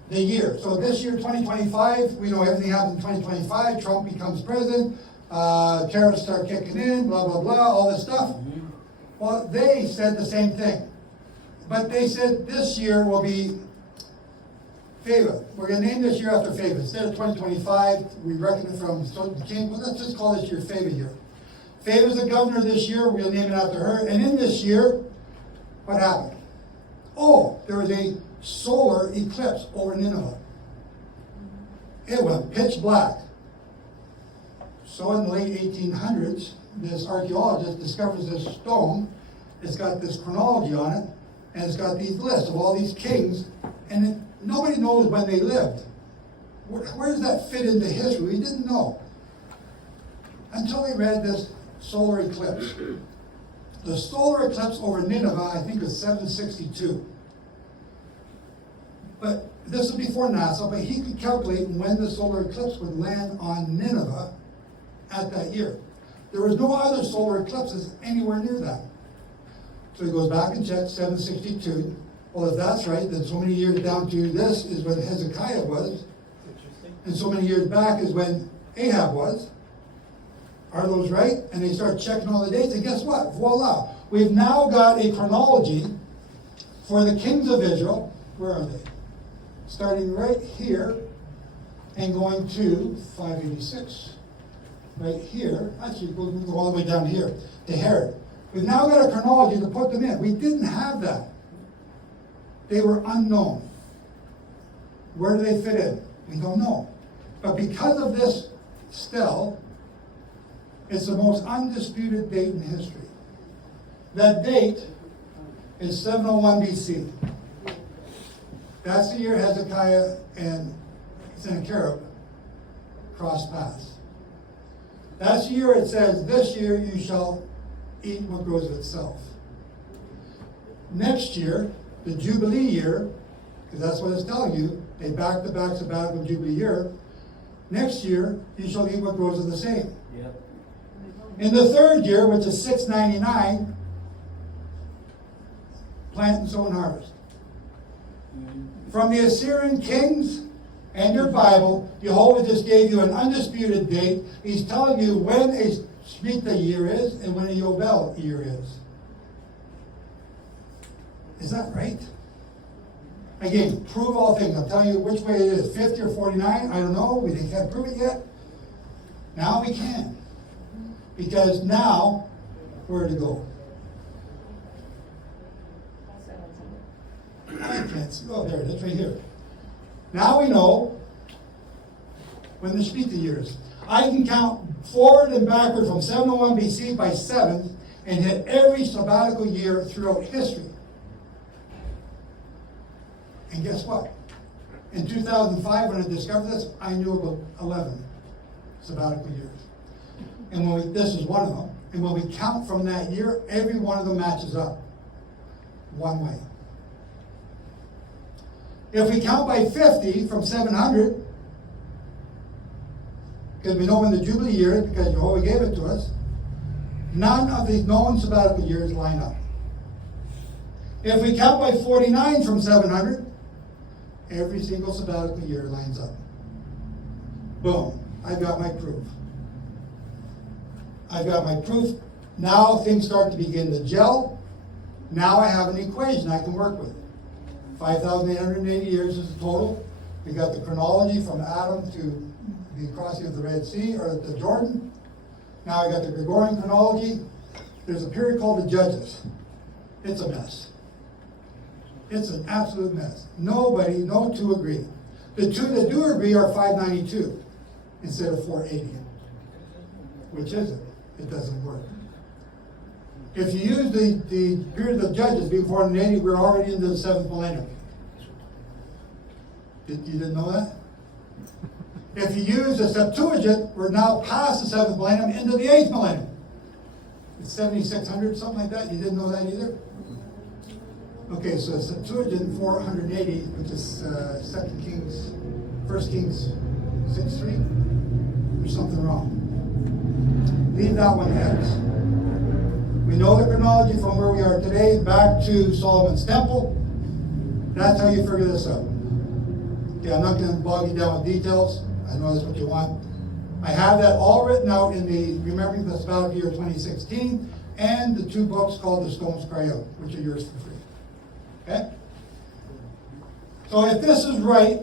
the year. So this year, 2025, we know everything happens in 2025. Trump becomes president, tariffs start kicking in, blah, blah, blah, all this stuff. Well, they said the same thing. But they said this year will be Fayvah. We're going to name this year after Fayvah. Instead of 2025, we reckon it from king. Well, let's just call this year Fayvah year. Fayvah's the governor this year. We're going to name it after her. And in this year, what happened? Oh, there was a solar eclipse over Nineveh. It went pitch black. So in the late 1800s, this archaeologist discovers this stone. It's got this chronology on it, and it's got these lists of all these kings, and nobody knows when they lived. Where does that fit into history? We didn't know. Until they read this solar eclipse. The solar eclipse over Nineveh, I think, was 762. But this was before NASA, but he could calculate when the solar eclipse would land on Nineveh at that year. There was no other solar eclipses anywhere near that. So he goes back and checks 762. Well, if that's right, then so many years down to this is when Hezekiah was. And so many years back is when Ahab was. Are those right? And they start checking all the dates, and guess what? Voila. We've now got a chronology for the kings of Israel. Where are they? Starting right here and going to 586. Right here. Actually, we'll go all the way down here to Herod. We've now got a chronology to put them in. We didn't have that. They were unknown. Where do they fit in? We don't know. But because of this stele, it's the most undisputed date in history. That date is 701 BC. That's the year Hezekiah and Sennacherib crossed paths. That's the year it says, this year you shall eat what grows of itself. Next year, the Jubilee year, because that's what it's telling you, a back-to-back sabbatical Jubilee year, next year you shall eat what grows of the same. Yep. In the third year, which is 699, plant and sow and harvest. From the Assyrian kings and your Bible, Jehovah just gave you an undisputed date. He's telling you when a Shemitah year is and when a Yobel year is. Is that right? Again, prove all things. I'm telling you which way it is, 50 or 49, I don't know. We can't prove it yet. Now we can. Because now, where to go? I can't see. Oh, there it is, right here. Now we know when the Shemitah year is. I can count forward and backward from 701 BC by 7 and hit every sabbatical year throughout history. And guess what? In 2005, when I discovered this, I knew about 11 sabbatical years. And this is one of them. And when we count from that year, every one of them matches up one way. If we count by 50 from 700, because we know when the Jubilee year is, because Jehovah gave it to us, none of the known sabbatical years line up. If we count by 49 from 700, every single sabbatical year lines up. Boom, I've got my proof. I've got my proof. Now things start to begin to gel. Now I have an equation I can work with. 5,880 years is the total. We got the chronology from Adam to the crossing of the Red Sea, or the Jordan. Now I got the Gregorian chronology. There's a period called the Judges. It's a mess. It's an absolute mess. No two agree. The two that do agree are 592 instead of 480. Which is it? It doesn't work. If you use the period of the Judges being 480, we're already into the 7th millennium. You didn't know that? If you use the Septuagint, we're now past the 7th millennium into the 8th millennium. It's 7,600, something like that. You didn't know that either? Okay, so the Septuagint 480, which is 1 Kings 6:3. There's something wrong. Leave that one X. We know the chronology from where we are today back to Solomon's temple. That's how you figure this out. Okay, I'm not going to bog you down with details. I know that's what you want. I have that all written out in the Remembering the Sabbatical Year 2016 and the 2 books called The Stones Cry Out, which are yours for free. Okay? So if this is right,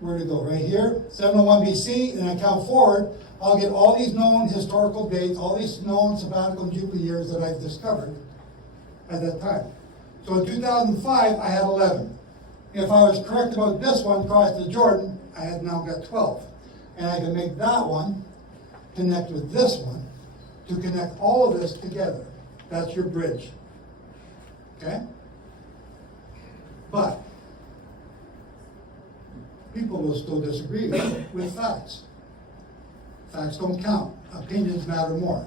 where to go? Right here, 701 BC, and I count forward, I'll get all these known historical dates, all these known sabbatical and Jubilee years that I've discovered at that time. So in 2005, I had 11. If I was correct about this one, across the Jordan, I had now got 12. And I can make that one connect with this one to connect all of this together. That's your bridge. Okay? But people will still disagree with facts. Facts don't count. Opinions matter more.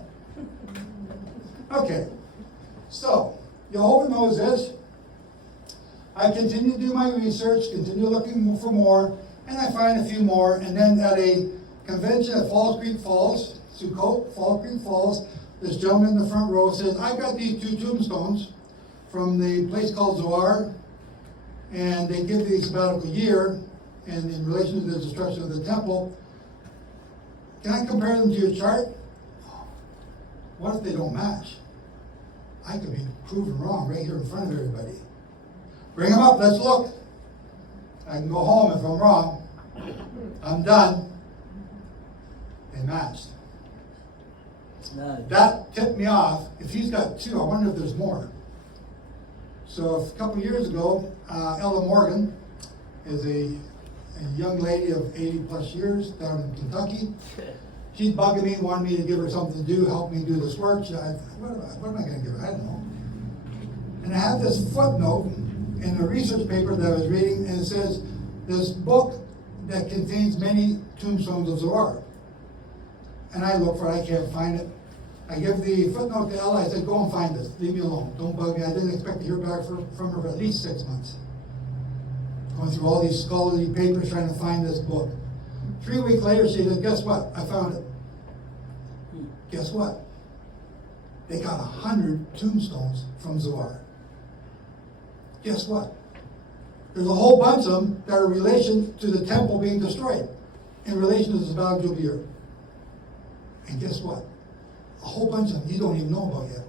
Okay. So, Jehovah knows this. I continue to do my research, continue looking for more, and I find a few more. And then at a convention at Falls Creek Falls, Sukkot, Falls Creek Falls, this gentleman in the front row says, I've got these 2 tombstones from the place called Zoar, and they give the sabbatical year, and in relation to the destruction of the temple. Can I compare them to your chart? What if they don't match? I could be proven wrong right here in front of everybody. Bring them up, let's look. I can go home if I'm wrong. I'm done. They matched. Nice. That tipped me off. If he's got 2, I wonder if there's more. So a couple of years ago, Ella Morgan is a young lady of 80 plus years down in Kentucky. She's bugging me, wanting me to give her something to do, help me do this work. What am I going to give her? I don't know. And I have this footnote in a research paper that I was reading, and it says, this book that contains many tombstones of Zohar. And I look for it, I can't find it. I give the footnote to Ella, I said, go and find this, leave me alone, don't bug me. I didn't expect to hear back from her for at least 6 months. Going through all these scholarly papers trying to find this book. 3 weeks later, she said, guess what? I found it. Guess what? They got 100 tombstones from Zohar. Guess what? There's a whole bunch of them that are in relation to the temple being destroyed, in relation to the Sabbath Jubilee. And guess what? A whole bunch of them you don't even know about yet.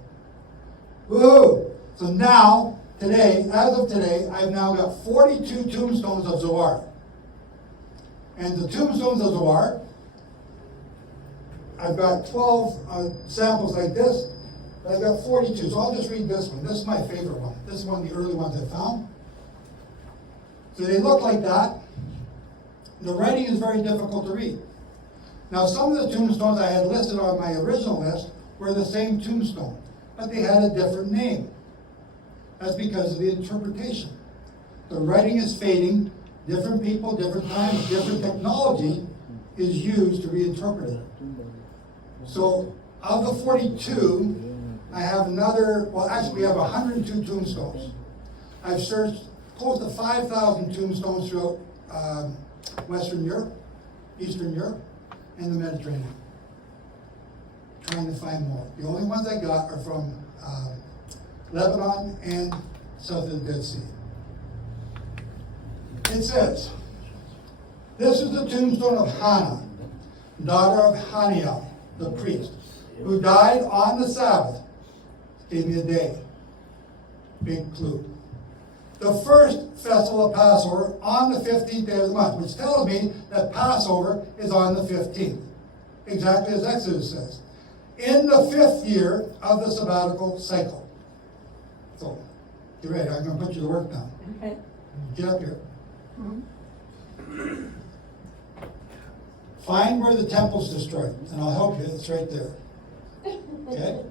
Whoa! So now, today, as of today, I've now got 42 tombstones of Zohar. And the tombstones of Zohar, I've got 12 samples like this, but I've got 42. So I'll just read this one. This is my favorite one. This is one of the early ones I found. So they look like that. The writing is very difficult to read. Now, some of the tombstones I had listed on my original list were the same tombstone, but they had a different name. That's because of the interpretation. The writing is fading. Different people, different times, different technology is used to reinterpret it. So, of the 42, I have another, well, actually, we have 102 tombstones. I've searched close to 5,000 tombstones throughout Western Europe, Eastern Europe, and the Mediterranean, trying to find more. The only ones I got are from Lebanon and south of the Dead Sea. It says, this is the tombstone of Hannah, daughter of Haniel, the priest, who died on the Sabbath. Gave me a day. Big clue. The first festival of Passover on the 15th day of the month, which tells me that Passover is on the 15th, exactly as Exodus says. In the 5th year of the sabbatical cycle. So, get ready, I'm going to put you to work now. Okay. Get up here. Find where the temple's destroyed, and I'll help you, it's right there. Okay?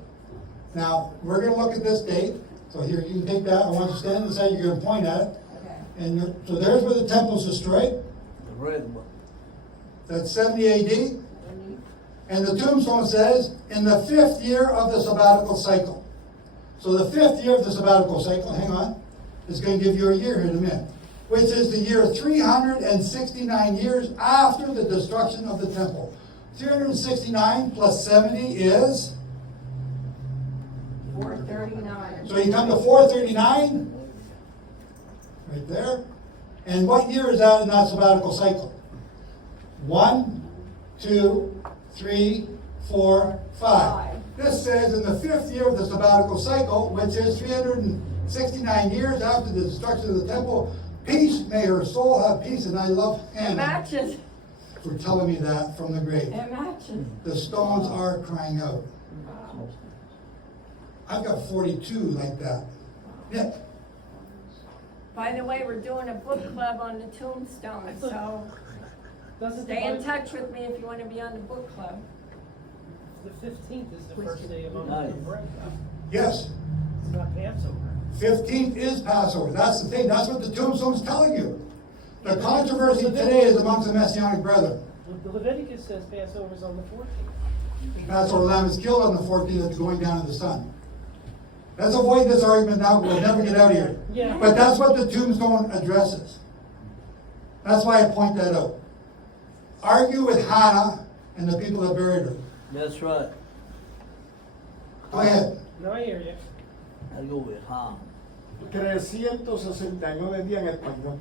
Now, we're going to look at this date. So here, you can take that. I want you to stand inside. You're going to point at it. Okay. And so there's where the temple's destroyed. The red one. That's 70 AD. And the tombstone says, in the 5th year of the sabbatical cycle. So the 5th year of the sabbatical cycle, hang on, is going to give you a year here in a minute, which is the year 369 years after the destruction of the temple. 369 plus 70 is? 439. So you come to 439, right there. And what year is that in that sabbatical cycle? 1, 2, 3, 4, 5. This says in the 5th year of the sabbatical cycle, which is 369 years after the destruction of the temple, peace, may her soul have peace. And I love Hannah Matches. for telling me that from the grave. It matches. The stones are crying out. Wow. I've got 42 like that. Nick. By the way, we're doing a book club on the tombstone, so stay in touch with me if you want to be on the book club. The 15th is the first day of Nice. unleavened bread. Yes. It's not Passover. 15th is Passover. That's the thing. That's what the tombstone's telling you. The controversy today is amongst the Messianic brethren. The Leviticus says Passover is on the 14th. Passover lamb is killed on the 14th of going down of the sun. Let's avoid this argument now. We'll never get out of here. Yeah. But that's what the tombstone addresses. That's why I point that out. Argue with Hannah and the people that buried her. That's right. Go ahead. No, I hear you. I'll go with Ham. 369 días en español.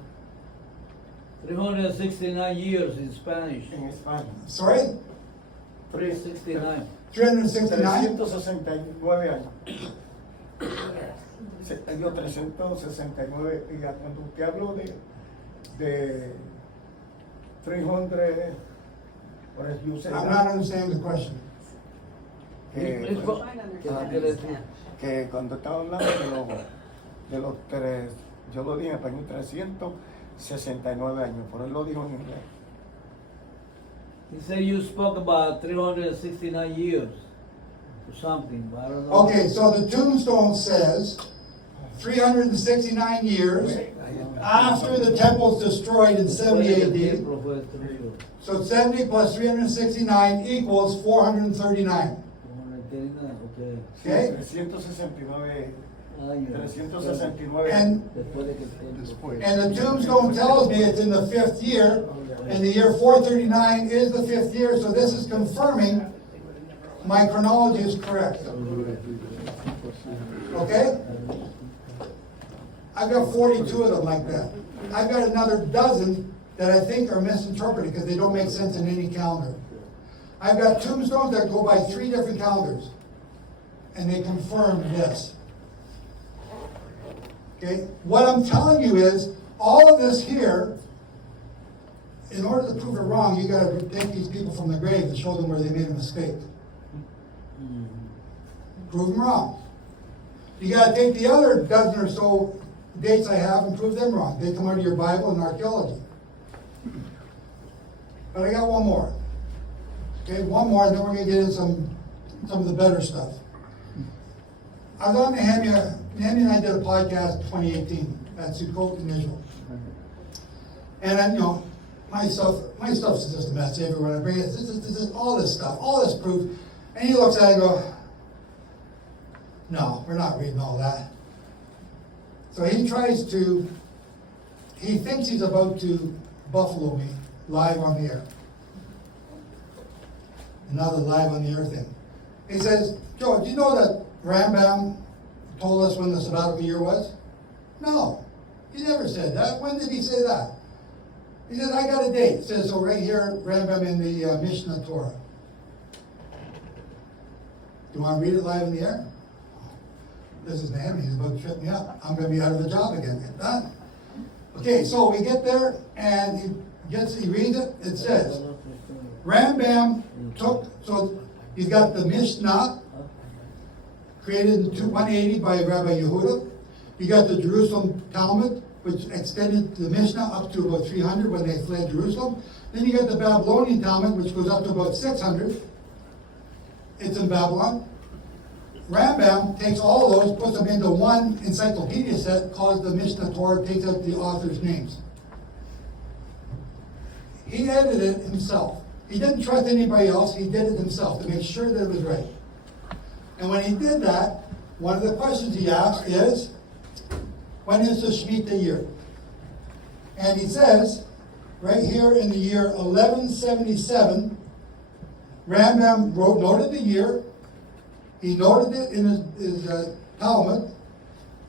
369 years in Spanish. En España. Sorry? 369. 369? 369 años. Digo 369 días. Cuando te hablo de 300, what did you say? I'm not understanding the question. Que cuando estaba hablando de los tres, yo lo dije en español, 369 años, por él lo dijo en inglés. He said you spoke about 369 years or something, but I don't know. Okay, so the tombstone says 369 years after the temple's destroyed in 70 AD. So 70 plus 369 equals 439. Okay? 369 And the tombstone tells me it's in the 5th year, and the year 439 is the 5th year, so this is confirming my chronology is correct. Okay? I've got 42 of them like that. I've got another dozen that I think are misinterpreted because they don't make sense in any calendar. I've got tombstones that go by 3 different calendars, and they confirm this. Okay? What I'm telling you is, all of this here, in order to prove it wrong, you gotta take these people from the grave and show them where they made a mistake. Prove them wrong. You gotta take the other dozen or so dates I have and prove them wrong. They come out of your Bible and archaeology. But I got one more. Okay, one more, and then we're gonna get into some of the better stuff. I was on Nehemiah and I did a podcast in 2018 at Sukkot in Israel. And I, my stuff's just a mess everywhere. I bring it, all this stuff, all this proof. And he looks at it and goes, no, we're not reading all that. So he thinks he's about to buffalo me live on the air. Another live on the air thing. He says, Joe, do you know that Rambam told us when the sabbatical year was? No, he never said that. When did he say that? He said, I got a date. It says, so right here, Rambam in the Mishnah Torah. Do you want to read it live in the air? This is Nehemiah, he's about to trip me up. I'm going to be out of the job again. Done. Okay, so we get there, and he reads it. It says, Rambam took, so you've got the Mishnah, created in 180 by Rabbi Yehuda. You got the Jerusalem Talmud, which extended the Mishnah up to about 300 when they fled Jerusalem. Then you got the Babylonian Talmud, which goes up to about 600. It's in Babylon. Rambam takes all of those, puts them into one encyclopedia set called the Mishnah Torah, takes out the authors' names. He edited it himself. He didn't trust anybody else, he did it himself to make sure that it was right. And when he did that, one of the questions he asked is, when is the Shemitah year? And he says, right here in the year 1177, Rambam noted the year, he noted it in his Talmud.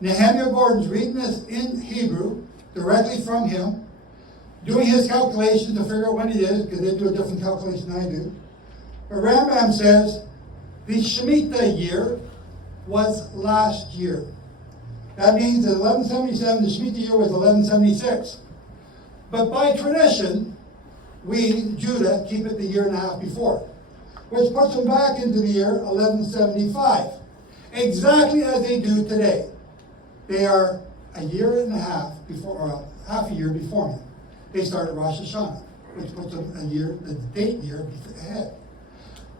Nehemiah Gordon's reading this in Hebrew, directly from him, doing his calculations to figure out when it is, because they do a different calculation than I do. But Rambam says, the Shemitah year was last year. That means that 1177, the Shemitah year was 1176. But by tradition, we, Judah, keep it the year and a half before, which puts them back into the year 1175, exactly as they do today. They are a year and a half before, or half a year before me. They start at Rosh Hashanah, which puts them a year, the date year ahead.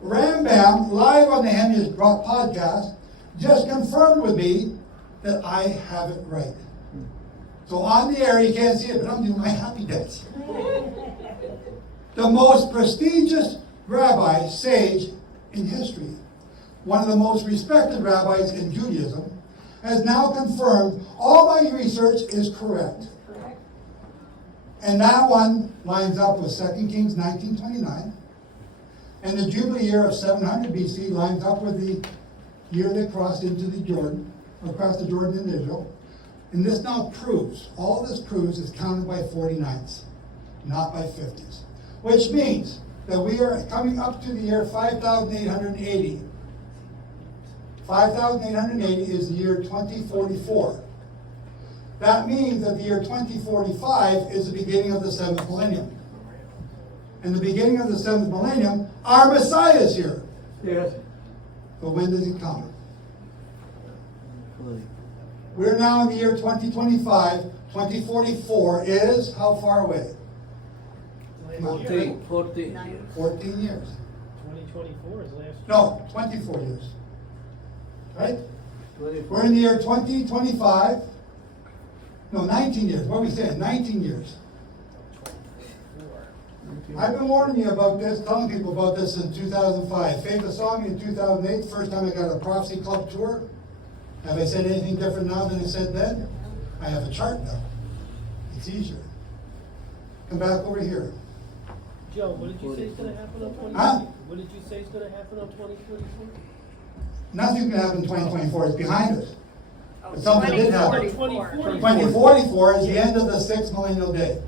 Rambam, live on the Nehemiah's podcast, just confirmed with me that I have it right. So on the air, you can't see it, but I'm doing my happy dance. The most prestigious rabbi, sage in history, one of the most respected rabbis in Judaism, has now confirmed all my research is correct. And that one lines up with 2 Kings 19:29. And the Jubilee year of 700 BC lines up with the year they crossed into the Jordan, or crossed the Jordan in Israel. And this now proves, all this proves is counted by 49ths, not by 50s. Which means that we are coming up to the year 5,880. 5,880 is the year 2044. That means that the year 2045 is the beginning of the 7th millennium. And the beginning of the 7th millennium, our Messiah is here. Yes. But when does he come? We're now in the year 2025. 2044 is how far away? 14 14 years. 2024 is last year. No, 24 years. Right? We're in the year 2025. No, 19 years. What are we saying? 19 years. I've been warning you about this, telling people about this in 2005. Fayvah saw me in 2008, first time I got a Prophecy Club tour. Have I said anything different now than I said then? I have a chart now. It's easier. Come back over here. Joe, what did you say is gonna happen on 20? Huh? What did you say is gonna happen on 2024? Nothing's gonna happen in 2024, it's behind us. But something did happen. 2044. 2044 is the end of the 6th millennial day.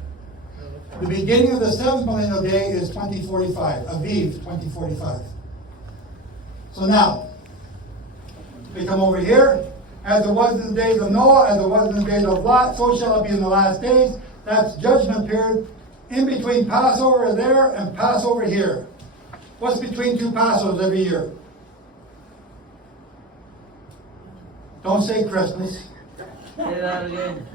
The beginning of the 7th millennial day is 2045, Aviv 2045. So now, we come over here. As it was in the days of Noah, as it was in the days of Lot, so shall it be in the last days. That's judgment period. In between Passover there and Passover here. What's between two Passovers every year? Don't say Christmas. Say that again.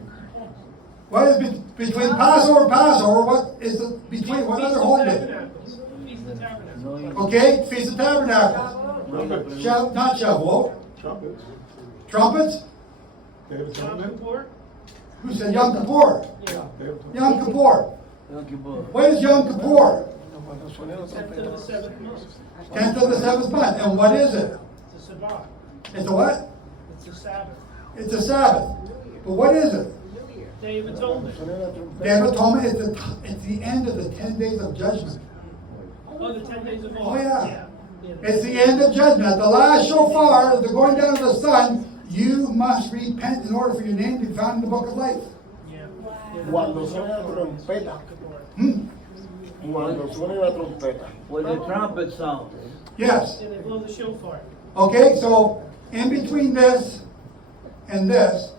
What is between Passover, what is it between, what other holiday? Feast of Tabernacles. Okay, Feast of Tabernacles. Not Shavuot. Trumpets. Trumpets? Day of Yom Atonement. Kippur? Who said Yom Kippur? Yeah. Day of Atonement. Yom Kippur. Yom Kippur. What is Yom Kippur? 10th of the 7th month. 10th of the 7th month. And what is it? It's a Sabbath. It's a what? It's a Sabbath. It's a Sabbath. But what is it? Day of Atonement. Day of Atonement is it's the end of the 10 days of judgment. Oh, the 10 days of Oh, awe. yeah. It's the end of judgment. At the last shofar, as they're going down to the sun, you must repent in order for your name to be found in the book of life. Yeah. Cuando suene la trompeta. Cuando suene la trompeta. When the trumpet sound. Yes. And they blow the shofar. Okay, so in between this and this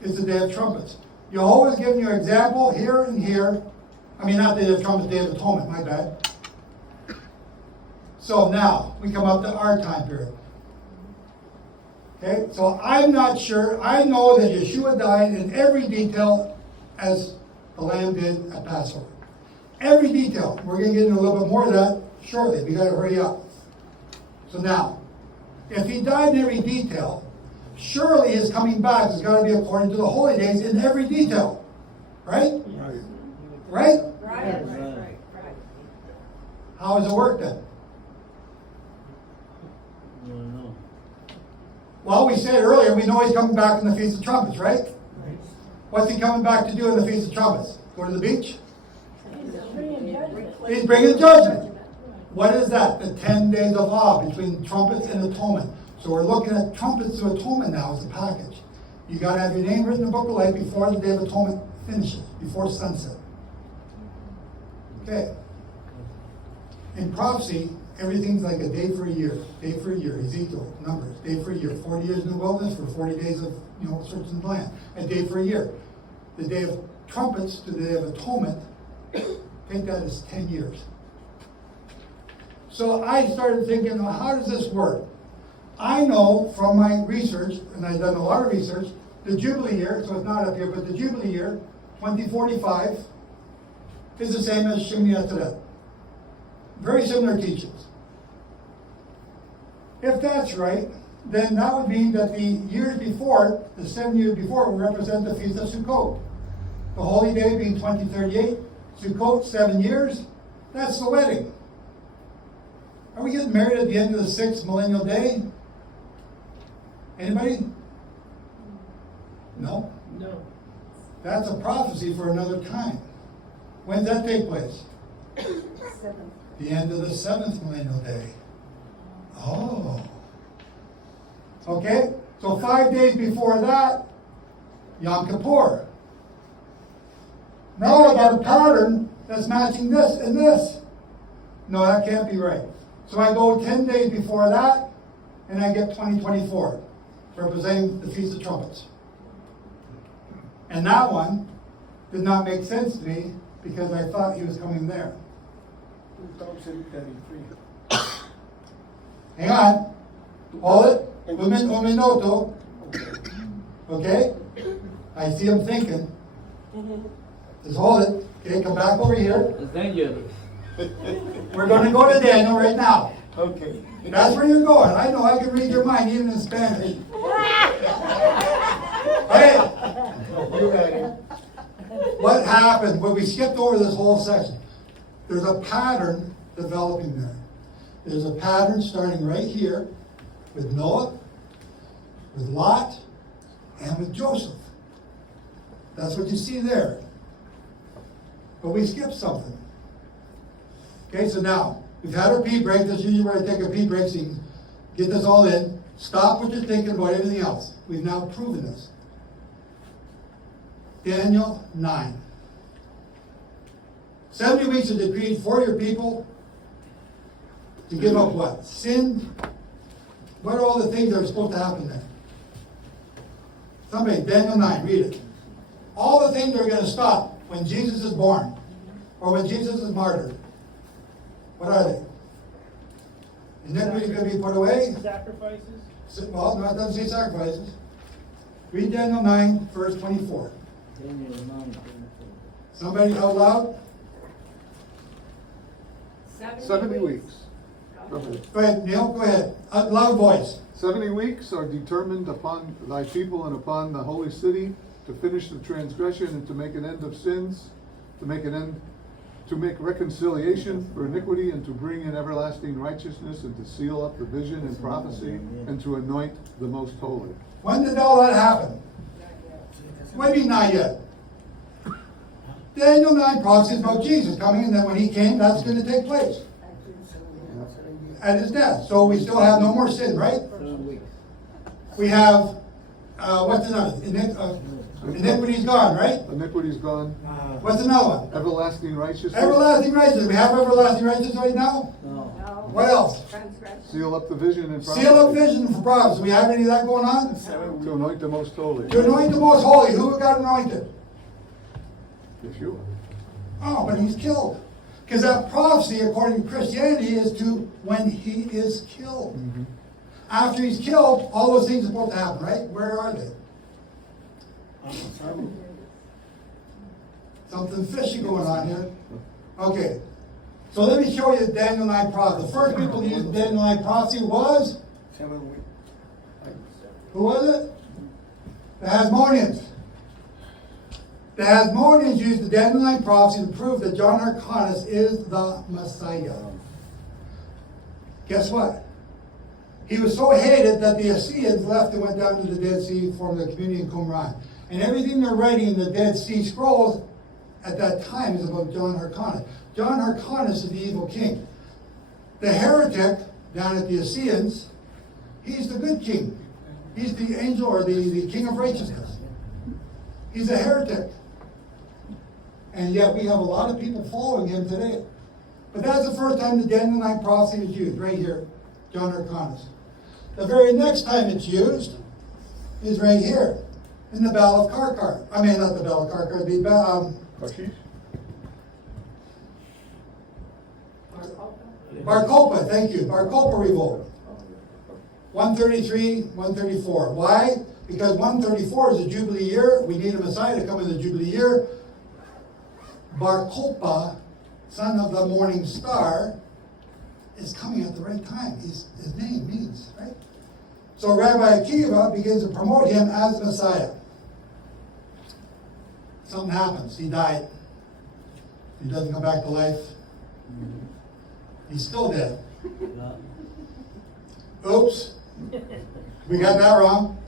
is the Day of Trumpets. Jehovah's giving you an example here and here. I mean, not the Day of Trumpets, Day of Atonement, my bad. So now, we come up to our time period. Okay, so I'm not sure. I know that Yeshua died in every detail as the Lamb did at Passover. Every detail. We're going to get into a little bit more of that shortly. We got to hurry up. So now, if he died in every detail, surely his coming back has got to be according to the holy days in every detail. Right? Right. Right? Right. How does it work then? No. Well, we said earlier, we know he's coming back in the Feast of Trumpets, right? What's he coming back to do in the Feast of Trumpets? Go to the beach? He's bringing judgment. What is that? The 10 days of awe between trumpets and atonement. So we're looking at trumpets to atonement now as a package. You got to have your name written in the book of life before the Day of Atonement finishes, before sunset. Okay. In prophecy, everything's like a day for a year. Day for a year. Ezekiel, Numbers. Day for a year. 40 years in the wilderness for 40 days of searching the land. A day for a year. The Day of Trumpets to the Day of Atonement, take that as 10 years. So I started thinking, well, how does this work? I know from my research, and I've done a lot of research, the Jubilee year, so it's not up here, but the Jubilee year, 2045, is the same as Shemini Atzeret. Very similar teachings. If that's right, then that would mean that the years before, the 7 years before, would represent the Feast of Sukkot. The holy day being 2038, Sukkot, 7 years, that's the wedding. Are we getting married at the end of the 6th millennial day? Anybody? No? No. That's a prophecy for another time. When does that take place? The end of the 7th millennial day. Oh. Okay, so 5 days before that, Yom Kippur. Now I got a pattern that's matching this and this. No, that can't be right. So I go 10 days before that, and I get 2024, representing the Feast of Trumpets. And that one did not make sense to me because I thought he was coming there. 2033. Hang on. Hold it. Un minuto. Okay? I see him thinking. Just hold it. Okay, come back over here. It's dangerous. We're going to go to Daniel right now. Okay. That's where you're going. I know, I can read your mind even in Spanish. Hey, You got it. what happened when we skipped over this whole section? There's a pattern developing there. There's a pattern starting right here with Noah, with Lot, and with Joseph. That's what you see there. But we skipped something. Okay, so now, we've had our pee break. This is usually where I take a pee break so you can get this all in. Stop what you're thinking about everything else. We've now proven this. Daniel 9. 70 weeks are decreed for your people to give up what? Sin? What are all the things that are supposed to happen there? Somebody, Daniel 9, read it. All the things that are going to stop when Jesus is born or when Jesus is martyred. What are they? Iniquity is going to be put away. Sacrifices? Well, no, it doesn't say sacrifices. Read Daniel 9, verse 24. Somebody out loud? 70 weeks. Go ahead, Neil, go ahead. A loud voice. 70 weeks are determined upon thy people and upon the holy city to finish the transgression and to make an end of sins, to make reconciliation for iniquity, and to bring in everlasting righteousness, and to seal up the vision and prophecy, and to anoint the most holy. When did all that happen? What do you mean not yet? Daniel 9 prophecies about Jesus coming, and then when he came, that's going to take place. At his death. So we still have no more sin, right? We have, what's another? Iniquity's gone, right? Iniquity's gone. What's another one? Everlasting righteousness. Everlasting righteousness. We have everlasting righteousness right now? No. What else? Seal up the vision and prophecy. Seal up vision for prophecy. Do we have any of that going on? To anoint the most holy. To anoint the most holy. Who got anointed? Yeshua. Oh, but he's killed. Because that prophecy, according to Christianity, is to when he is killed. Mm-hmm. After he's killed, all those things are supposed to happen, right? Where are they? Something fishy going on here. Okay. So let me show you the Daniel 9 prophecy. The first people to use the Daniel 9 prophecy was? 7 weeks. Who was it? The Hasmoneans. The Hasmoneans used the Daniel 9 prophecy to prove that John Hyrcanus is the Messiah. Guess what? He was so hated that the Assyrians left and went down to the Dead Sea, formed a community in Qumran. And everything they're writing in the Dead Sea Scrolls at that time is about John Hyrcanus. John Hyrcanus is the evil king. The heretic down at the Assyrians, he's the good king. He's the angel or the king of righteousness. He's a heretic. And yet we have a lot of people following him today. But that's the first time the Daniel 9 prophecy was used, right here, John Hyrcanus. The very next time it's used is right here, in the Battle of Karkar. I mean, not the Battle of Karkar, the Tarshish? Bar Kokhba, thank you, Bar Kokhba revolt. 133, 134. Why? Because 134 is a Jubilee year. We need a Messiah to come in the Jubilee year. Bar Kokhba, son of the morning star, is coming at the right time. His name means, right? So Rabbi Akiva begins to promote him as Messiah. Something happens. He died. He doesn't come back to life. He's still dead. Oops. We got that wrong.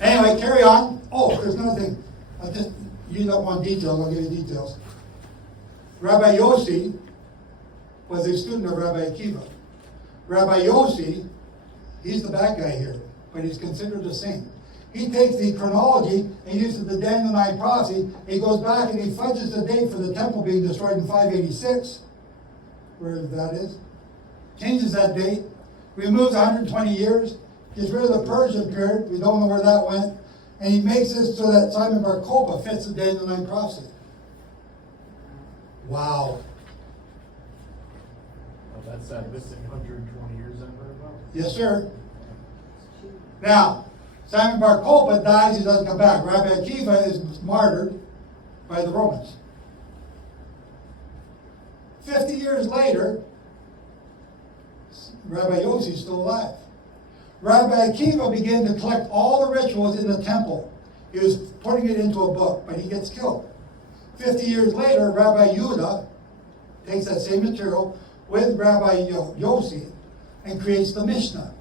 Anyway, carry on. Oh, there's another thing. You don't want details, I'll give you details. Rabbi Yossi was a student of Rabbi Akiva. Rabbi Yossi, he's the bad guy here, but he's considered a saint. He takes the chronology and uses the Daniel 9 prophecy. He goes back and he fudges the date for the temple being destroyed in 586, where that is. Changes that date. Removes 120 years. Gets rid of the Persian period. We don't know where that went. And he makes this so that Simon Bar Kokhba fits the Daniel 9 prophecy. Wow. Well, that's that missing 120 years I've heard about. Yes, sir. Now, Simon Bar Kokhba dies, he doesn't come back. Rabbi Akiva is martyred by the Romans. 50 years later, Rabbi Yossi is still alive. Rabbi Akiva began to collect all the rituals in the temple. He was putting it into a book, but he gets killed. 50 years later, Rabbi Yehuda takes that same material with Rabbi Yossi and creates the Mishnah.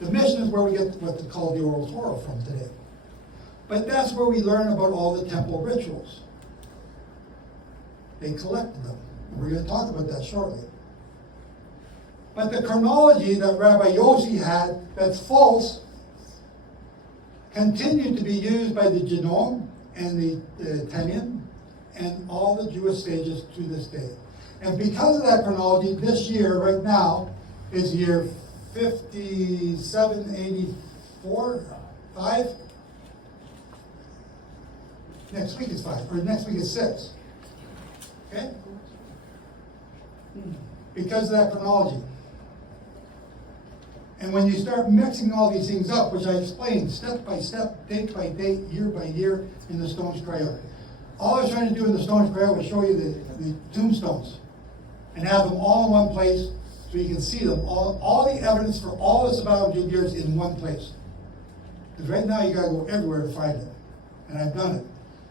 The Mishnah is where we get what's called the Oral Torah from today. But that's where we learn about all the temple rituals. They collected them. We're going to talk about that shortly. But the chronology that Rabbi Yossi had that's false continued to be used by the Dumond and the Tenyan and all the Jewish sages to this day. And because of that chronology, this year, right now, is year 5784, 5. Next week is 5, or next week is 6. Okay? Because of that chronology. And when you start mixing all these things up, which I explained step by step, date by date, year by year in the Stones Crayon. All I was trying to do in the Stones Crayon was show you the tombstones and have them all in one place so you can see them, all the evidence for all the surviving years in one place. Because right now you gotta go everywhere to find it. And I've done it.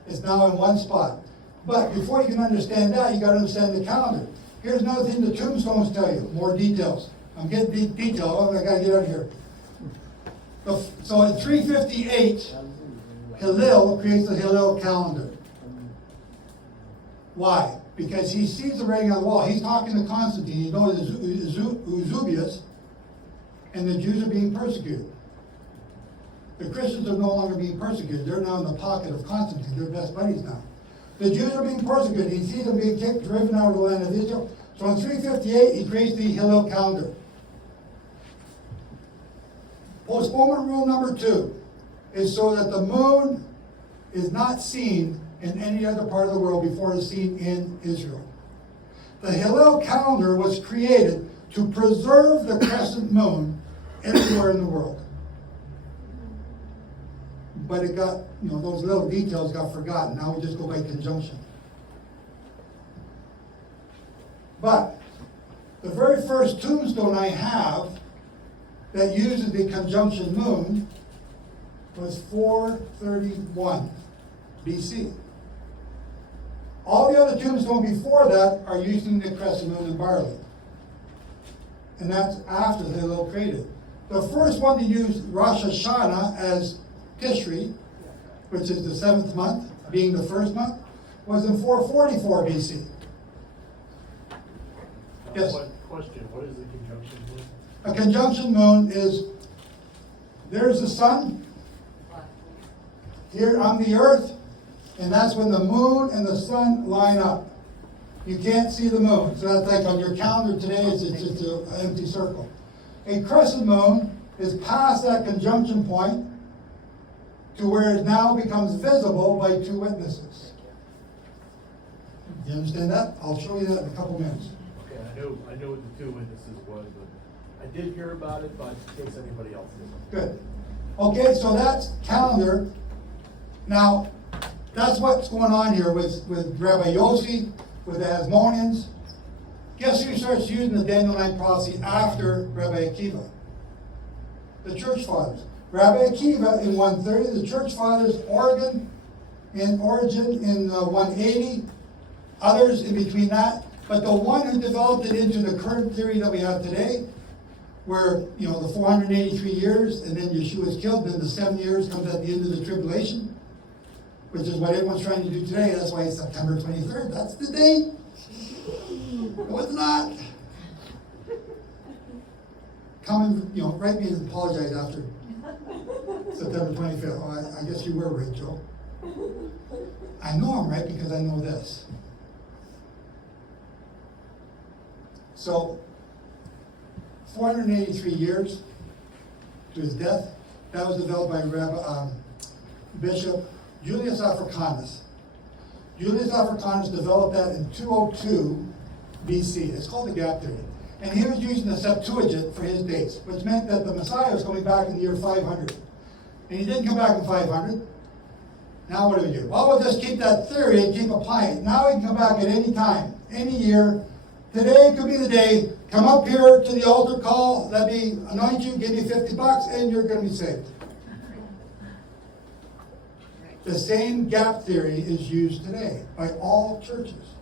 It's now in one spot. But before you can understand that, you gotta understand the calendar. Here's another thing the tombstones tell you, more details. I'm getting detail, I gotta get out of here. So at 358, Hillel creates the Hillel calendar. Why? Because he sees the writing on the wall. He's talking to Constantine. He knows Eusebius, and the Jews are being persecuted. The Christians are no longer being persecuted. They're now in the pocket of Constantine. They're best buddies now. The Jews are being persecuted. He sees them being kicked, driven out of the land of Israel. So in 358, he creates the Hillel calendar. Postponement rule number 2 is so that the moon is not seen in any other part of the world before it's seen in Israel. The Hillel calendar was created to preserve the crescent moon everywhere in the world. But it got, those little details got forgotten. Now we just go by conjunction. But the very first tombstone I have that uses the conjunction moon was 431 BC. All the other tombstones before that are using the crescent moon and barley. And that's after the Hillel created. The first one to use Rosh Hashanah as Tishri, which is the 7th month, being the first month, was in 444 BC. Yes? Question, what is the conjunction moon? A conjunction moon is, there's the sun, here on the earth, and that's when the moon and the sun line up. You can't see the moon, so that's like on your calendar today, it's just an empty circle. A crescent moon is past that conjunction point to where it now becomes visible by 2 witnesses. You understand that? I'll show you that in a couple minutes. Okay, I know what the 2 witnesses was, but I did hear about it, but in case anybody else didn't. Good. Okay, so that's calendar. Now, that's what's going on here with Rabbi Yossi, with the Hasmoneans. Guess who starts using the Daniel 9 prophecy after Rabbi Akiva? The church fathers. Rabbi Akiva in 130, the church fathers, Origen in 180, others in between that. But the one who developed it into the current theory that we have today, where, the 483 years, and then Yeshua is killed, then the 7 years comes at the end of the tribulation, which is what everyone's trying to do today. That's why it's September 23rd. That's the date. No, it's not. Come and, write me and apologize after September 25th. Oh, I guess you were right, Joe. I know I'm right because I know this. So, 483 years to his death. That was developed by Bishop Julius Africanus. Julius Africanus developed that in 202 BC. It's called the gap theory. And he was using the Septuagint for his dates, which meant that the Messiah was coming back in the year 500. And he didn't come back in 500. Now what do we do? Well, we'll just keep that theory and keep applying it. Now he can come back at any time, any year, Today could be the day. Come up here to the altar call. Let me anoint you, give you $50, and you're going to be saved. The same gap theory is used today by all churches.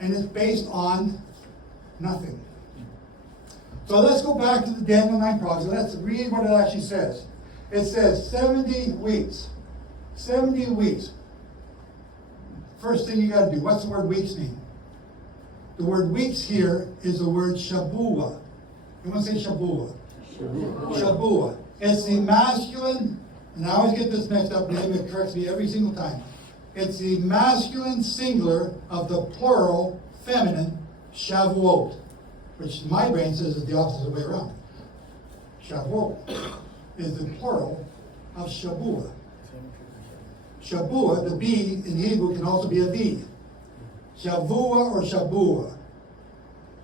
And it's based on nothing. So let's go back to the Daniel 9 prophecy. Let's read what it actually says. It says 70 weeks. 70 weeks. First thing you got to do, what's the word weeks mean? The word weeks here is the word Shabuah. You want to say Shabuah? Shabuah. It's the masculine, and I always get this mixed up, and it corrects me every single time. It's the masculine singular of the plural feminine Shavuot, which my brain says is the opposite way around. Shavuot is the plural of Shabuah. Shabuah, the B in Hebrew can also be a V. Shavua or Shabuah.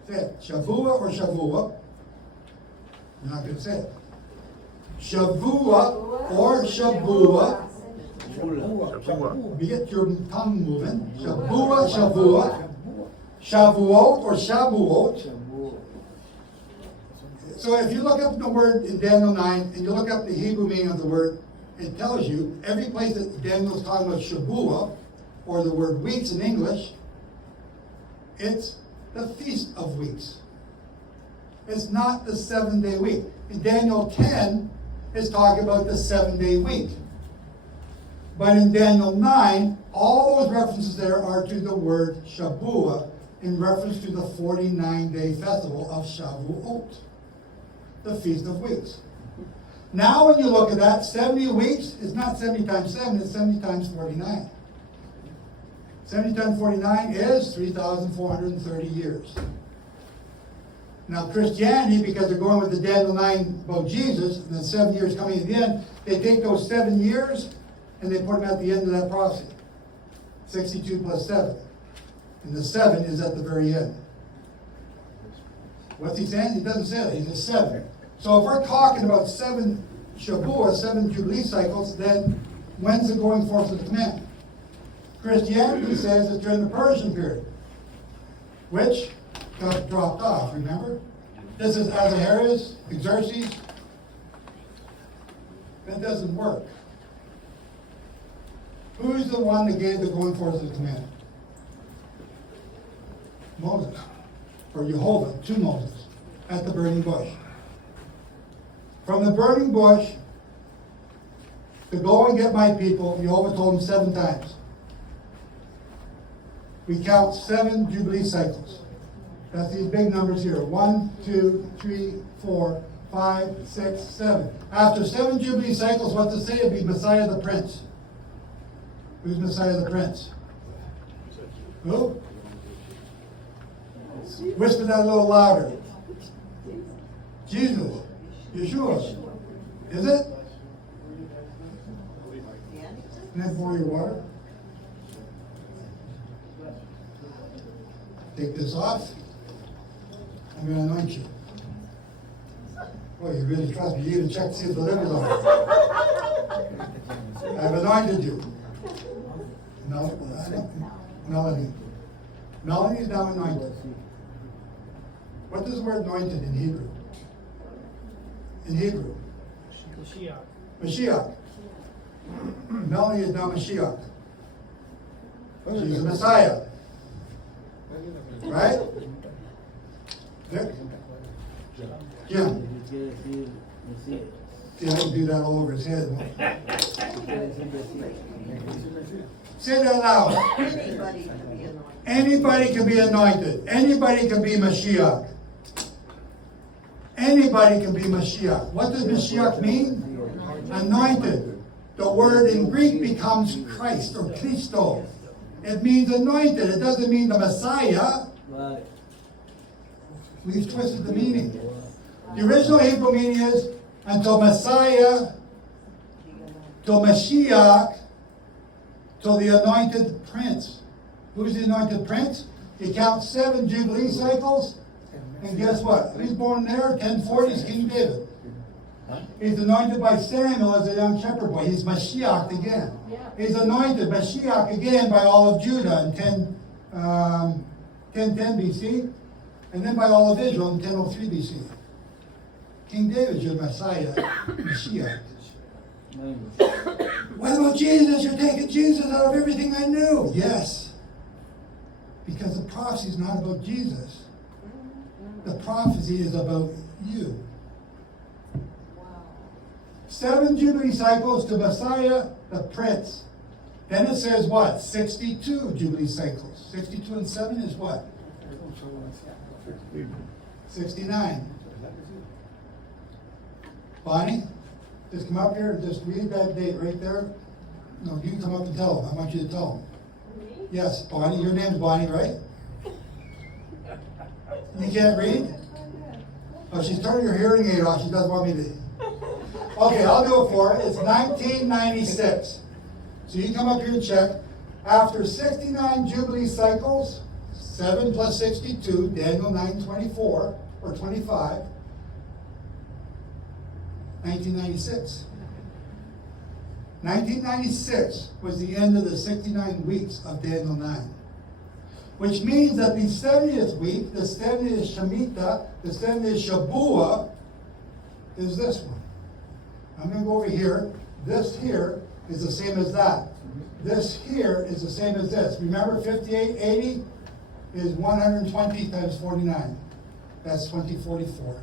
Say it. Shavua or Shavuah. I'm not going to say it. Shavua or Shabuah. Get your tongue moving. Shavua, Shavua. Shavuot or Shabuot. So if you look up the word in Daniel 9 and you look up the Hebrew meaning of the word, it tells you every place that Daniel's talking about Shabuah or the word weeks in English, it's the Feast of Weeks. It's not the 7-day week. In Daniel 10, it's talking about the 7-day week. But in Daniel 9, all those references there are to the word Shabuah in reference to the 49-day festival of Shavuot, the Feast of Weeks. Now when you look at that, 70 weeks is not 70 times 7, it's 70 times 49. 70 times 49 is 3,430 years. Now Christianity, because they're going with the Daniel 9 about Jesus, and the 7 years coming at the end, they take those 7 years and they put them at the end of that prophecy. 62 plus 7. And the 7 is at the very end. What's he saying? He doesn't say that. He says 7. So if we're talking about 7 Shabuah, 7 Jubilee cycles, then when's the going forth of the command? Christianity says it's during the Persian period, which got dropped off, remember? This is Ahasuerus, Xerxes. That doesn't work. Who's the one that gave the going forth of the command? Moses, or Jehovah, to Moses, at the burning bush. From the burning bush, to go and get my people, Jehovah told him 7 times. We count 7 Jubilee cycles. That's these big numbers here. 1, 2, 3, 4, 5, 6, 7. After 7 Jubilee cycles, what to say? It'd be Messiah the Prince. Who's Messiah the Prince? Who? Whisper that a little louder. Jesus. Yeshua. Is it? Can I pour your water? Take this off. I'm going to anoint you. Oh, you really trust me. You even check to see if the liver's on it. I've anointed you. No, Melanie. Melanie is now anointed. What does the word anointed in Hebrew? In Hebrew? Mashiach. Mashiach. Melanie is now Mashiach. She's the Messiah. Right? Vic? Jim? See, I don't do that all over his head. Say that loud. Anybody can be anointed. Anybody can be Mashiach. Anybody can be Mashiach. What does Mashiach mean? Anointed. The word in Greek becomes Christ or Christo. It means anointed. It doesn't mean the Messiah. We've twisted the meaning. The original Hebrew meaning is until Messiah, till Mashiach, till the anointed prince. Who's the anointed prince? You count 7 Jubilee cycles, and guess what? Who's born there? 1040 is King David. He's anointed by Samuel as a young shepherd boy. He's Mashiach again. He's anointed Mashiach again by all of Judah in 1010 BC, and then by all of Israel in 1003 BC. King David's your Messiah, Mashiach. What about Jesus? You're taking Jesus out of everything I knew. Yes. Because the prophecy is not about Jesus. The prophecy is about you. 7 Jubilee cycles to Messiah, the Prince. Then it says what? 62 Jubilee cycles. 62 and 7 is what? 69. Bonnie, just come up here and just read that date right there. No, you come up and tell them. I want you to tell them. Yes, Bonnie. Your name's Bonnie, right? You can't read? Oh, she's turning her hearing aid off. She doesn't want me to. Okay, I'll do it for her. It's 1996. So you come up here and check. After 69 Jubilee cycles, 7 plus 62, Daniel 9:24 or 25, 1996. 1996 was the end of the 69 weeks of Daniel 9. Which means that the 70th week, the 70th Shemitah, the 70th Shabuah, is this one. I'm going to go over here. This here is the same as that. This here is the same as this. Remember, 5880 is 120 times 49. That's 2044.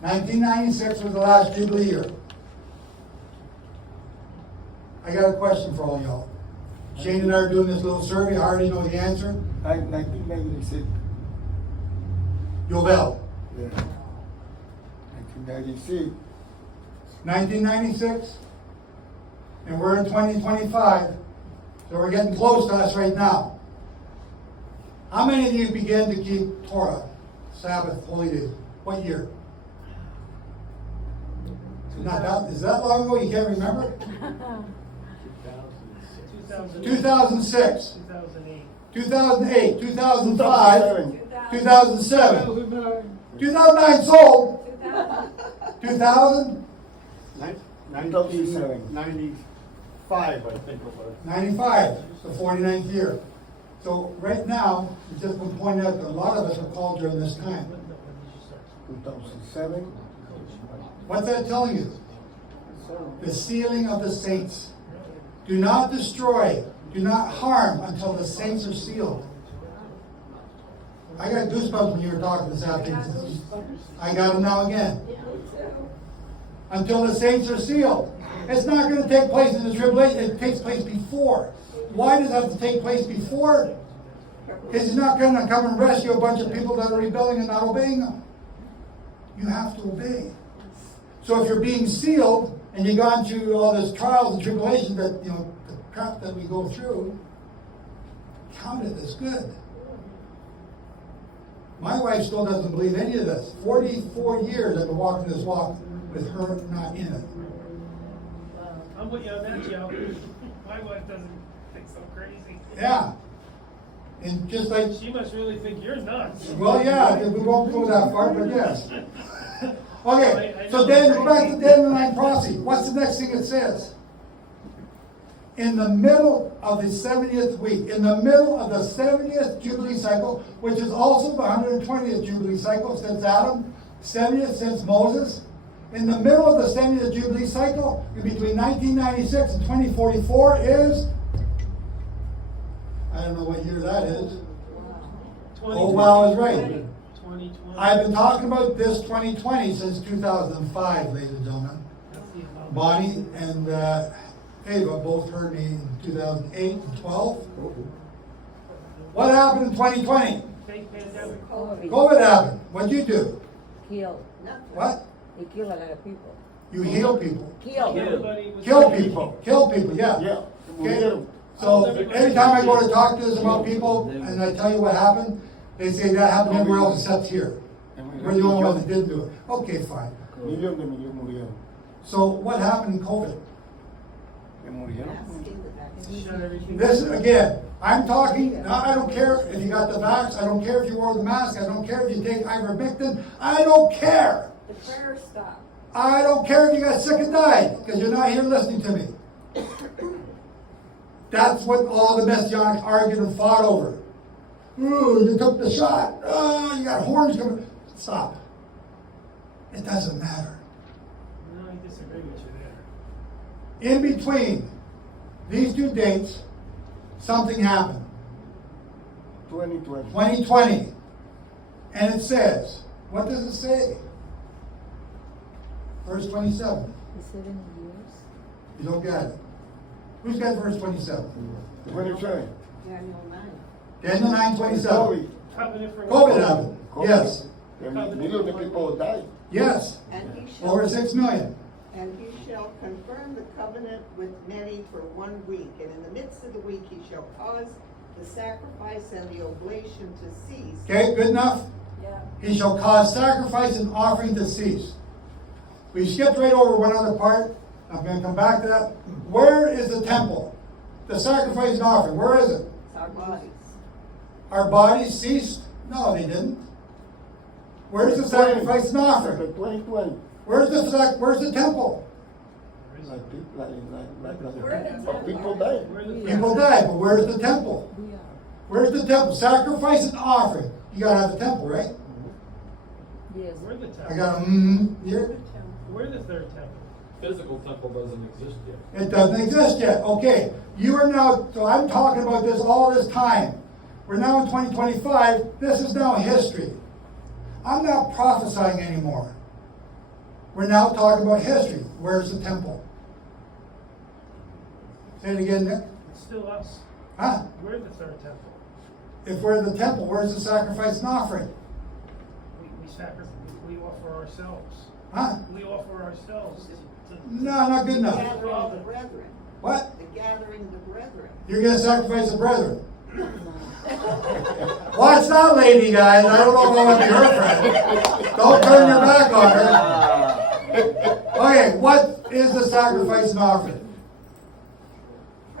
1996 was the last Jubilee year. I got a question for all y'all. Shane and I are doing this little survey. I already know the answer. 1996. Yovel. Yeah. 1996. 1996. And we're in 2025. So we're getting close to us right now. How many of you began to keep Torah, Sabbath, holy days? What year? Not that, is that long ago? You can't remember? 2006. 2008. 2005. 2007. 2009 sold. 2000. 95, I think it was. 95, the 49th year. So right now, it's just been pointed out that a lot of us are called during this time. 2007. What's that telling you? The sealing of the saints. Do not destroy, do not harm until the saints are sealed. I got goosebumps when you were talking this afternoon. I got them now again. Until the saints are sealed. It's not going to take place in the tribulation, it takes place before. Why does it have to take place before? Because he's not going to come and rescue a bunch of people that are rebelling and not obeying them. You have to obey. So if you're being sealed and you've gone through all this trials and tribulations that, the crap that we go through, count it as good. My wife still doesn't believe any of this. 44 years I've been walking this walk with her not in it. I'm with you on that, Joe. My wife doesn't think so crazy. Yeah. And just like... She must really think you're nuts. Well, yeah, we won't go that far, but yes. Okay, so Daniel, back to Daniel 9 prophecy. What's the next thing it says? In the middle of the 70th week, in the middle of the 70th Jubilee cycle, which is also the 120th Jubilee cycle since Adam, 70th since Moses, in the middle of the 70th Jubilee cycle, in between 1996 and 2044 is, I don't know what year that is. Oh, wow, I was right. 2020. I've been talking about this 2020 since 2005, ladies and gentlemen. Bonnie and Fayvah both heard me in 2008 and 12. What happened in 2020? COVID happened. What'd you do? Killed. What? He killed a lot of people. You heal people. Killed. Kill people. Kill people, yeah. Yeah. Okay? So every time I go to talk to some about people and I tell you what happened, they say that happened everywhere else except here. We're the only ones that didn't do it. Okay, fine. Millón de millones murieron. So what happened in COVID? Que murieron. This, again, I'm talking, I don't care if you got the vax, I don't care if you wore the mask, I don't care if you take ivermectin, I don't care. The prayer stop. I don't care if you got sick and died, because you're not here listening to me. That's what all the Messianics argued and fought over. Ooh, you took the shot. Oh, you got horns coming. Stop. It doesn't matter. No, I disagree with you there. In between these two dates, something happened. 2020. 2020. And it says, what does it say? Verse 27. The 7 years. You don't get it. Who's got verse 27? 27. Daniel 9:27. Covenant for COVID happened. Yes. Millions of people died. Yes. And he shall, Over 6 million. and he shall confirm the covenant with many for 1 week, and in the midst of the week he shall cause the sacrifice and the oblation to cease. Okay, good enough? Yeah. He shall cause sacrifice and offering to cease. We skipped right over one other part. I'm going to come back to that. Where is the temple? The sacrifice and offering. Where is it? Our bodies. Our bodies ceased? No, they didn't. Where's the sacrifice and offering? 2020. Where's the temple? People died. People died, but where's the temple? Where's the temple? Sacrifice and offering. You gotta have the temple, right? Yes. We're the I temple. got here. We're the third temple. Physical temple doesn't exist yet. It doesn't exist yet. Okay, you are now, so I'm talking about this all this time. We're now in 2025. This is now history. I'm not prophesying anymore. We're now talking about history. Where's the temple? Say it again, Nick. It's still us. Huh? We're the third temple. If we're the temple, where's the sacrifice and offering? We offer ourselves. Huh? We offer ourselves. No, not good enough. Gathering the brethren. What? The gathering the brethren. You're going to sacrifice the brethren. Watch that lady, guys. I don't know if I want to be her friend. Don't turn your back on her. Okay, what is the sacrifice and offering?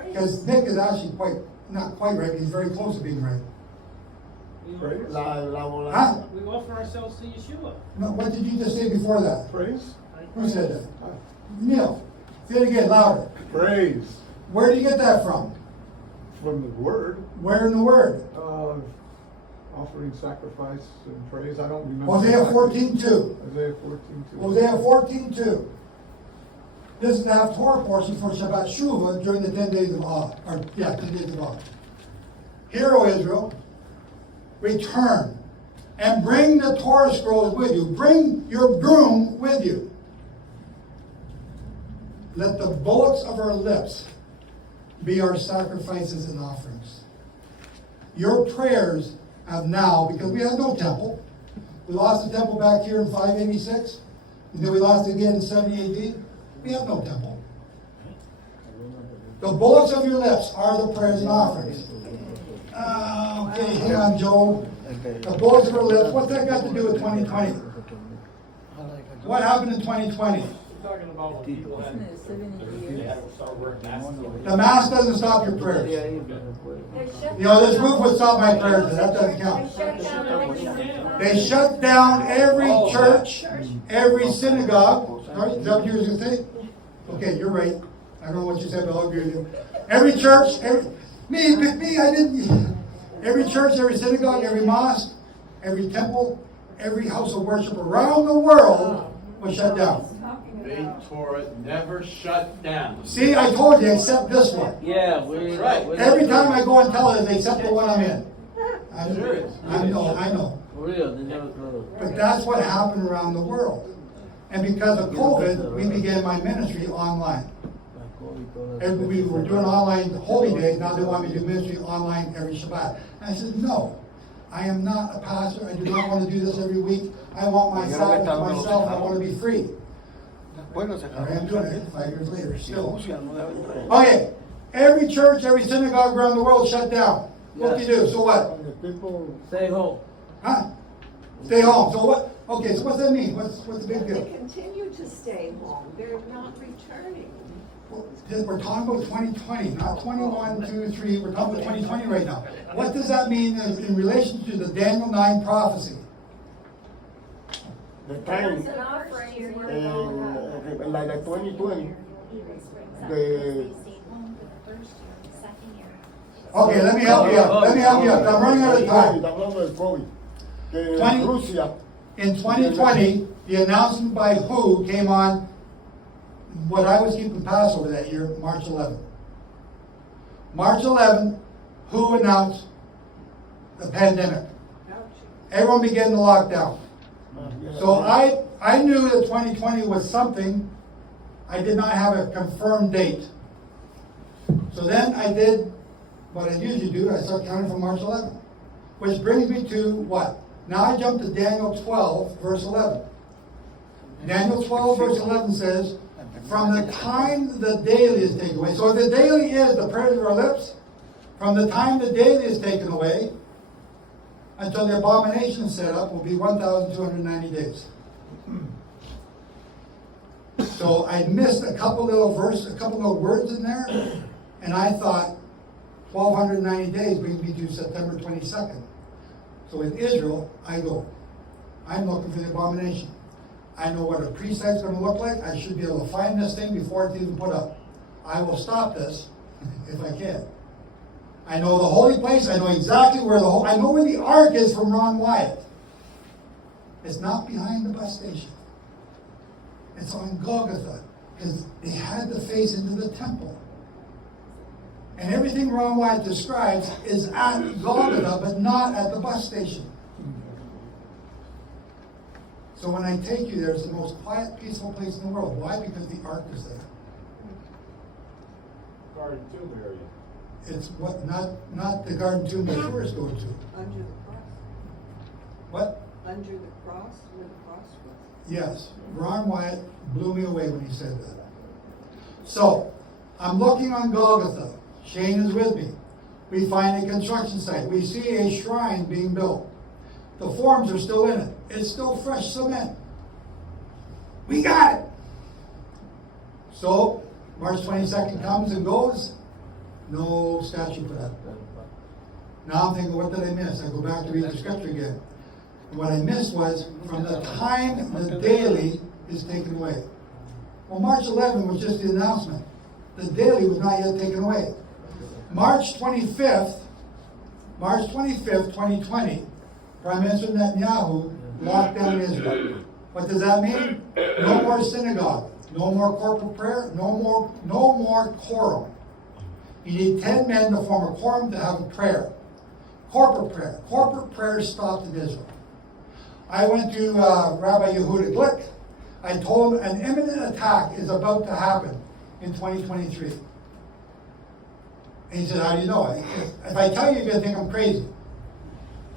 Because Nick is actually not quite right, but he's very close to being right. Huh? We offer ourselves to Yeshua. No, what did you just say before that? Praise. Who said that? Neil. Say it again, louder. Praise. Where do you get that from? From the word. Where in the Word? Offering sacrifice and praise. I don't remember. Hosea 14:2. Isaiah 14:2. Hosea 14:2. This is the Haftorah portion for Shabbat Shuvah during the 10 days of awe. 10 days of awe. Hear, O Israel, return and bring the Torah scrolls with you. Bring your broom with you. Let the bullets of our lips be our sacrifices and offerings. Your prayers have now, because we have no temple. We lost the temple back here in 586. And then we lost it again in 70 AD. We have no temple. The bullets of your lips are the prayers and offerings. Okay, hang on, Joe. The bullets of our lips, what's that got to do with 2020? What happened in 2020? Talking about people that Isn't it 7 years? start wearing masks. The mask doesn't stop your prayers. You know, this roof would stop my prayers, but that doesn't count. They shut down every church, every synagogue. Sorry, is that what you were going to say? Okay, you're right. I don't know what you said, but I'll agree with you. Every church, every church, every synagogue, every mosque, every temple, every house of worship around the world was shut down. Beit Torah never shut down. See, I told you, except this one. Yeah, we're right. Every time I go and tell it, except the one I'm in. Serious. I know. For real, they never close. But that's what happened around the world. And because of COVID, we began my ministry online. And we were doing online holy days, now they want me to do ministry online every Shabbat. And I said, no, I am not a pastor. I do not want to do this every week. I want my Sabbath to myself. I want to be free. I am doing it 5 years later still. Okay, every church, every synagogue around the world shut down. What do you do? So what? Stay home. Huh? Stay home. So what? Okay, so what's that mean? What's the big They deal? continue to stay home. They're not returning. We're talking about 2020, not 21, 2, 3. We're talking about 2020 right now. What does that mean in relation to the Daniel 9 prophecy? The time, like the 2020, the Okay, let me help you out. Let me help you out. I'm running out of time. Hablando del COVID. Que 20 Rusia. In 2020, the announcement by WHO came on what I was keeping Passover that year, March 11th. March 11th, WHO announced the pandemic. Everyone began to lock down. So I knew that 2020 was something. I did not have a confirmed date. So then I did what I usually do. I start counting from March 11th. Which brings me to what? Now I jump to Daniel 12, verse 11. Daniel 12, verse 11 says, from the time the daily is taken away. So if the daily is the prayers of our lips, from the time the daily is taken away, until the abomination is set up, will be 1,290 days. So I missed a couple little words in there, and I thought 1,290 days brings me to September 22nd. So in Israel, I go. I'm looking for the abomination. I know what a pre-site's going to look like. I should be able to find this thing before it's even put up. I will stop this if I can. I know the holy place. I know exactly where I know where the ark is from Ron Wyatt. It's not behind the bus station. It's on Golgotha, because they had to face into the temple. And everything Ron Wyatt describes is at Golgotha, but not at the bus station. So when I take you there, it's the most quiet, peaceful place in the world. Why? Because the ark is there. Garden Tomb area. It's what not the garden tomb that tourists go to. Under the cross. What? Under the cross, where the cross was. Yes. Ron Wyatt blew me away when he said that. So, I'm looking on Golgotha. Shane is with me. We find a construction site. We see a shrine being built. The forms are still in it. It's still fresh cement. We got it. So, March 22nd comes and goes. No statue put up. Now I'm thinking, what did I miss? I go back to read the scripture again. And what I missed was, from the time the daily is taken away. Well, March 11 was just the announcement. The daily was not yet taken away. March 25th, 2020, Prime Minister Netanyahu locked down Israel. What does that mean? No more synagogue, no more corporate prayer, no more quorum. You need 10 men to form a quorum to have a prayer. Corporate prayer. Corporate prayer stopped in Israel. I went to Rabbi Yehuda Glick. I told him an imminent attack is about to happen in 2023. And he said, how do you know? If I tell you, you're going to think I'm crazy.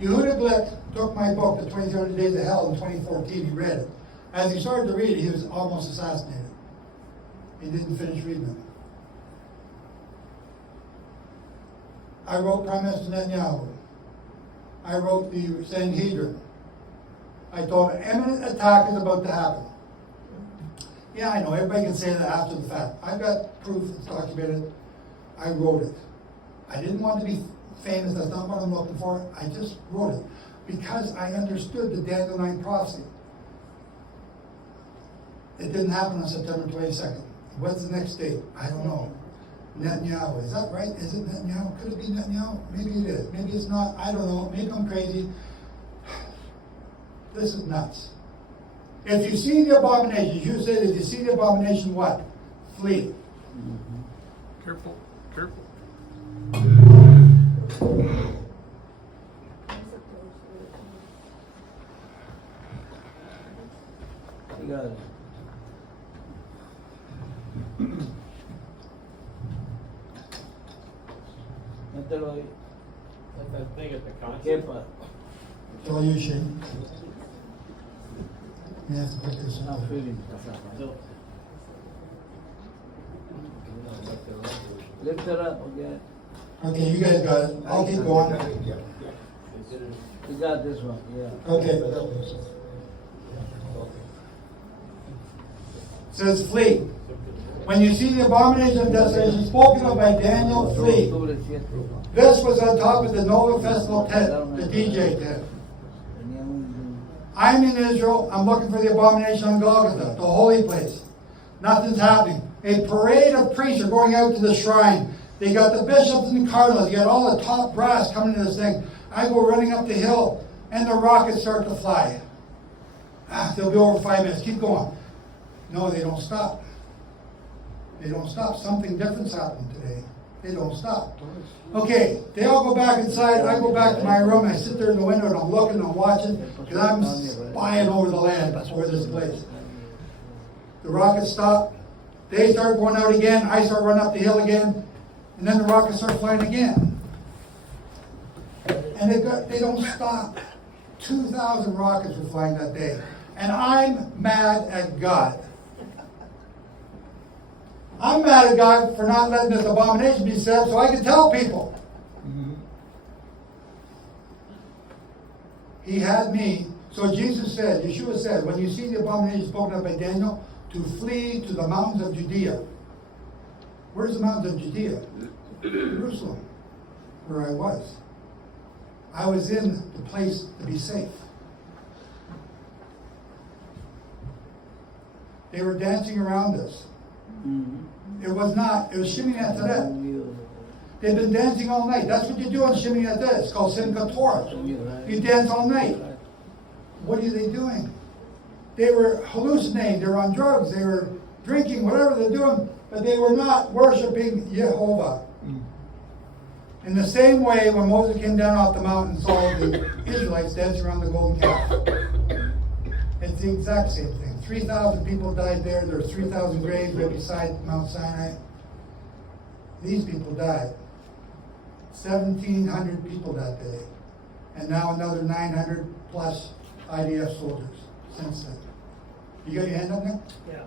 Yehuda Glick took my book, The 2300 Days of Hell, in 2014. He read it. As he started to read it, he was almost assassinated. He didn't finish reading it. I wrote Prime Minister Netanyahu. I wrote the Sanhedrin. I told him an imminent attack is about to happen. Yeah, I know, everybody can say that after the fact. I've got proof, it's documented. I wrote it. I didn't want to be famous, that's not what I'm looking for. I just wrote it because I understood the Daniel 9 prophecy. It didn't happen on September 22nd. What's the next date? I don't know. Netanyahu, is that right? Is it Netanyahu? Could it be Netanyahu? Maybe it is. Maybe it's not. I don't know. Maybe I'm crazy. This is nuts. If you see the abomination, you say that you see the abomination, what? Flee. Careful, careful. You got it. Mételo ahí. That thing at the concert. Kepa. It's all you, Shane. You have to put this Not on. feeling. Lift it up again. Okay, you guys got it. I'll keep going. You got this one, yeah. Okay. Says flee. When you see the abomination of desolation spoken of by Daniel, flee. This was on top of the Nova Festival tent, the DJ tent. I'm in Israel. I'm looking for the abomination on Golgotha, the holy place. Nothing's happening. A parade of priests are going out to the shrine. They got the bishops and the cardinals. You got all the top brass coming to this thing. I go running up the hill, and the rockets start to fly. They'll be over 5 minutes. Keep going. No, they don't stop. They don't stop. Something different's happened today. They don't stop. Okay, they all go back inside. I go back to my room. I sit there in the window and I'm looking and I'm watching because I'm spying over the land, over this place. The rockets stop. They start going out again. I start running up the hill again. And then the rockets start flying again. And they don't stop. 2,000 rockets were flying that day. And I'm mad at God. I'm mad at God for not letting this abomination be said so I can tell people. He had me. So Jesus said, Yeshua said, when you see the abomination spoken of by Daniel, to flee to the mountains of Judea. Where's the mountains of Judea? Jerusalem, where I was. I was in the place to be safe. They were dancing around us. It was not. It was Shimini Ateret. They've been dancing all night. That's what you do on Shimini Ateret. It's called Simchat Torah. You dance all night. What are they doing? They were hallucinating. They were on drugs. They were drinking, whatever they're doing. But they were not worshiping Jehovah. In the same way, when Moses came down off the mountain and saw the Israelites dancing around the golden calf, it's the exact same thing. 3,000 people died there. There were 3,000 graves right beside Mount Sinai. These people died. 1,700 people that day. And now another 900 plus IDF soldiers since then. You got your hand up there? Yeah.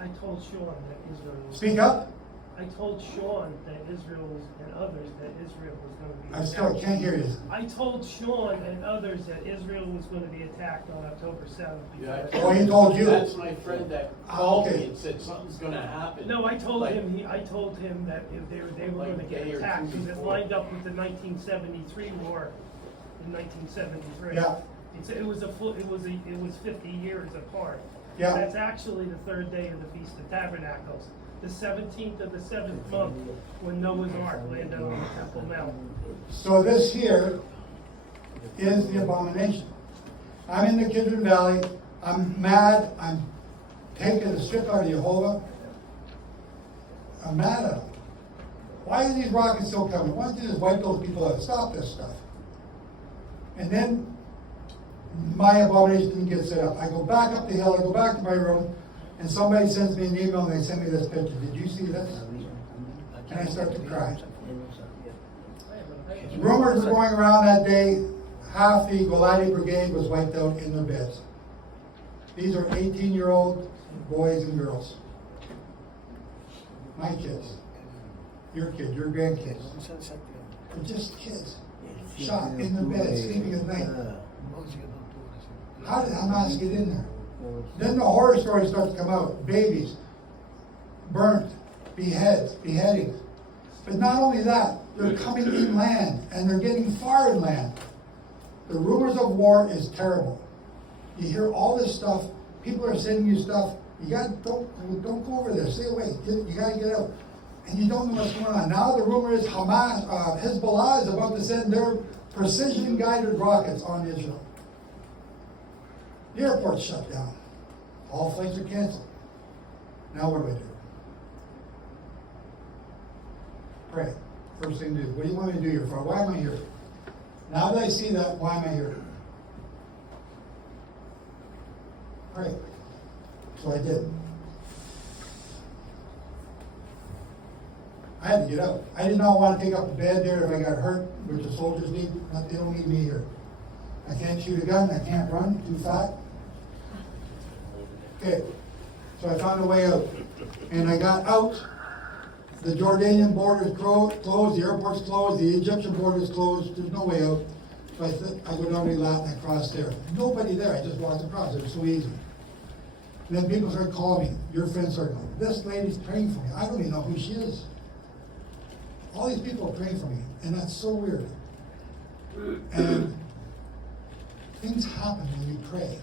I told Sean that Israel was... Speak up. I told Sean that Israel was, and others that Israel was going to be I still can't hear you. I told Sean and others that Israel was going to be attacked on October 7th. Yeah, Oh, he told you? That's my friend that called okay. me and said something's gonna happen. No, I told Like- him. I told him that if they were going to get attacked because it lined up with the 1973 war in 1973. Yeah. It was 50 years apart. Yeah. That's actually the third day of the Feast of Tabernacles, the 17th of the 7th month, when Noah's Ark landed on the Temple Mount. So this here is the abomination. I'm in the Kidron Valley. I'm mad. I'm taking the strip out of Jehovah. I'm mad at them. Why are these rockets still coming? Why don't you just wipe those people out? Stop this stuff. And then my abomination didn't get set up. I go back up the hill. I go back to my room. And somebody sends me an email and they send me this picture. Did you see this? And I start to cry. Rumors were going around that day, half the Golani Brigade was wiped out in their beds. These are 18-year-old boys and girls. My kids. Your kids, your grandkids. They're just kids. Shot in their beds, sleeping at night. How did Hamas get in there? Then the horror stories start to come out. Babies, burnt, beheadings. But not only that, they're coming inland, and they're getting far inland. The rumors of war is terrible. You hear all this stuff. People are sending you stuff. You don't go over there. Stay away. You got to get out. And you don't know what's going on. Now the rumor is Hezbollah is about to send their precision-guided rockets on Israel. The airport's shut down. All flights are canceled. Now what do I do? Pray. First thing to do. What do you want me to do here for? Why am I here? Now that I see that, why am I here? Pray. So I did. I had to get out. I did not want to take up the bed there if I got hurt, which the soldiers need. They don't need me here. I can't shoot a gun. I can't run. Too fat. Okay. So I found a way out. And I got out. The Jordanian border is closed. The airport's closed. The Egyptian border is closed. There's no way out. So I go down to Eilat and I cross there. Nobody there. I just walked across. It was so easy. And then people start calling me. Your friends start calling me. This lady's praying for me. I don't even know who she is. All these people are praying for me. And that's so weird. And things happen when you pray.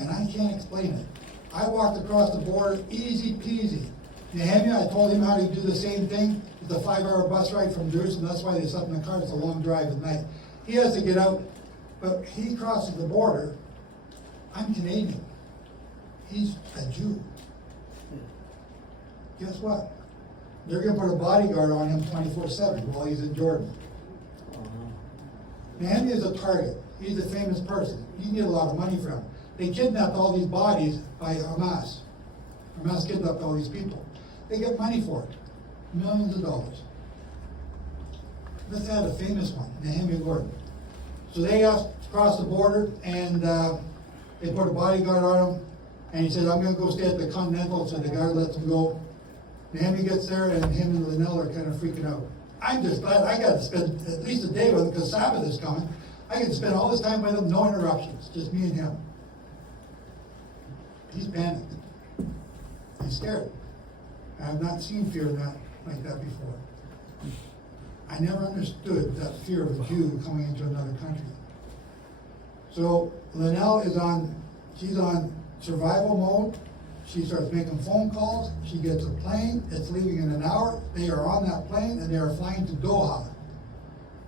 And I can't explain it. I walked across the border, easy peasy. Nehemiah, I told him how to do the same thing. the 5-hour bus ride from Jerusalem. That's why they slept in the car. It's a long drive at night. He has to get out, but he crosses the border. I'm Canadian. He's a Jew. Guess what? They're going to put a bodyguard on him 24/7 while he's in Jordan. Nehemiah is a target. He's a famous person. You need a lot of money for him. They kidnapped all these bodies by Hamas. Hamas kidnapped all these people. They get money for it. Millions of dollars. Let's add a famous one, Nehemiah Gordon. So they asked to cross the border, and they put a bodyguard on him, and he said, I'm going to go stay at the Continental, so the guard lets him go. Nehemiah gets there, and him and Linnell are kind of freaking out. I'm just glad I got to spend at least a day with him, because Sabbath is coming. I can spend all this time with him, no interruptions, just me and him. He's panicked. He's scared. I have not seen fear like that before. I never understood that fear of a Jew coming into another country. So Linnell she's on survival mode. She starts making phone calls. She gets a plane. It's leaving in an hour. They are on that plane and they are flying to Doha.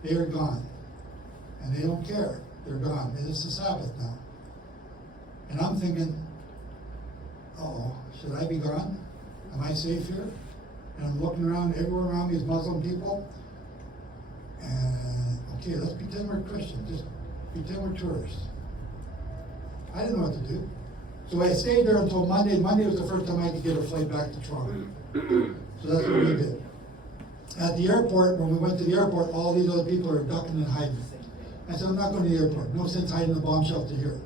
They are gone. And they don't care. They're gone. It's the Sabbath now. And I'm thinking, uh-oh, should I be gone? Am I safe here? And I'm looking around, everywhere around me is Muslim people. And, okay, let's pretend we're Christians. Just pretend we're tourists. I didn't know what to do. So I stayed there until Monday. Monday was the first time I could get a flight back to Toronto. So that's what we did. At the airport, when we went to the airport, all these other people are ducking and hiding. I said, I'm not going to the airport. No sense hiding in the bomb shelter here.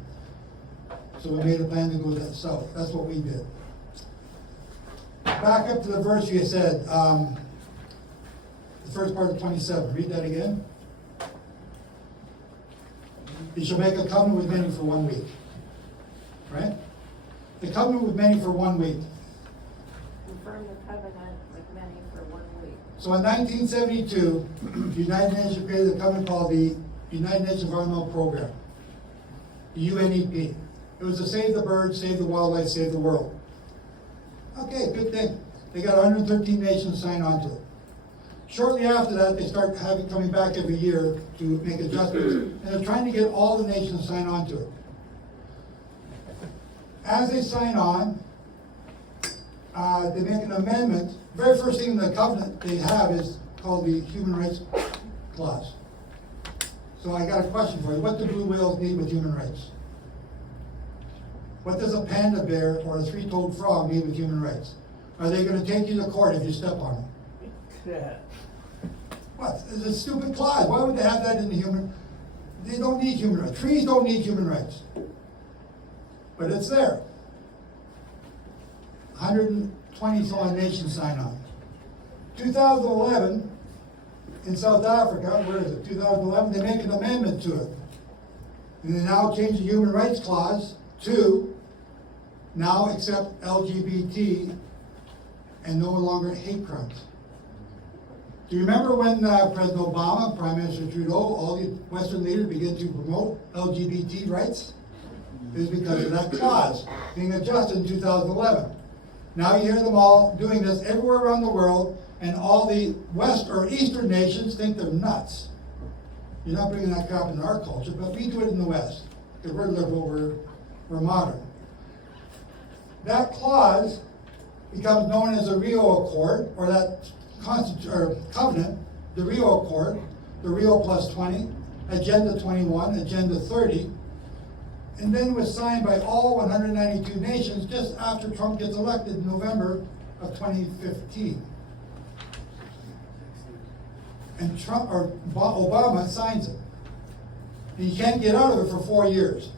So we made a plan to go south. That's what we did. Back up to the verse you said, the first part of 27. Read that again. You shall make a covenant with many for 1 week. Right? The covenant with many for 1 week. Confirm the covenant with many for 1 week. So in 1972, the United Nations created a covenant called the United Nations Environmental Program, the UNEP. It was to save the birds, save the wildlife, save the world. Okay, good thing. They got 113 nations signed on to it. Shortly after that, they start coming back every year to make adjustments, and they're trying to get all the nations to sign on to it. As they sign on, they make an amendment. The very first thing in the covenant they have is called the Human Rights Clause. So I got a question for you. What do blue whales need with human rights? What does a panda bear or a three-toed frog need with human rights? Are they going to take you to court if you step on them? Yeah. What? It's a stupid clause. Why would they have that in the human? They don't need human rights. Trees don't need human rights. But it's there. 120 some nations sign on. 2011, in South Africa, where is it? 2011, they make an amendment to it. And they now change the human rights clause to now accept LGBT and no longer hate crimes. Do you remember when President Obama, Prime Minister Trudeau, all the Western leaders began to promote LGBT rights? It was because of that clause being adjusted in 2011. Now you hear them all doing this everywhere around the world, and all the West or Eastern nations think they're nuts. You're not bringing that crap into our culture, but we do it in the West, because we're liberal, we're modern. That clause becomes known as the Rio Accord, or that covenant, the Rio Accord, the Rio Plus 20, Agenda 21, Agenda 30, and then was signed by all 192 nations just after Trump gets elected in November of 2015. And Obama signs it. And he can't get out of it for 4 years.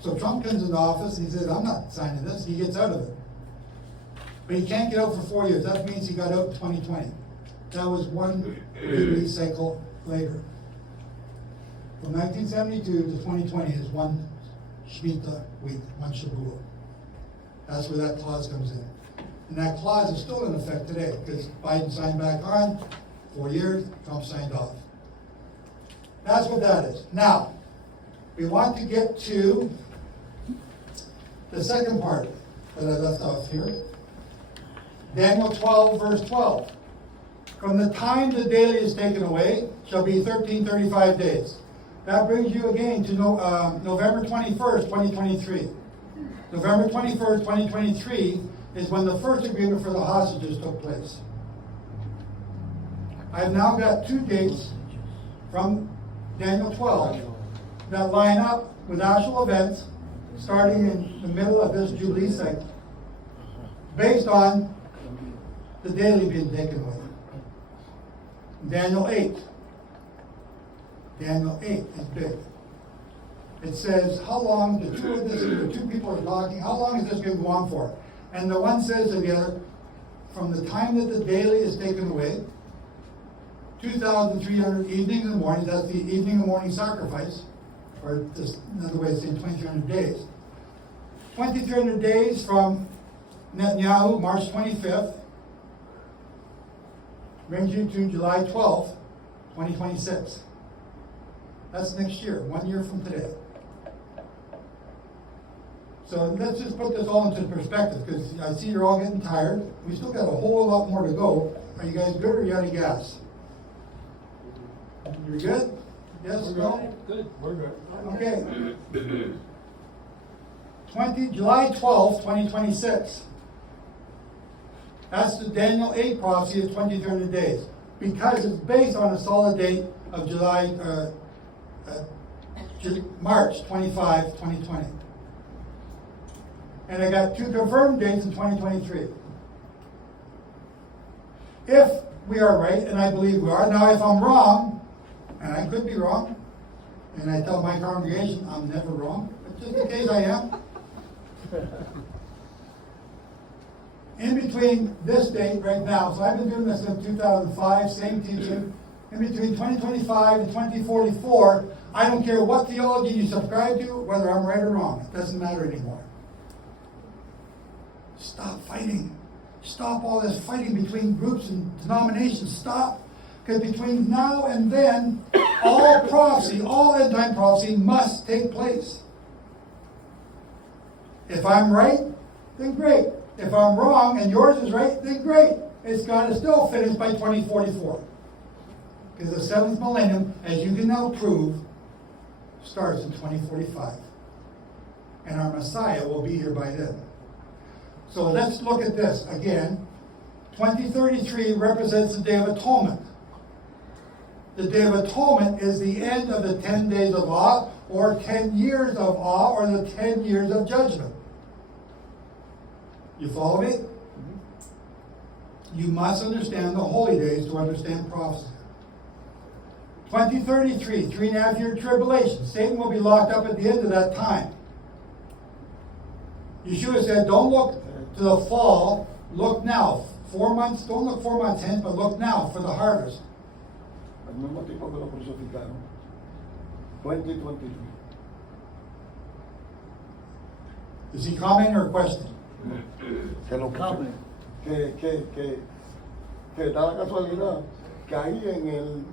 So Trump comes into office and he says, I'm not signing this. He gets out of it. But he can't get out for 4 years. That means he got out in 2020. That was one Jubilee Cycle later. From 1972 to 2020 is one Shemitah week, one Shavuot. That's where that clause comes in. And that clause is still in effect today because Biden signed back on, 4 years, Trump signed off. That's what that is. Now, we want to get to the second part that I left off here. Daniel 12, verse 12. From the time the daily is taken away shall be 1335 days. That brings you again to November 21st, 2023. November 21st, 2023 is when the first agreement for the hostages took place. I've now got 2 dates from Daniel 12 that line up with actual events starting in the middle of this Jubilee Cycle, based on the daily being taken away. Daniel 8. Daniel 8 is big. It says, how long, the two people are talking, how long is this going to go on for? And the one says to the other, from the time that the daily is taken away, 2,300 evenings and mornings, that's the evening and morning sacrifice, or this, another way of saying 2,300 days. 2,300 days from Netanyahu, March 25th, brings you to July 12th, 2026. That's next year, 1 year from today. So let's just put this all into perspective, because I see you're all getting tired. We still got a whole lot more to go. Are you guys good, or are you out of gas? You're good? Yes, no? Good, we're good. Okay. July 12th, 2026. That's the Daniel 8 prophecy of 2,300 days, because it's based on a solid date of March 25, 2020. And I got 2 confirmed dates in 2023. If we are right, and I believe we are, now if I'm wrong, and I could be wrong, and I tell my congregation I'm never wrong, but just in case I am, in between this date right now, so I've been doing this since 2005, same teaching, in between 2025 and 2044, I don't care what theology you subscribe to, whether I'm right or wrong, it doesn't matter anymore. Stop fighting. Stop all this fighting between groups and denominations. Stop. Because between now and then, all prophecy, all end time prophecy must take place. If I'm right, then great. If I'm wrong and yours is right, then great. It's got to still finish by 2044. Because the 7th millennium, as you can now prove, starts in 2045. And our Messiah will be here by then. So let's look at this again. 2033 represents the Day of Atonement. The Day of Atonement is the end of the 10 days of awe, or 10 years of awe, or the 10 years of judgment. You follow me? You must understand the holy days to understand prophecy. 2033, 3.5-year tribulation. Satan will be locked up at the end of that time. Yeshua said, don't look to the fall, look now. 4 months, don't look 4 months hence, but look now for the harvest. Al mismo tiempo que lo crucificaron. 2023. Is he commenting or questioning? Que lo Comment. que da la casualidad que ahí en el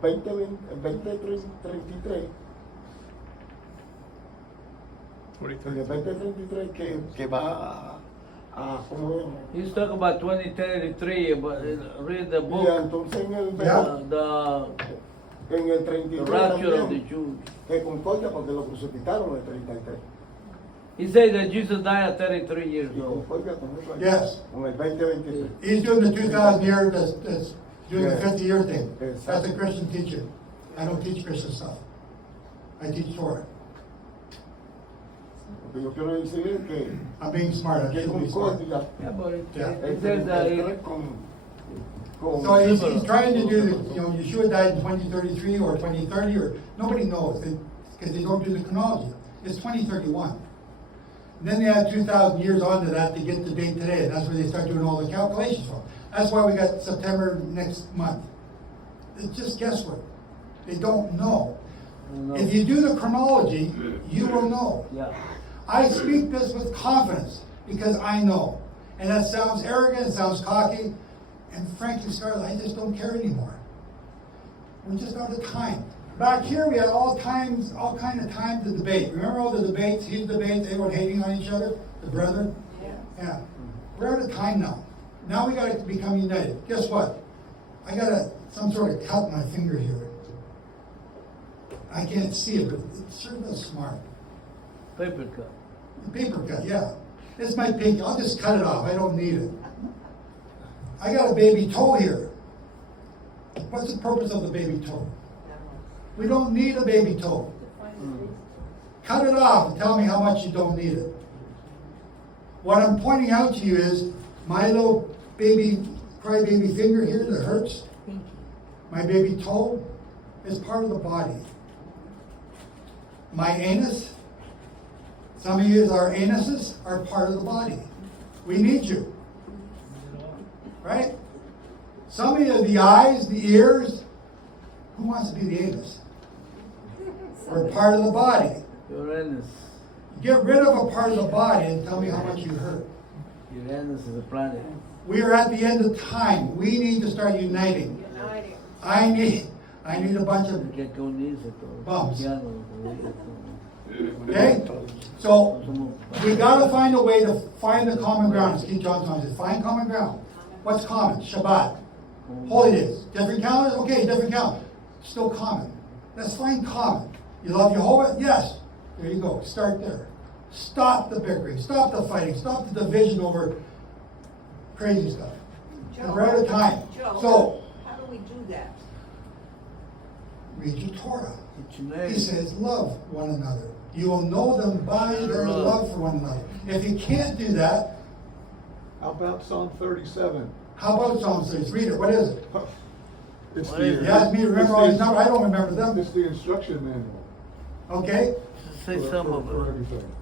2033 en el 2033 que va a como He's talking about 2033, but read the book. y entonces en el en el 33 The rapture of the también, Jews. que concordia porque lo crucificaron en el 33 He said that Jesus died at 33 years y old. concordia con eso ahí, Yes. con el 2023. He's doing the 2,000 year, that's doing the Yes. 50-year thing. Yes. That's a Christian teacher. I don't teach Christian stuff. I teach Torah. Porque yo quiero decir que I'm being smart. I que shouldn't be smart. concordia Yeah, but it Yeah. says that he, con So he's trying to do the, Yeshua died in 2033 or 2030, or nobody knows, because they don't do the chronology. It's 2031. And then they add 2,000 years onto that to get the date today, and that's where they start doing all the calculations from. That's why we got September next month. It's just guesswork. They don't know. If you do the chronology, you will know. yeah. I speak this with confidence because I know. And that sounds arrogant, it sounds cocky, and frankly, Scarlett, I just don't care anymore. We're just out of time. Back here, we had all kind of time to debate. Remember all the debates, heated debates, everyone hating on each other, the brethren? Yeah. We're out of time now. Now we gotta become united. Guess what? I got some sort of cut in my finger here. I can't see it, but it sure does smart. Paper cut. Paper cut, yeah. It's my pinky. I'll just cut it off. I don't need it. I got a baby toe here. What's the purpose of the baby toe? We don't need a baby toe. Cut it off and tell me how much you don't need it. What I'm pointing out to you is my little baby, crybaby finger here that hurts, my baby toe, is part of the body. My anus, some of you, our anuses are part of the body. We need you. Right? Some of you, the eyes, the ears, who wants to be the anus? We're part of the body. Uranus. Get rid of a part of the body and tell me how much you hurt. Uranus is a planet. We are at the end of time. We need to start uniting. Uniting. I need a bunch of bumps. Okay? So we gotta find a way to find the common ground. As Keith Johnson says, find common ground. What's common? Shabbat. Holy days. Different calendars? Okay, different calendar. Still common. Let's find common. You love Jehovah? Yes. There you go. Start there. Stop the bickering. Stop the fighting. Stop the division over crazy stuff. And we're out of time. Joe, So, how do we do that? read your Torah. He says, love one another. You will know them by their love for one another. If you can't do that, How about Psalm 37? how about Psalm 6? Read it. What is it? It's What is it? You ask me to remember all these numbers. I don't remember them. It's the instruction manual. Okay? Say some of For it. everything.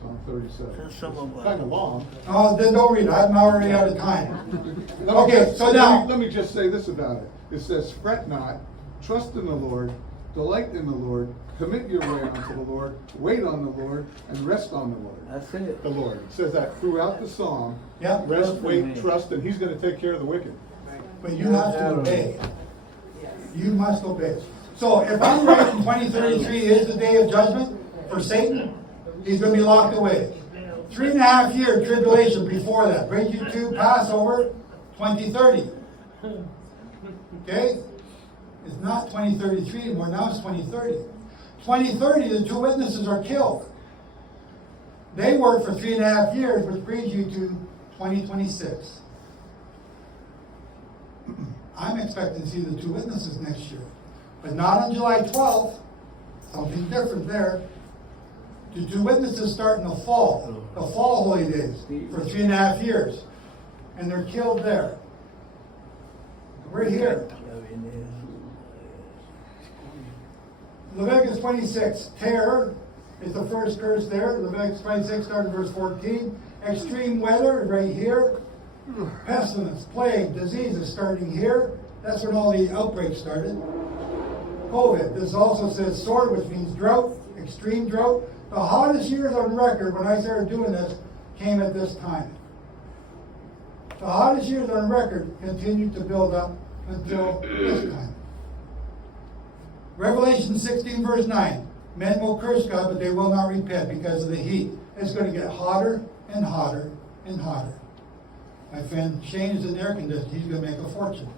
Psalm 37. Say some of it. Kind of long. Oh, then don't read it. I'm already out of time. Okay, so now. Let me just say this about it. It says, fret not, trust in the Lord, delight in the Lord, commit your way unto the Lord, wait on the Lord, and rest on the Lord. That's it. The Lord. It says that throughout the song. Yeah. Rest, wait, trust, and He's going to take care of the wicked. But you have to obey. You must obey. So if I'm right in 2033 is the day of judgment for Satan, he's going to be locked away. 3.5 year tribulation before that brings you to Passover 2030. Okay? It's not 2033 anymore, now it's 2030. 2030, the two witnesses are killed. They work for 3.5 years, which brings you to 2026. I'm expecting to see the two witnesses next year. But not on July 12th. Something different there. The two witnesses start in the fall holy days, for 3.5 years. And they're killed there. We're here. Leviticus 26, terror is the first curse there. Leviticus 26, starting verse 14. Extreme weather right here. Pestilence, plague, diseases starting here. That's when all the outbreaks started. COVID. This also says sword, which means drought, extreme drought. The hottest years on record when I started doing this came at this time. The hottest years on record continued to build up until this time. Revelation 16 verse 9. Men will curse God, but they will not repent because of the heat. It's going to get hotter and hotter and hotter. My friend Shane is in air conditioning. He's going to make a fortune.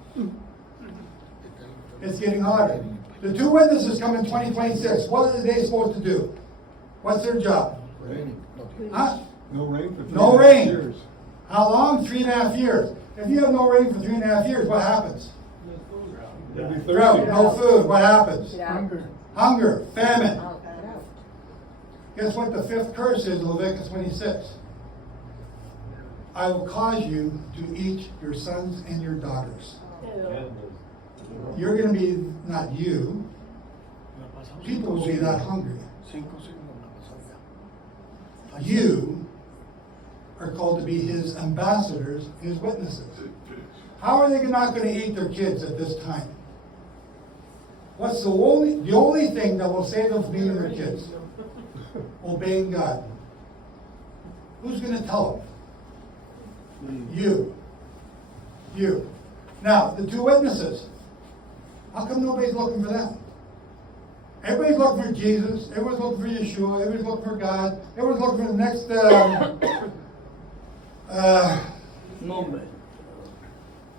It's getting hotter. The two witnesses come in 2026. What are they supposed to do? What's their job? Rain. Huh? No rain for 3.5 No rain. years. How long? 3.5 years. If you have no rain for 3.5 years, what happens? They'll be thirsty. Drought, no food. What happens? Hunger. Hunger, famine. Guess what the fifth curse is in Leviticus 26? I will cause you to eat your sons and your daughters. You're going to be, not you, people will be that hungry. You are called to be his ambassadors, his witnesses. How are they not going to eat their kids at this time? What's the only thing that will save them from eating their kids? Obeying God. Who's going to tell them? You. You. Now, the two witnesses. How come nobody's looking for them? Everybody's looking for Jesus. Everyone's looking for Yeshua. Everybody's looking for God. Everyone's looking for the next Movement.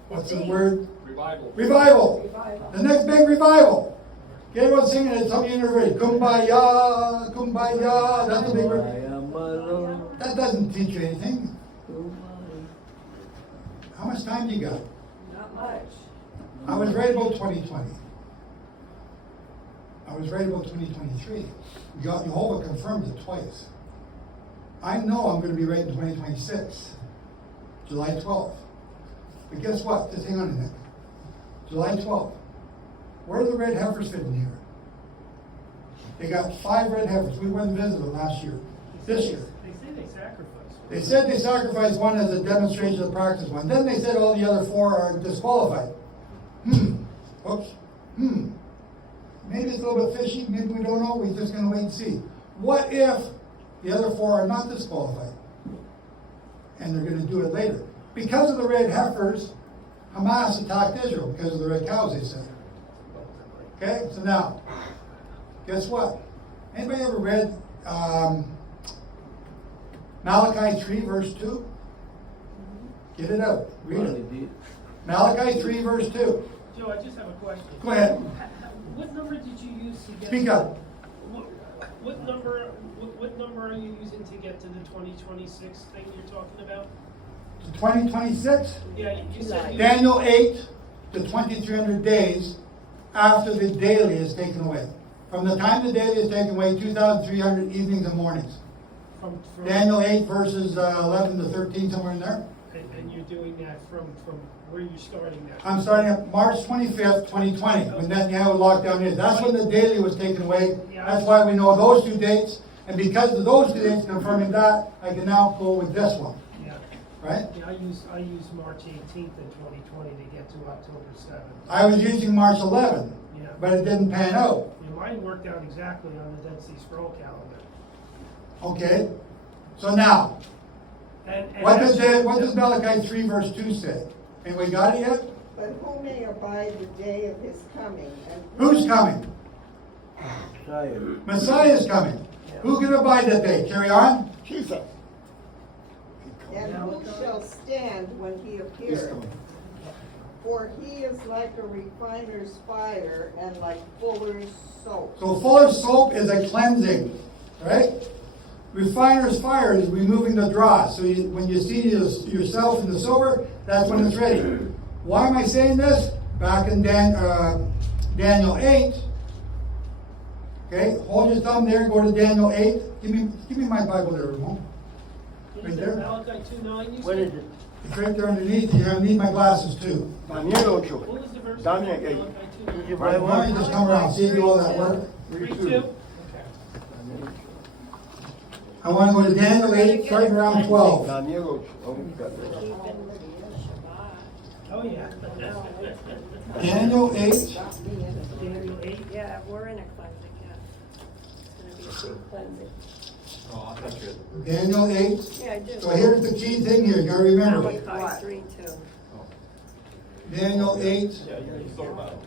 What's the word? Revival. Revival. Revival. The next big revival. Get everyone singing it. Tell me you're ready. Kumbaya, kumbaya. That's the big revival. That doesn't teach you anything. How much time do you got? Not much. I was right about 2020. I was right about 2023. Jehovah confirmed it twice. I know I'm going to be right in 2026, July 12th. But guess what? Just hang on a minute. July 12th. Where do the red heifers fit in here? They got 5 red heifers. We went and visited them last year. This year. They say they sacrifice. They said they sacrificed one as a demonstration of practice one. Then they said all the other 4 are disqualified. Oops. Maybe it's a little bit fishy. Maybe we don't know. We're just going to wait and see. What if the other 4 are not disqualified? And they're going to do it later. Because of the red heifers, Hamas attacked Israel because of the red cows, they said. Okay, so now, guess what? Anybody ever read Malachi 3, verse 2? Get it out. Read it. Malachi 3, verse 2. Joe, I just have a question. Go ahead. What number did you use to get? Speak up. What number are you using to get to the 2026 thing you're talking about? 2026? Yeah, you said. Daniel 8 to 2300 days after the daily is taken away. From the time the daily is taken away, 2,300 evenings and mornings. From Daniel 8 verses 11 to 13, somewhere in there. And you're doing that from where you're starting that? I'm starting at March 25th, 2020, when Netanyahu lockdown is. That's when the daily was taken away. That's why we know those 2 dates. And because of those 2 dates confirming that, I can now go with this one. Yeah. Right? Yeah, I use March 18th in 2020 to get to October 7th. I was using March 11, Yeah. but it didn't pan out. Yeah, mine worked out exactly on the Dead Sea Scroll calendar. Okay? So now, And what does Malachi 3 verse 2 say? And we got it yet? But who may abide the day of his coming? And Who's coming? Messiah is coming. Who can abide that day? Carry on. Jesus. And who shall stand when he appears? For he is like a refiner's fire and like fuller's soap. So fuller's soap is a cleansing, right? Refiner's fire is removing the dross. So when you see yourself in the silver, that's when it's ready. Why am I saying this? Back in Daniel 8. Okay, hold your thumb there. Go to Daniel 8. Give me my Bible there, Ramon. Right there. Malachi 2:9, you What said? is it? It's right there underneath. You're gonna need my glasses too. Daniel 8. What was the verse? Daniel 8. Malachi 2:9. Why don't you just come around? See you do all that work. 3:2. I want to go to Daniel 8, starting around 12. Daniel 8. Oh, yeah. Daniel 8. Daniel 8. Yeah, we're in a cleansing, yeah. It's gonna be a big cleansing. Oh, I thought you had. Daniel 8. Yeah, I do. So here's the key thing here. You gotta remember it. Malachi 3:2. Daniel 8. Yeah, you thought about it.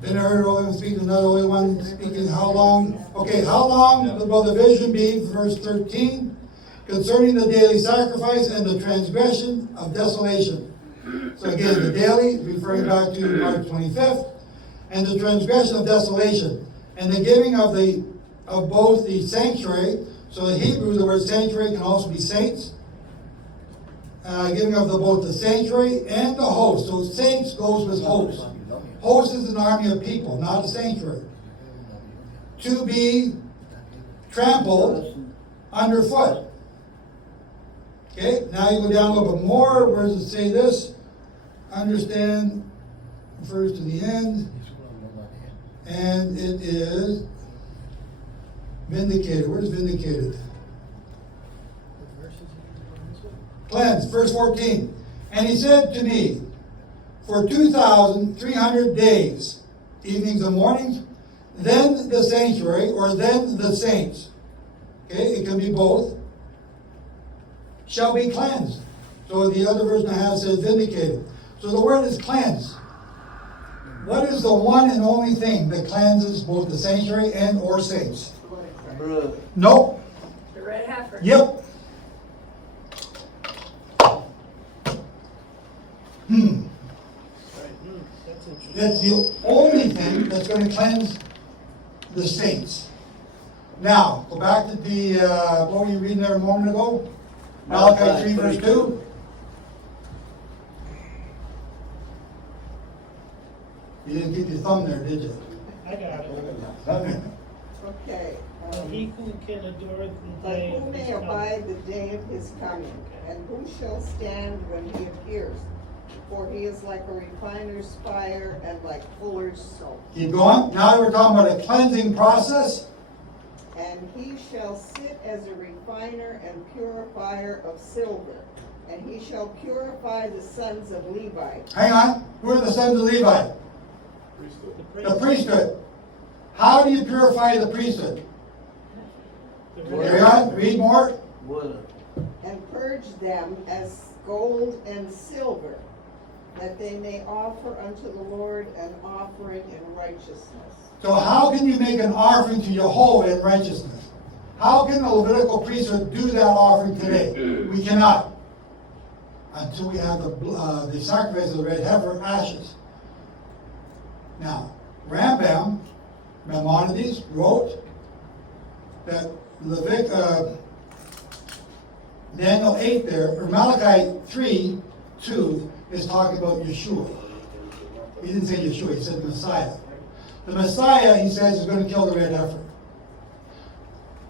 Then I heard all of them speaking, another only one speaking how long. Okay, how long will the vision be? Verse 13. Concerning the daily sacrifice and the transgression of desolation. So again, the daily, referring back to March 25th, and the transgression of desolation, and the giving of both the sanctuary. So in Hebrew, the word sanctuary can also be saints. Giving of both the sanctuary and the host. So saints goes with host. Host is an army of people, not a sanctuary. To be trampled underfoot. Okay, now you go down a little bit more. Where does it say this? Understand refers to the end. And it is vindicated. Where's vindicated? Cleansed, verse 14. And he said to me, for 2,300 days, evenings and mornings, then the sanctuary, or then the saints, okay, it can be both, shall be cleansed. So the other version I have says vindicated. So the word is cleansed. What is the one and only thing that cleanses both the sanctuary and or saints? Blood. Nope. The red heifer. Yep. It's the only thing that's going to cleanse the saints. Now, go back to the, what were you reading there a moment ago? Malachi 3 verse 2. You didn't keep your thumb there, did you? I got it. Okay. He who can endure the But day who of his may coming. abide the day of his coming? And who shall stand when he appears? For he is like a refiner's fire and like fuller's soap. Keep going. Now we're talking about a cleansing process. And he shall sit as a refiner and purifier of silver. And he shall purify the sons of Levi. Hang on. Who are the sons of Levi? The priesthood. How do you purify the priesthood? Carry on. Read more. And purge them as gold and silver, that they may offer unto the Lord an offering in righteousness. So how can you make an offering to Jehovah in righteousness? How can the Levitical priesthood do that offering today? We cannot. Until we have the sacrifice of the red heifer ashes. Now, Rambam, Maimonides, wrote that Daniel 8 there, or Malachi 3:2 is talking about Yeshua. He didn't say Yeshua, he said the Messiah. The Messiah, he says, is going to kill the red heifer.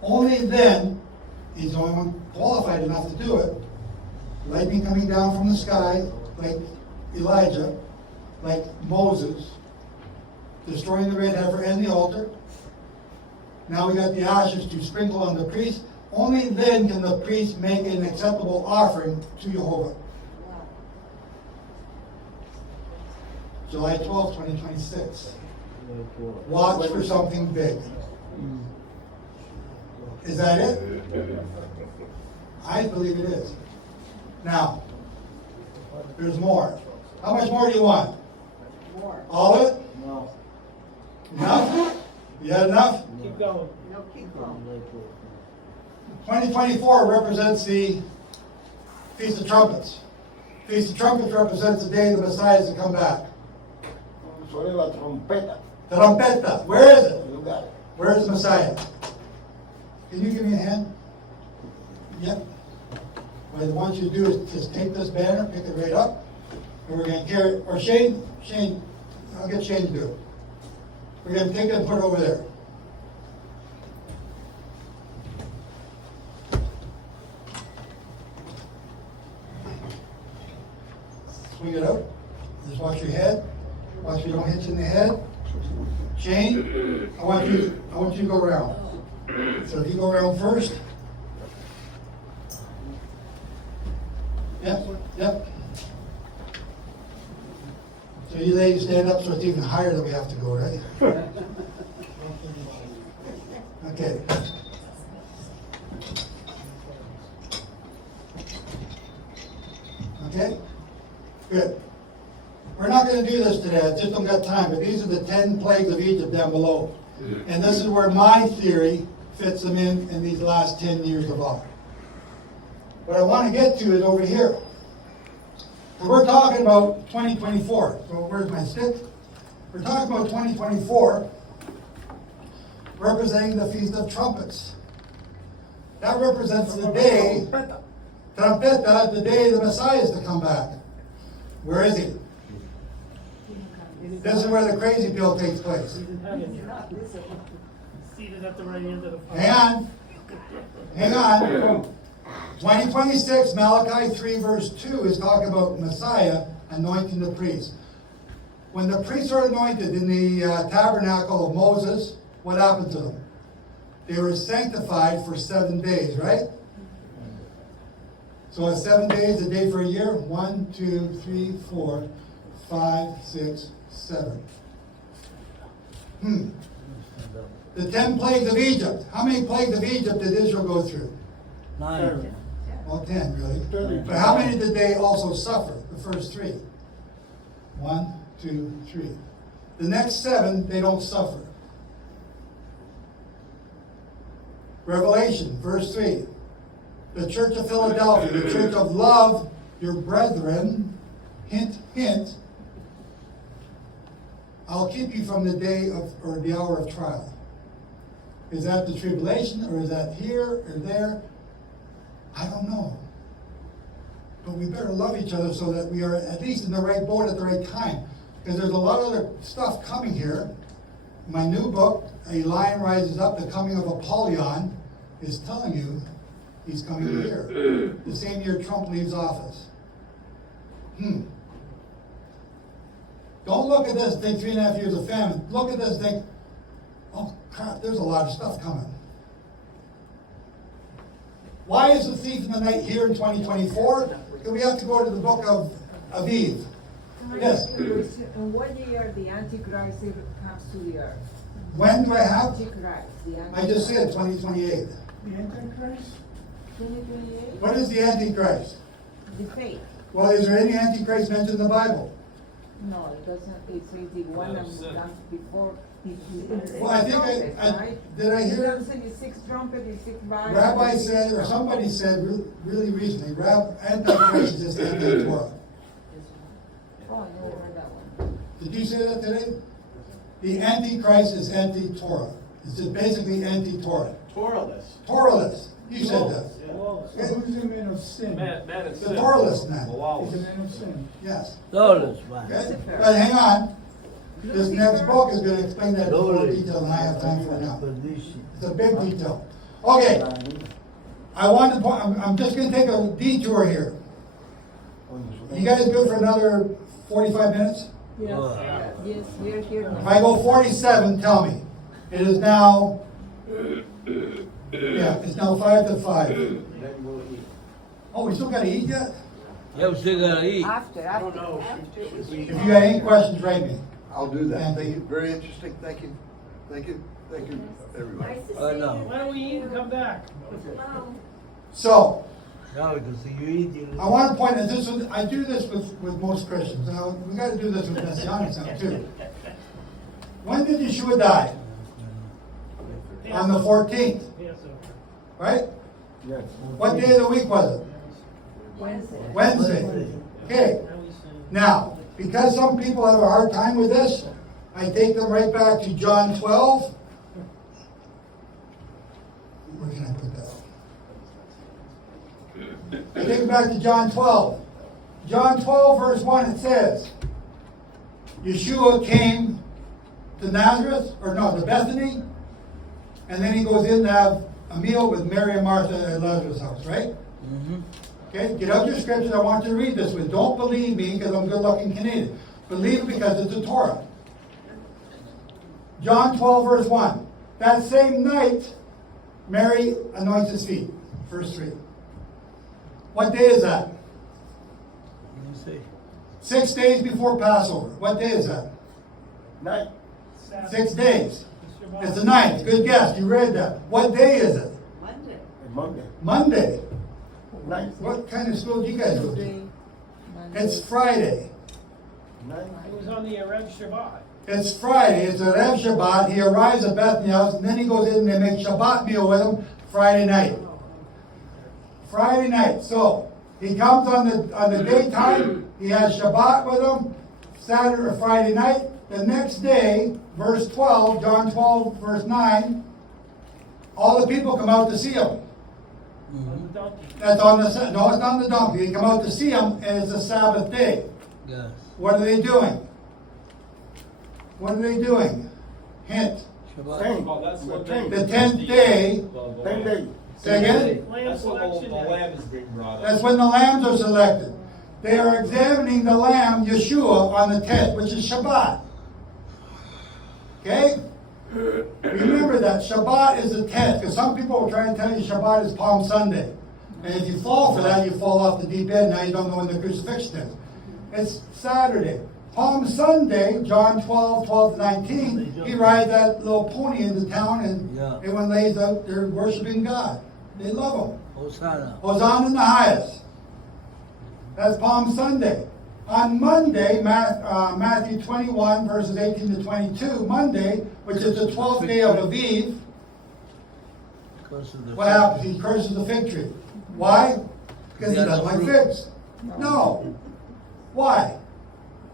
Only then, he's the only one qualified enough to do it. Lightning coming down from the sky, like Elijah, like Moses, destroying the red heifer and the altar. Now we got the ashes to sprinkle on the priest. Only then can the priest make an acceptable offering to Jehovah. July 12, 2026. Watch for something big. Is that it? I believe it is. Now, there's more. How much more do you want? More. All of it? No. Enough? You had enough? Keep going. No, keep going. 2024 represents the Feast of Trumpets. Feast of Trumpets represents the day the Messiah is to come back. Suena la trompeta. Trompeta. Where is it? You got it. Where is the Messiah? Can you give me a hand? Yep. What I want you to do is just take this banner, pick it right up, and we're going to carry it. Or Shane, I'll get Shane to do it. We're going to take it and put it over there. Swing it out. Just watch your head. Watch you don't hit you in the head. Shane, I want you to go around. So if you go around first. Yep. So you ladies stand up so it's even higher than we have to go, right? Okay. Okay? Good. We're not going to do this today. I just don't got time, but these are the 10 plagues of Egypt down below. And this is where my theory fits them in these last 10 years of law. What I want to get to is over here. So we're talking about 2024. So where's my stick? We're talking about 2024, representing the Feast of Trumpets. That represents the day, Trompeta, the day the Messiah is to come back. Where is he? This is where the crazy pill takes place. Seated at the right end of the fire. Hang on. 2026, Malachi 3 verse 2 is talking about Messiah anointing the priest. When the priests are anointed in the tabernacle of Moses, what happened to them? They were sanctified for 7 days, right? So it's 7 days, a day for a year. 1, 2, 3, 4, 5, 6, 7. The 10 plagues of Egypt. How many plagues of Egypt did Israel go through? 9. Well, 10, really. But how many did they also suffer? The first 3. 1, 2, 3. The next 7, they don't suffer. Revelation, verse 3. The church of Philadelphia, the church of love, your brethren, hint, hint, I'll keep you from the day of, or the hour of trial. Is that the tribulation, or is that here or there? I don't know. But we better love each other so that we are at least in the right boat at the right time. Because there's a lot of other stuff coming here. My new book, A Lion Rises Up, The Coming of Apollyon, is telling you he's coming here. The same year Trump leaves office. Don't look at this and think 3.5 years of famine. Look at this and think, oh crap, there's a lot of stuff coming. Why is the thief in the night here in 2024? Because we have to go to the book of Aviv. Yes. In what year the Antichrist comes to the earth? When do I have? Antichrist. The Antichrist. I just said 2028. The Antichrist? 2028? What is the Antichrist? The fake. Well, is there any Antichrist mentioned in the Bible? No, it doesn't. It says the one that comes before. Well, I think did I hear? It doesn't say the sixth trumpet, the sixth vial. Rabbi said, or somebody said really recently, Antichrist is just anti-Torah. Oh, I never heard that one. Did you say that today? The Antichrist is anti-Torah. It's just basically anti-Torah. Torahless. Torah-less. You said that. So who's the man of sin? Man of The sin. Torah-less man. He's a man of sin. Yes. Dollars, man. Okay? But hang on. This next book is going to explain that in more detail than I have time for now. It's a big detail. Okay. I want to point, I'm just going to take a detour here. You guys good for another 45 minutes? Yes. Yes, we are here If now. I go 47, tell me. It is now, it's now 5 to 5. Oh, we still got to eat yet? Yeah, we still gotta eat. After. If you got any questions, write me. I'll do that. Thank Thank you. you. Very interesting. Thank you. Thank you. Thank you, everybody. Nice to see I know. Why don't we eat and come back? So, Yeah, because you eat, you. I want to point out this. I do this with most Christians. Now we got to do this with Messianics now too. When did Yeshua die? On the 14th, Passover. right? Yes. What day of the week was it? Wednesday. Wednesday. Okay. Now we sing. Now, because some people have a hard time with this, I take them right back to John 12. Where can I put that? I take them back to John 12. John 12, verse 1, it says, Yeshua came to Nazareth, to Bethany, and then he goes in to have a meal with Mary and Martha at Lazarus' house, right? Mm-hmm. Okay, get out your scriptures. I want you to read this with. Don't believe me because I'm a good-looking Canadian. Believe it because it's the Torah. John 12, verse 1. That same night, Mary anoints his feet. Verse 3. What day is that? Let me see. 6 days before Passover. What day is that? Night. 6 days. It's the 9th. Good guess. You read that. What day is it? Monday. Monday. Monday. Night. What kind of school do you guys go to? Tuesday. Monday. It's Friday. Night. It was on the Erev Shabbat. It's Friday. It's a Rev Shabbat. He arrives at Bethany house, and then he goes in and they make Shabbat meal with him Friday night. Friday night. So he comes on the daytime. He has Shabbat with him Saturday or Friday night. The next day, verse 12, John 12, verse 9, all the people come out to see him. On the donkey. That's on the, no, it's not on the donkey. They come out to see him, and it's a Sabbath day. Yes. What are they doing? What are they doing? Hint. Same. Oh, that's what Same. The 10th day. Same day. Say again? Lamb That's when selection the day. lamb is being brought up. That's when the lambs are selected. They are examining the lamb, Yeshua, on the 10th, which is Shabbat. Okay? Remember that Shabbat is the 10th, because some people will try and tell you Shabbat is Palm Sunday. And if you fall for that, you fall off the deep end. Now you don't know when the crucifixion is. It's Saturday. Palm Sunday, John 12, 12 to 19, he rides that little pony into town and everyone lays out, they're worshiping God. They love him. Hosanna. Hosanna in the highest. That's Palm Sunday. On Monday, Matthew 21, verses 18 to 22, Monday, which is the 12th day of Aviv, what happens? He curses the fig tree. Why? Because he doesn't like figs. No. Why?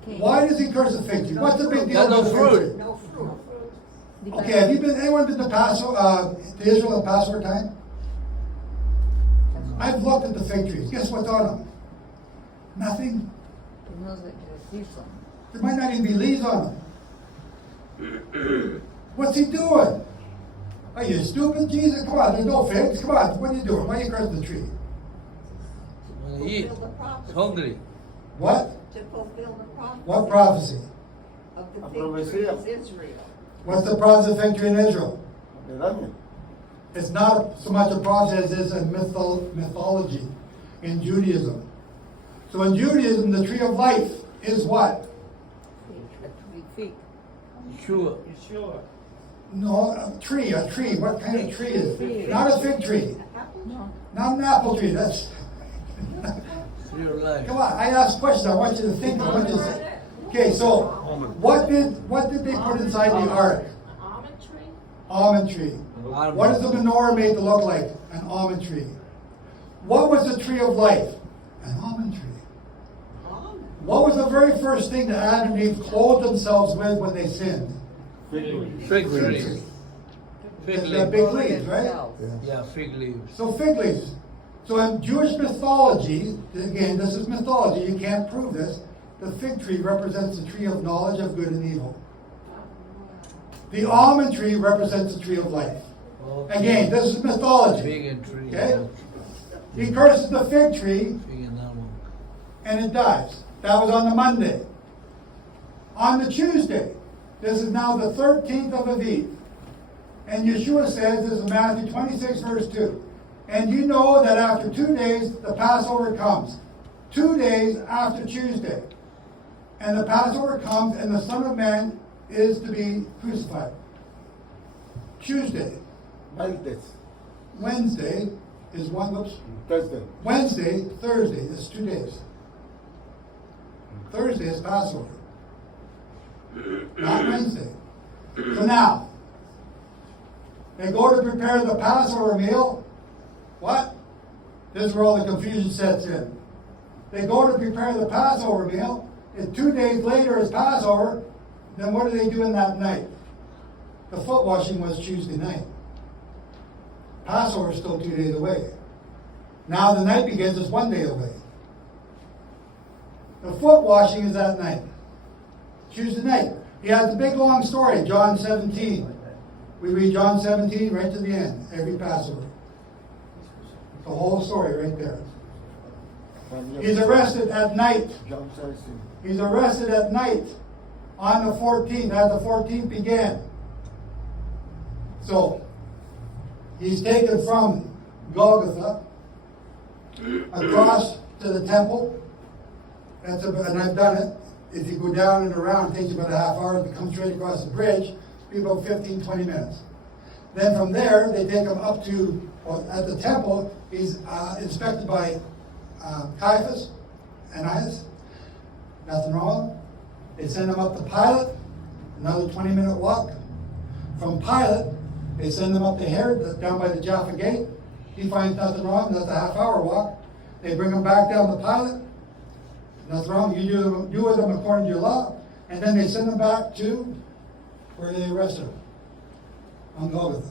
Why does he curse the fig tree? What's the big deal There's no with the fig fruit. tree? No fruit. Okay, have anyone been to to Israel at Passover time? I've looked at the fig trees. Guess what's on them? Nothing. There might not even be leaves on them. What's he doing? Are you stupid, Jesus? Come on, there's no figs. Come on, what are you doing? Why are you cursing the tree? Wanna eat. Fulfill the prophecy. It's hungry. What? To fulfill the prophecy. What prophecy? Of the A fig profecía. tree is Israel. What's the prophecy of the fig tree in Israel? De Daniel. It's not so much a prophecy as it is a mythology in Judaism. So in Judaism, the tree of life is what? Sure. Yeshua. No, a tree. What kind of tree is it? Not a fig tree. Not an apple tree. That's. Tree of life. Come on, I asked questions. I want you to think of what you say. Okay, so what did they put inside the ark? Almond tree? Almond tree. What is the menorah made to look like? An almond tree. What was the tree of life? An almond tree. What was the very first thing that Adam and Eve clothed themselves with when they sinned? Fig trees. Fig The leaves. big leaves, right? Yeah, fig leaves. So fig leaves. So in Jewish mythology, again, this is mythology, you can't prove this, the fig tree represents the tree of knowledge of good and evil. The almond tree represents the tree of life. Okay. Again, this is mythology. Fig and tree. Okay? He curses the fig tree Fig and almond. and it dies. That was on the Monday. On the Tuesday, this is now the 13th of Aviv. And Yeshua says, this is Matthew 26, verse 2. And you know that after 2 days, the Passover comes. 2 days after Tuesday. And the Passover comes, and the Son of Man is to be crucified. Tuesday. Wednesday is one, oops. Thursday. Wednesday, Thursday, that's 2 days. Thursday is Passover. Not Wednesday. So now, they go to prepare the Passover meal. What? This is where all the confusion sets in. They go to prepare the Passover meal. And 2 days later is Passover. Then what do they do in that night? The foot washing was Tuesday night. Passover is still 2 days away. Now the night begins, it's 1 day away. The foot washing is that night. Tuesday night. He has a big long story, John 17. We read John 17 right to the end, every Passover. The whole story right there. He's arrested at night. He's arrested at night on the 14th, as the 14th began. So, he's taken from Golgotha across to the temple. And I've done it. If you go down and around, it takes you about a half hour to come straight across the bridge. Be about 15, 20 minutes. Then from there, they take him up to, at the temple, he's inspected by Caiaphas, Ananias. Nothing wrong. They send him up to Pilate, another 20-minute walk. From Pilate, they send him up to Herod, down by the Jaffa Gate. He finds nothing wrong, that's a half-hour walk. They bring him back down to Pilate. Nothing wrong, you do with him according to your law. And then they send him back to where they arrested him, on Golgotha.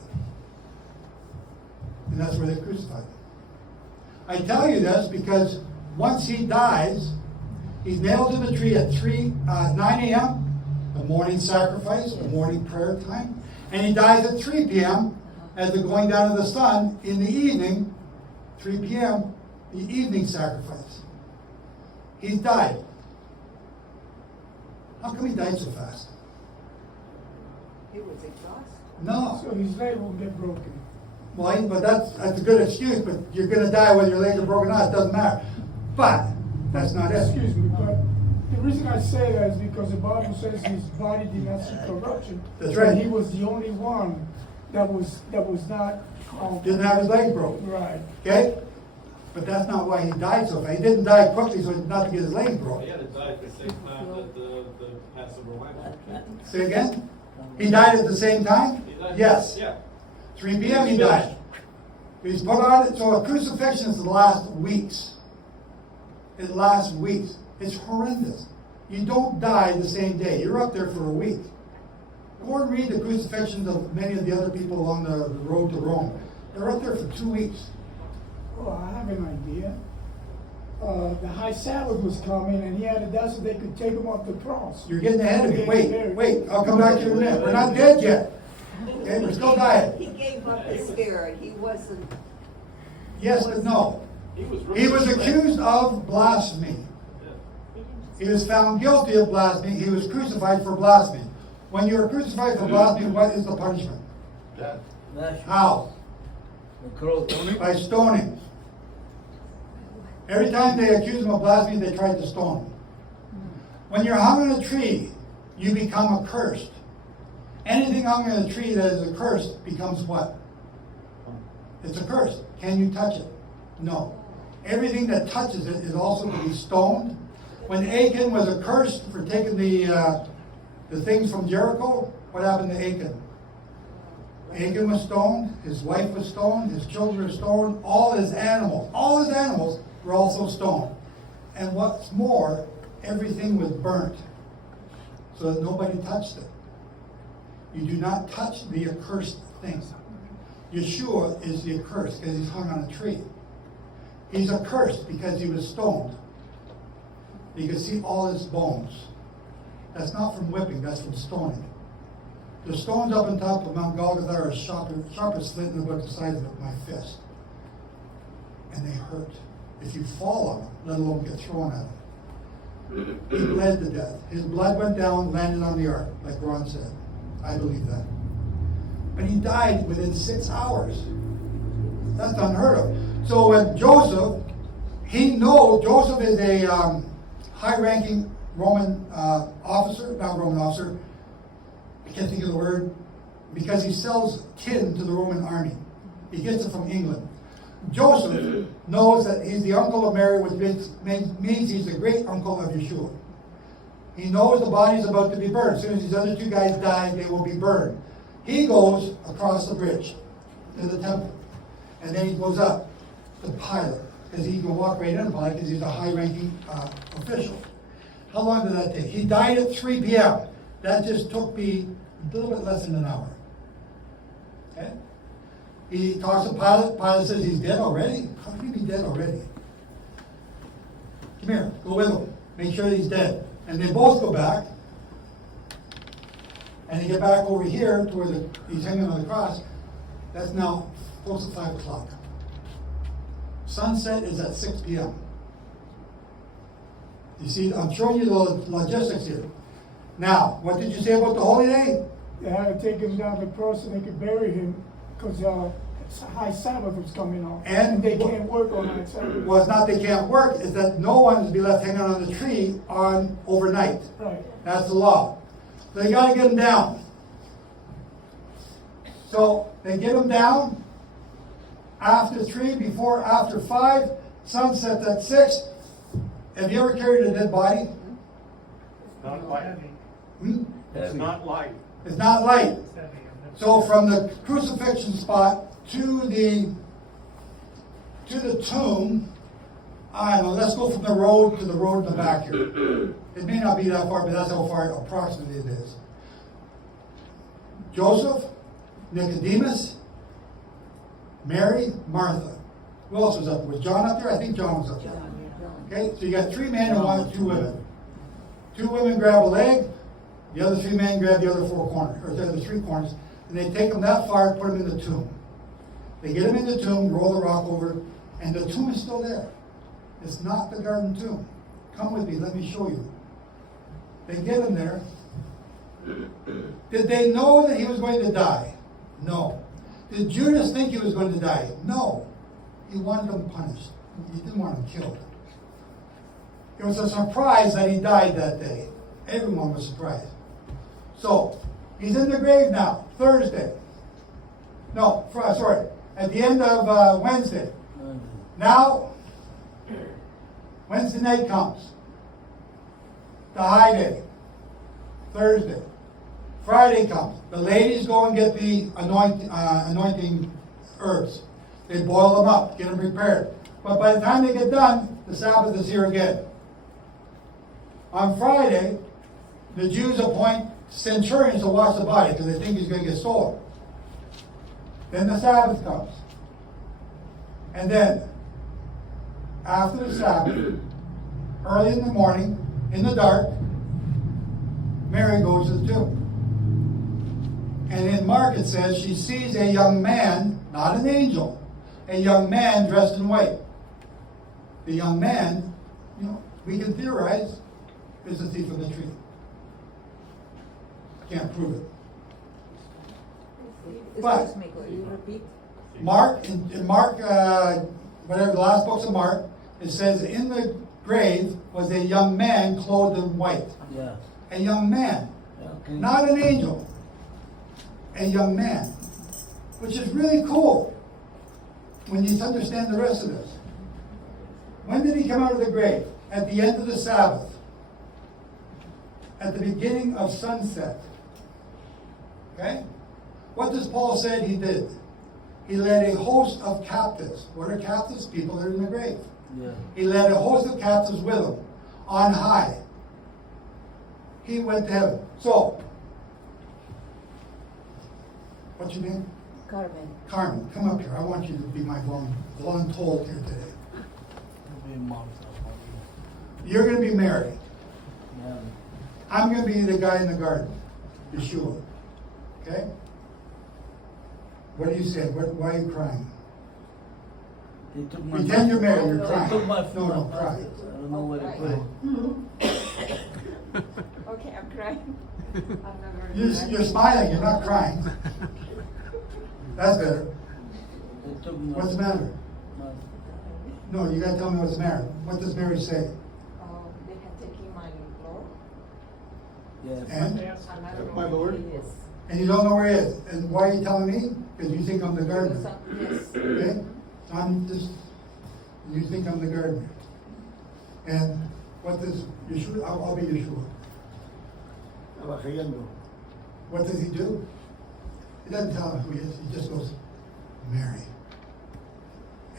And that's where they crucified him. I tell you this because once he dies, he's nailed to the tree at 9 a.m., the morning sacrifice, the morning prayer time. And he dies at 3 p.m. as the going down of the sun in the evening, 3 p.m., the evening sacrifice. He's died. How come he died so fast? He was exhausted. No. So his leg will get broken. Well, but that's a good excuse, but you're going to die whether your legs are broken or not. It doesn't matter. But that's not it. Excuse me, but the reason I say that is because the Bible says his body did not see corruption. That's right. And he was the only one that was not. Didn't have his legs broken. Right. Okay? But that's not why he died so fast. He didn't die quickly so not to get his legs broken. He had to die at the same time that the Passover went. Say again? He died at the same time? Yes. Yeah. 3 p.m. he died. He's put on it. So a crucifixion is the last weeks. It lasts weeks. It's horrendous. You don't die the same day. You're up there for a week. Go and read the crucifixions of many of the other people along the road to Rome. They're up there for 2 weeks. Oh, I have an idea. The high Sabbath was coming, and he had a death so they could take him off the cross. You're getting ahead of me. Wait. I'll come back to you in a minute. We're not dead yet. Okay, we're still dying. He gave up his spirit. He wasn't. Yes, but no. He was accused of blasphemy. He was found guilty of blasphemy. He was crucified for blasphemy. When you are crucified for blasphemy, what is the punishment? Death. How? The cross. By stoning. Every time they accuse him of blasphemy, they tried to stone him. When you're hung on a tree, you become accursed. Anything hung on a tree that is accursed becomes what? It's accursed. Can you touch it? No. Everything that touches it is also to be stoned. When Achan was accursed for taking the things from Jericho, what happened to Achan? Achan was stoned, his wife was stoned, his children were stoned, all his animals were also stoned. And what's more, everything was burnt so that nobody touched it. You do not touch the accursed things. Yeshua is the accursed because he's hung on a tree. He's accursed because he was stoned. You can see all his bones. That's not from whipping, that's from stoning. The stones up on top of Mount Golgotha are sharpest flint in the book the size of my fist. And they hurt. If you fall on them, let alone get thrown at them. He bled to death. His blood went down, landed on the ark, like Ron said. I believe that. But he died within 6 hours. That's unheard of. So when Joseph is a high-ranking Roman officer, not Roman officer, I can't think of the word, because he sells tin to the Roman army. He gets it from England. Joseph knows that he's the uncle of Mary, which means he's the great uncle of Yeshua. He knows the body's about to be burned. As soon as these other two guys die, they will be burned. He goes across the bridge to the temple. And then he goes up to Pilate, because he can walk right in Pilate because he's a high-ranking official. How long did that take? He died at 3 p.m. That just took me a little bit less than an hour. Okay? He talks to Pilate. Pilate says he's dead already. How can he be dead already? Come here, go with him. Make sure that he's dead. And they both go back. And they get back over here to where he's hanging on the cross. That's now close to 5 o'clock. Sunset is at 6 p.m. You see, I'm showing you the logistics here. Now, what did you say about the holy day? They had to take him down the cross so they could bury him because high Sabbath was coming on. And they can't work on high Sabbath. Well, it's not they can't work, it's that no one is to be left hanging on the tree on overnight. Right. That's the law. So they got to get him down. So they get him down after 3, after 5, sunset at 6. Have you ever carried a dead body? Not light. It's not light. It's not light. So from the crucifixion spot to the tomb, I don't know, let's go from the road to the road in the back here. It may not be that far, but that's how far approximately it is. Joseph, Nicodemus, Mary, Martha. Who else was up there? Was John up there? I think John was up there. Okay, so you got 3 men and 2 women. 2 women grab a leg, the other 3 men grab the other 4 corners, or the other 3 corners, and they take them that far, put them in the tomb. They get him in the tomb, roll the rock over, and the tomb is still there. It's not the garden tomb. Come with me, let me show you. They get him there. Did they know that he was going to die? No. Did Judas think he was going to die? No. He wanted him punished. He didn't want him killed. It was a surprise that he died that day. Everyone was surprised. So, he's in the grave now, Thursday. No, sorry, at the end of Wednesday. Now, Wednesday night comes. The high day. Thursday. Friday comes. The ladies go and get the anointing herbs. They boil them up, get them prepared. But by the time they get done, the Sabbath is here again. On Friday, the Jews appoint centurions to watch the body because they think he's going to get stolen. Then the Sabbath comes. And then, after the Sabbath, early in the morning, in the dark, Mary goes to the tomb. And in Mark it says she sees a young man, not an angel, a young man dressed in white. The young man, we can theorize, is the thief of the tree. Can't prove it. But Excuse me, could you repeat? Mark, in Mark, whatever, the last books of Mark, it says in the grave was a young man clothed in white. Yeah. A young man. Okay. Not an angel. A young man. Which is really cool when you understand the rest of this. When did he come out of the grave? At the end of the Sabbath. At the beginning of sunset. Okay? What does Paul say he did? He led a host of captives. What are captives? People that are in the grave. Yeah. He led a host of captives with him on high. He went to heaven. So, what's your name? Carmen. Carmen, come up here. I want you to be my voluntold here today. You're going to be Mary. Yeah. I'm going to be the guy in the garden, Yeshua. Okay? What do you say? Why are you crying? They took my Pretend you're Mary, you're They crying. took my No, cry. I don't know where they put it. Okay, I'm crying. You're smiling, you're not crying. That's better. They took my, What's the matter? No, you got to tell me what's the matter. What does Mary say? They have taken my Lord. Yes. And? And I don't know My where Lord? he is. And you don't know where he is. And why are you telling me? Because you think I'm the gardener. Yes. Okay? So I'm just, you think I'm the gardener. And what does Yeshua, I'll be Yeshua. What does he do? He doesn't tell him who he is. He just goes, Mary.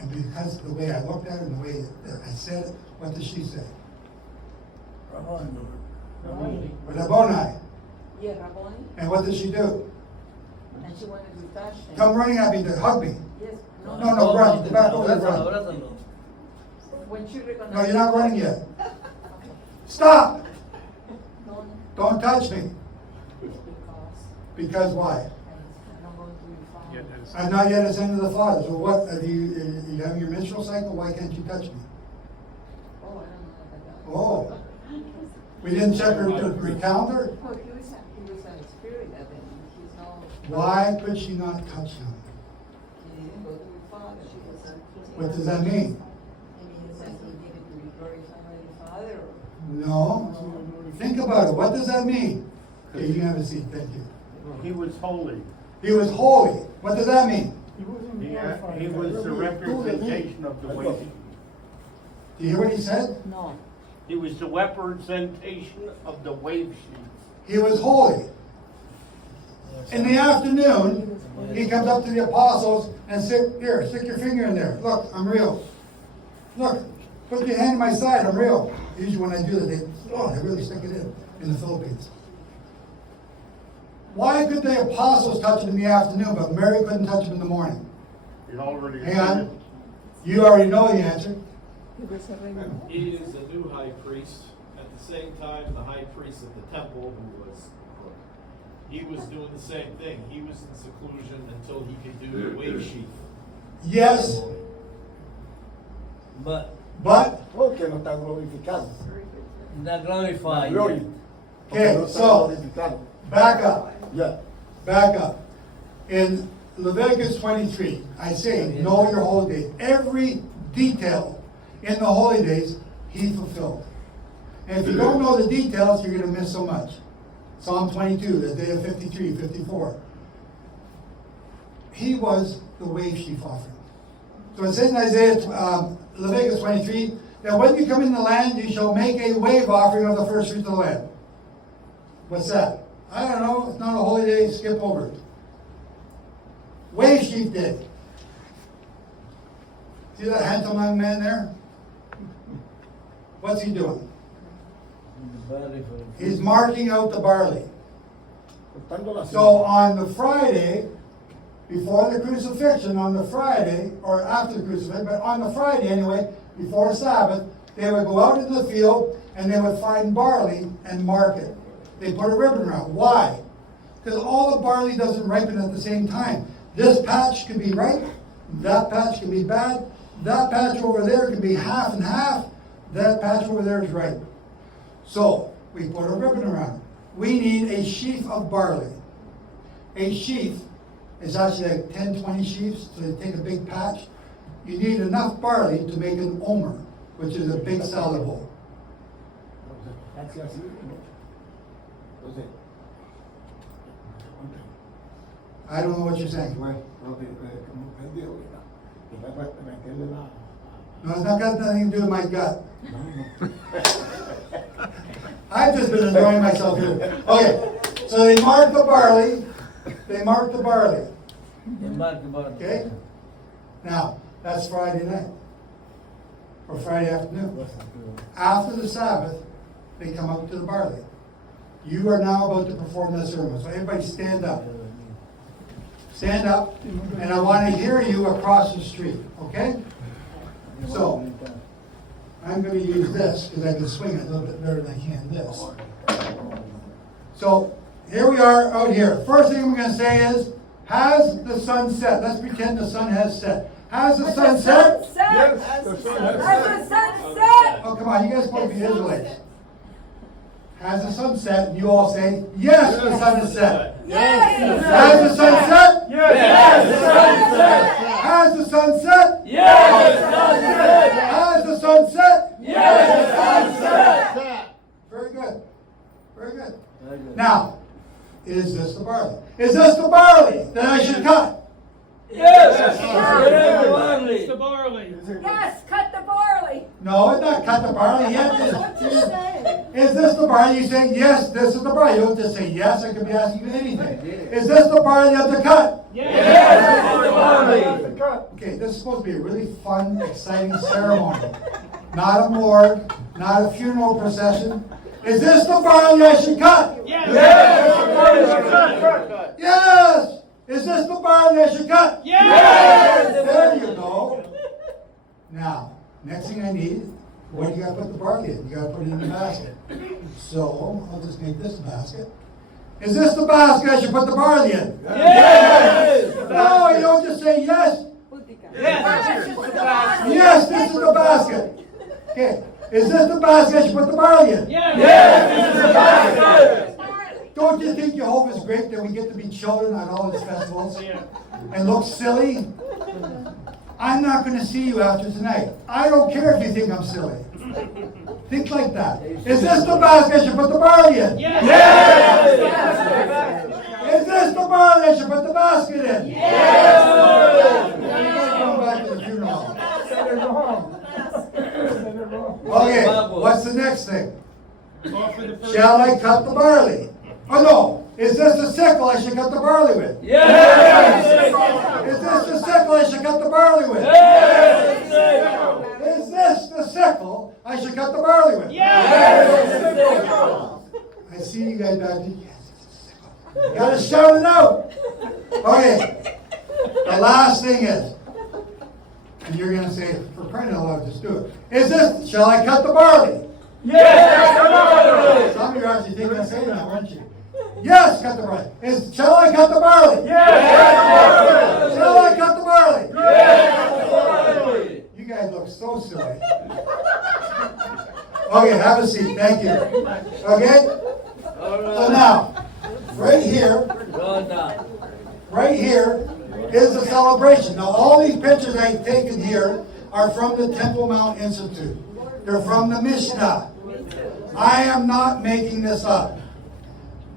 And because of the way I looked at her and the way that I said it, what does she say? Rabboni. Rabboni. Yeah, Rabboni. And what does she do? And she wanted to touch him. Come running at me to hug me. Yes. No, run. Go back over there, run. Abrázalo. When she recognized. No, you're not running yet. Stop! No, Don't touch me. because Because why? I'm not going to be found. I'm not yet ascended to the Father. So what, are you having your menstrual cycle? Why can't you touch me? Oh, I don't know about that. Oh. We didn't check her calendar? No, he was a spirit, I think. He's no. Why could she not touch him? He didn't go to the Father. She was. What does that mean? It means that he needed to be glorified by the Father. No. Think about it. What does that mean? Okay, you can have a seat. Thank you. He was holy. He was holy. What does that mean? He was the representation of the way. Do you hear what he said? No. He was the representation of the wave sheet. He was holy. In the afternoon, he comes up to the apostles and said, here, stick your finger in there. Look, I'm real. Look, put your hand in my side, I'm real. Usually when I do that, they really stick it in the Philippines. Why could the apostles touch him in the afternoon, but Mary couldn't touch him in the morning? He already. Hang on. You already know the answer. He is the new high priest. At the same time, the high priest of the temple, he was doing the same thing. He was in seclusion until he could do the wave sheath. Yes. But Porque no está glorificado. not glorified. Gloria. Okay, so back up. Yeah. Back up. In Leviticus 23, I say, know your holy days. Every detail in the holy days, he fulfilled. And if you don't know the details, you're going to miss so much. Psalm 22, the day of 53, 54. He was the wave sheaf offering. So it says in Leviticus 23, that when you come in the land, you shall make a wave offering of the first fruits of the land. What's that? I don't know. It's not a holy day. Skip over it. Wave sheaf day. See that handsome young man there? What's he doing? He's marking out the barley. So on the Friday, before the crucifixion, on the Friday, or after the crucifixion, but on the Friday anyway, before Sabbath, they would go out into the field and they would find barley and mark it. They put a ribbon around. Why? Because all the barley doesn't ripen at the same time. This patch can be ripe, that patch can be bad, that patch over there can be half and half, that patch over there is ripe. So, we put a ribbon around it. We need a sheaf of barley. A sheaf is actually like 10, 20 sheaves, so they take a big patch. You need enough barley to make an omer, which is a big salad bowl. I don't know what you're saying. No, it's not got nothing to do with my gut. I've just been enjoying myself here. Okay, so they mark the barley. They mark the barley. Okay? Now, that's Friday night. Or Friday afternoon. After the Sabbath, they come up to the barley. You are now about to perform the sermon. So everybody stand up. Stand up, and I want to hear you across the street, okay? So, I'm going to use this, because I can swing it a little bit better than I can this. So, here we are out here. First thing we're going to say is, has the sun set? Let's pretend the sun has set. Has the sun set? Yes, has the sun set? Oh, come on, you guys supposed to be Israelites. Has the sun set? And you all say, yes, the sun is set. Yes. Has the sun set? Yes, the sun set. Has the sun set? Yes, the sun set. Has the sun set? Yes, the sun set. Very good. Very good. Now, is this the barley? Is this the barley that I should cut? Yes, it's the barley. Yes, cut the barley. No, it's not cut the barley yet. Is this the barley? You say, yes, this is the barley. You don't just say yes, I could be asking you anything. Is this the barley of the cut? Yes, it's the barley. Okay, this is supposed to be a really fun, exciting ceremony. Not a morgue, not a funeral procession. Is this the barley I should cut? Yes, yes. Yes! Is this the barley I should cut? Yes! There you go. Now, next thing I need, what do you got to put the barley in? You got to put it in the basket. So, I'll just make this basket. Is this the basket I should put the barley in? Yes! No, you don't just say yes. Yes, this is the basket. Okay. Is this the basket I should put the barley in? Yes, this is the basket. Don't you think Jehovah's great that we get to be children at all his festivals and look silly? I'm not going to see you after tonight. I don't care if you think I'm silly. Think like that. Is this the basket I should put the barley in? Yes! Is this the barley I should put the basket in? Yes! Come back to the funeral. Okay, what's the next thing? Shall I cut the barley? Oh no, is this the sickle I should cut the barley with? Yes! Is this the sickle I should cut the barley with? Yes! Is this the sickle I should cut the barley with? Yes! I see you guys back there. Yes, it's a sickle. You gotta shout it out. Okay, the last thing is, and you're gonna say, for crying out loud, just do it. Is this, shall I cut the barley? Yes! Some of you are actually thinking of saying that, aren't you? Yes, cut the barley. Shall I cut the barley? Yes! Shall I cut the barley? Yes! You guys look so silly. Okay, have a seat. Thank you. Okay? So now, right here is the celebration. Now, all these pictures I've taken here are from the Temple Mount Institute. They're from the Mishnah. I am not making this up.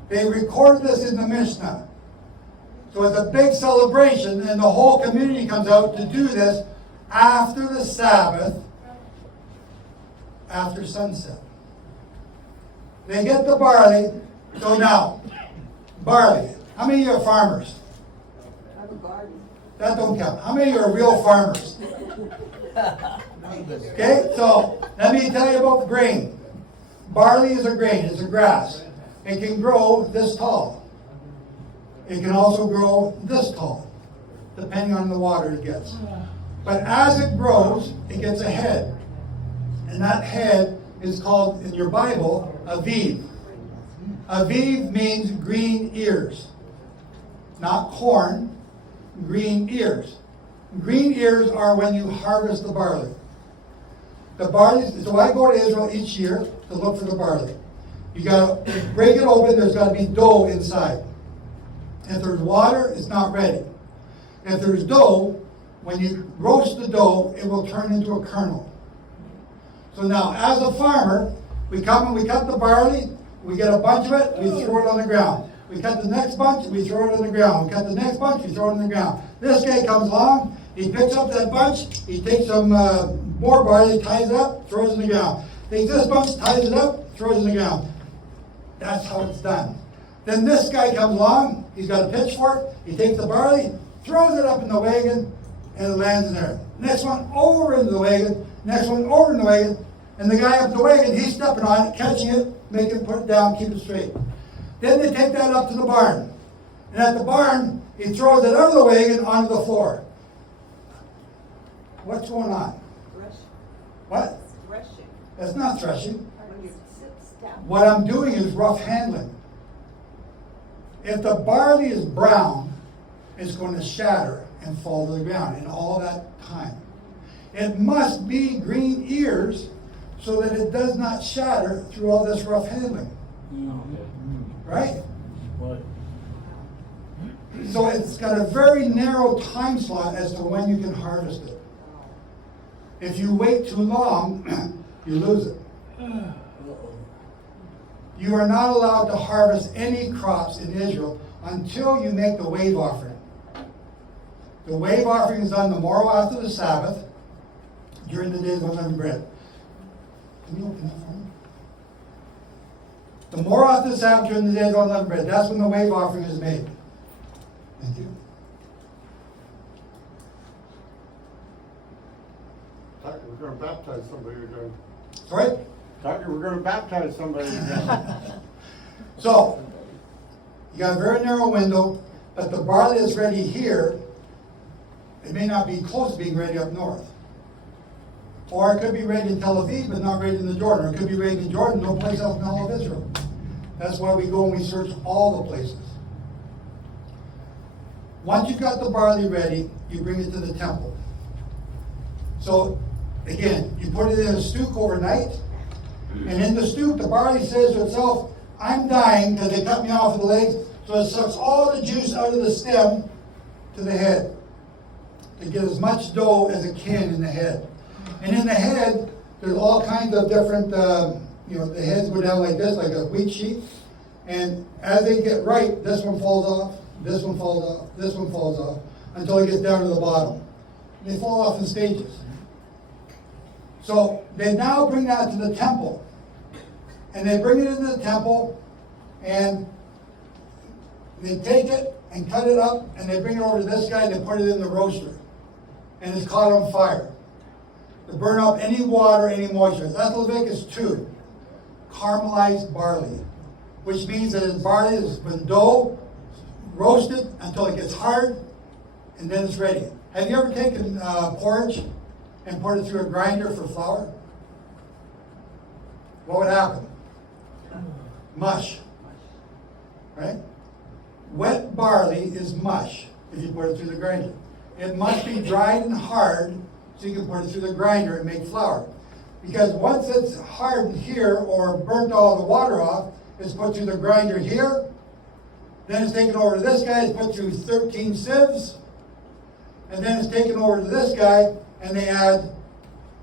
They recorded this in the Mishnah. So it's a big celebration, and the whole community comes out to do this after the Sabbath, after sunset. They get the barley. So now, barley. How many of you are farmers? I have a garden. That don't count. How many of you are real farmers? Okay, so let me tell you about the grain. barley is a grain, it's a grass. It can grow this tall. It can also grow this tall, depending on the water it gets. But as it grows, it gets a head. And that head is called, in your Bible, aviv. Aviv means green ears. Not corn, green ears. Green ears are when you harvest the barley. The barley, so I go to Israel each year to look for the barley. You gotta break it open, there's gotta be dough inside. If there's water, it's not ready. If there's dough, when you roast the dough, it will turn into a kernel. So now, as a farmer, we come and we cut the barley, we get a bunch of it, we throw it on the ground. We cut the next bunch, we throw it on the ground. We cut the next bunch, we throw it on the ground. This guy comes along, he picks up that bunch, he takes some more barley, ties it up, throws it in the ground. Takes this bunch, ties it up, throws it in the ground. That's how it's done. Then this guy comes along, he's got a pitchfork, he takes the barley, throws it up in the wagon, and it lands in there. Next one over into the wagon, next one over in the wagon, and the guy up in the wagon, he's stepping on it, catching it, making it, put it down, keep it straight. Then they take that up to the barn. And at the barn, he throws it out of the wagon onto the floor. What's going on? Threshing. What? Threshing. That's not threshing. When you sit down. What I'm doing is rough handling. If the barley is brown, it's going to shatter and fall to the ground in all that time. It must be green ears so that it does not shatter through all this rough handling. Right? So it's got a very narrow time slot as to when you can harvest it. If you wait too long, you lose it. You are not allowed to harvest any crops in Israel until you make the wave offering. The wave offering is done the morrow after the Sabbath during the days of unleavened bread. Can you open that for me? The morrow after the Sabbath during the days of unleavened bread. That's when the wave offering is made. Thank you. Tucker, we're going to baptize somebody again. Sorry? Tucker, we're going to baptize somebody again. So, you got a very narrow window, but the barley is ready here. It may not be close to being ready up north. Or it could be ready in Tel Aviv, but not ready in the Jordan. Or it could be ready in Jordan, no place else in all of Israel. That's why we go and we search all the places. Once you've got the barley ready, you bring it to the temple. So, again, you put it in a stook overnight, and in the stook, the barley says to itself, I'm dying because they cut me off of the legs, so it sucks all the juice out of the stem to the head to get as much dough as it can in the head. And in the head, there's all kinds of different, the heads go down like this, like a wheat sheet. And as they get ripe, this one falls off, this one falls off, this one falls off, until it gets down to the bottom. They fall off in stages. So they now bring that to the temple. And they bring it into the temple, and they take it and cut it up, and they bring it over to this guy, and they put it in the roaster. And it's caught on fire to burn up any water, any moisture. That's Leviticus 2, caramelized barley, which means that the barley has been dough, roasted until it gets hard, and then it's ready. Have you ever taken porridge and put it through a grinder for flour? What would happen? Mush. Right? Wet barley is mush if you put it through the grinder. It must be dried and hard so you can put it through the grinder and make flour. Because once it's hardened here or burnt all the water off, it's put through the grinder here. Then it's taken over to this guy, it's put through 13 sieves. And then it's taken over to this guy, and they add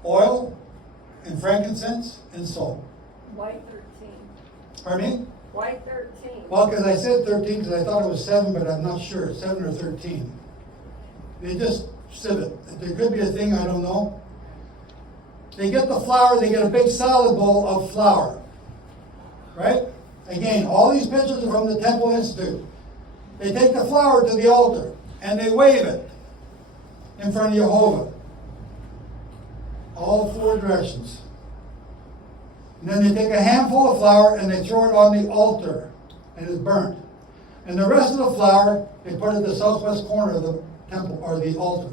oil and frankincense and salt. White 13. Pardon me? White 13. Well, because I said 13 because I thought it was 7, but I'm not sure. 7 or 13. They just sieve it. There could be a thing, I don't know. They get the flour, they get a big solid bowl of flour. Right? Again, all these pictures are from the Temple Institute. They take the flour to the altar, and they wave it in front of Jehovah. All 4 directions. And then they take a handful of flour and they throw it on the altar, and it's burnt. And the rest of the flour, they put in the southwest corner of the temple, or the altar.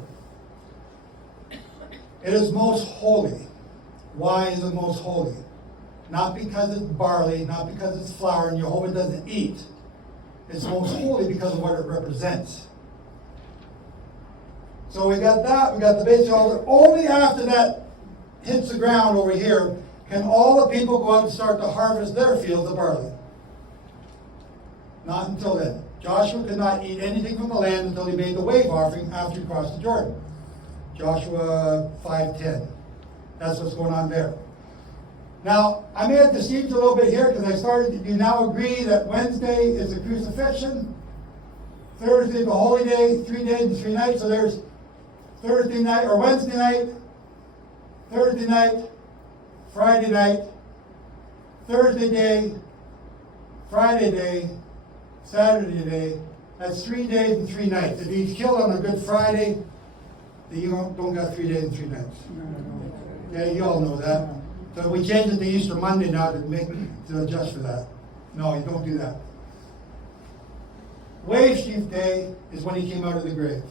It is most holy. Why is it most holy? Not because it's barley, not because it's flour and Jehovah doesn't eat. It's most holy because of what it represents. So we got that, we got the basic altar. Only after that hits the ground over here can all the people go out and start to harvest their fields of barley. Not until then. Joshua could not eat anything from the land until he made the wave offering after he crossed the Jordan. Joshua 5:10. That's what's going on there. Now, I may have deceived you a little bit here because I started, you now agree that Wednesday is the crucifixion, Thursday the holy day, 3 days and 3 nights. So there's Thursday night or Wednesday night, Thursday night, Friday night, Thursday day, Friday day, Saturday day. That's 3 days and 3 nights. If he's killed on a Good Friday, then you don't got 3 days and 3 nights. Yeah, you all know that. So we changed it to Easter Monday now to adjust for that. No, you don't do that. Wave Sheaf Day is when he came out of the grave.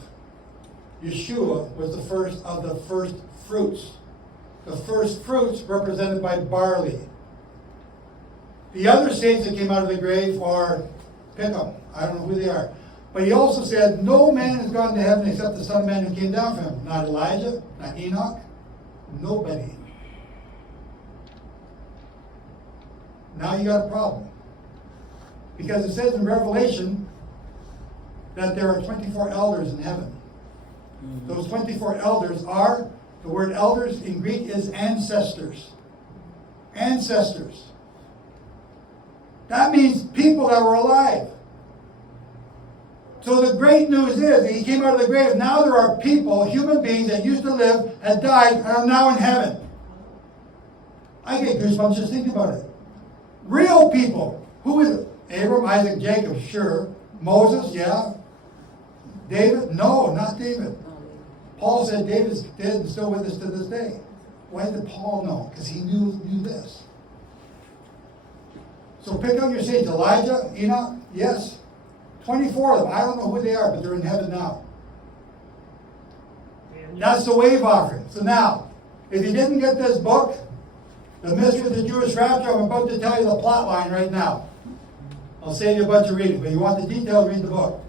Yeshua was the first of the first fruits. The first fruits represented by barley. The other saints that came out of the grave are, pick them, I don't know who they are. But he also said, no man has gone to heaven except the Son of Man who came down from him. Not Elijah, not Enoch, nobody. Now you got a problem. Because it says in Revelation that there are 24 elders in heaven. Those 24 elders are, the word elders in Greek is ancestors. Ancestors. That means people that were alive. So the great news is that he came out of the grave. Now there are people, human beings that used to live, had died, and are now in heaven. I get goosebumps just thinking about it. Real people. Who is it? Abram, Isaac, Jacob, sure. Moses, yeah. David? No, not David. Paul said David's dead and still with us to this day. Why did Paul know? Because he knew this. So pick up your saints. Elijah, Enoch, yes. 24 of them. I don't know who they are, but they're in heaven now. That's the wave offering. So now, if you didn't get this book, The Mystery of the Jewish Rapture, I'm about to tell you the plot line right now. I'll save you a bunch of reading, but you want the details, read the book.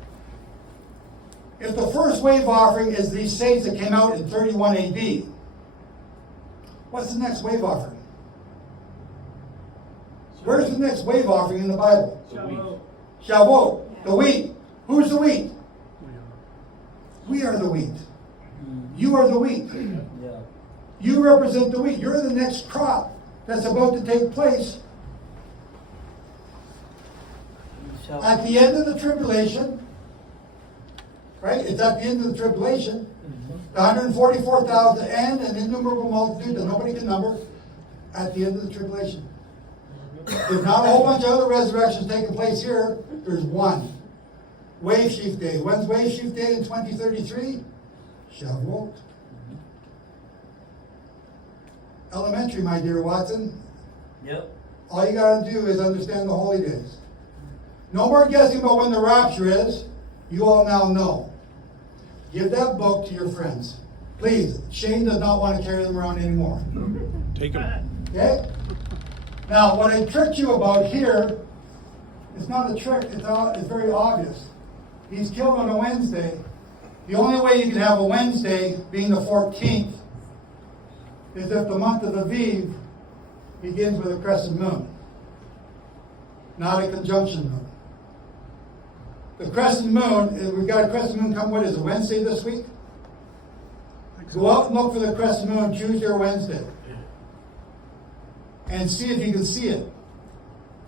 If the first wave offering is these saints that came out in 31 AD, what's the next wave offering? Where's the next wave offering in the Bible? Shavuot. The wheat. Who's the wheat? We are the wheat. You are the wheat. You represent the wheat. You're the next crop that's about to take place at the end of the tribulation. Right? It's at the end of the tribulation. The 144,000 and an innumerable multitude that nobody can number at the end of the tribulation. There's not a whole bunch of other resurrections taking place here. There's one. Wave Sheaf Day. When's Wave Sheaf Day in 2033? Shavuot. Elementary, my dear Watson. Yep. All you got to do is understand the holy days. No more guessing about when the rapture is. You all now know. Give that book to your friends. Please. Shane does not want to carry them around anymore. Take them. Okay? Now, what I tricked you about here, it's not a trick, it's very obvious. He's killed on a Wednesday. The only way you can have a Wednesday, being the 14th, is if the month of Aviv begins with a crescent moon, not a conjunction moon. The crescent moon, we've got a crescent moon come, what is it, Wednesday this week? Go out and look for the crescent moon Tuesday or Wednesday. And see if you can see it.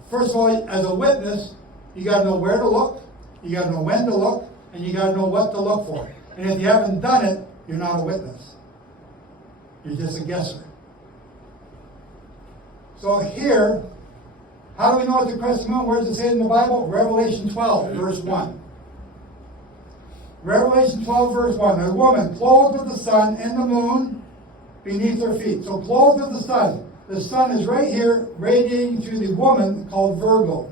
First of all, as a witness, you got to know where to look, you got to know when to look, and you got to know what to look for. And if you haven't done it, you're not a witness. You're just a guesser. So here, how do we know it's the crescent moon? Where does it say in the Bible? Revelation 12, verse 1. Revelation 12, verse 1. A woman clothed with the sun and the moon beneath her feet. So clothed with the sun. The sun is right here, radiating through the woman called Virgo.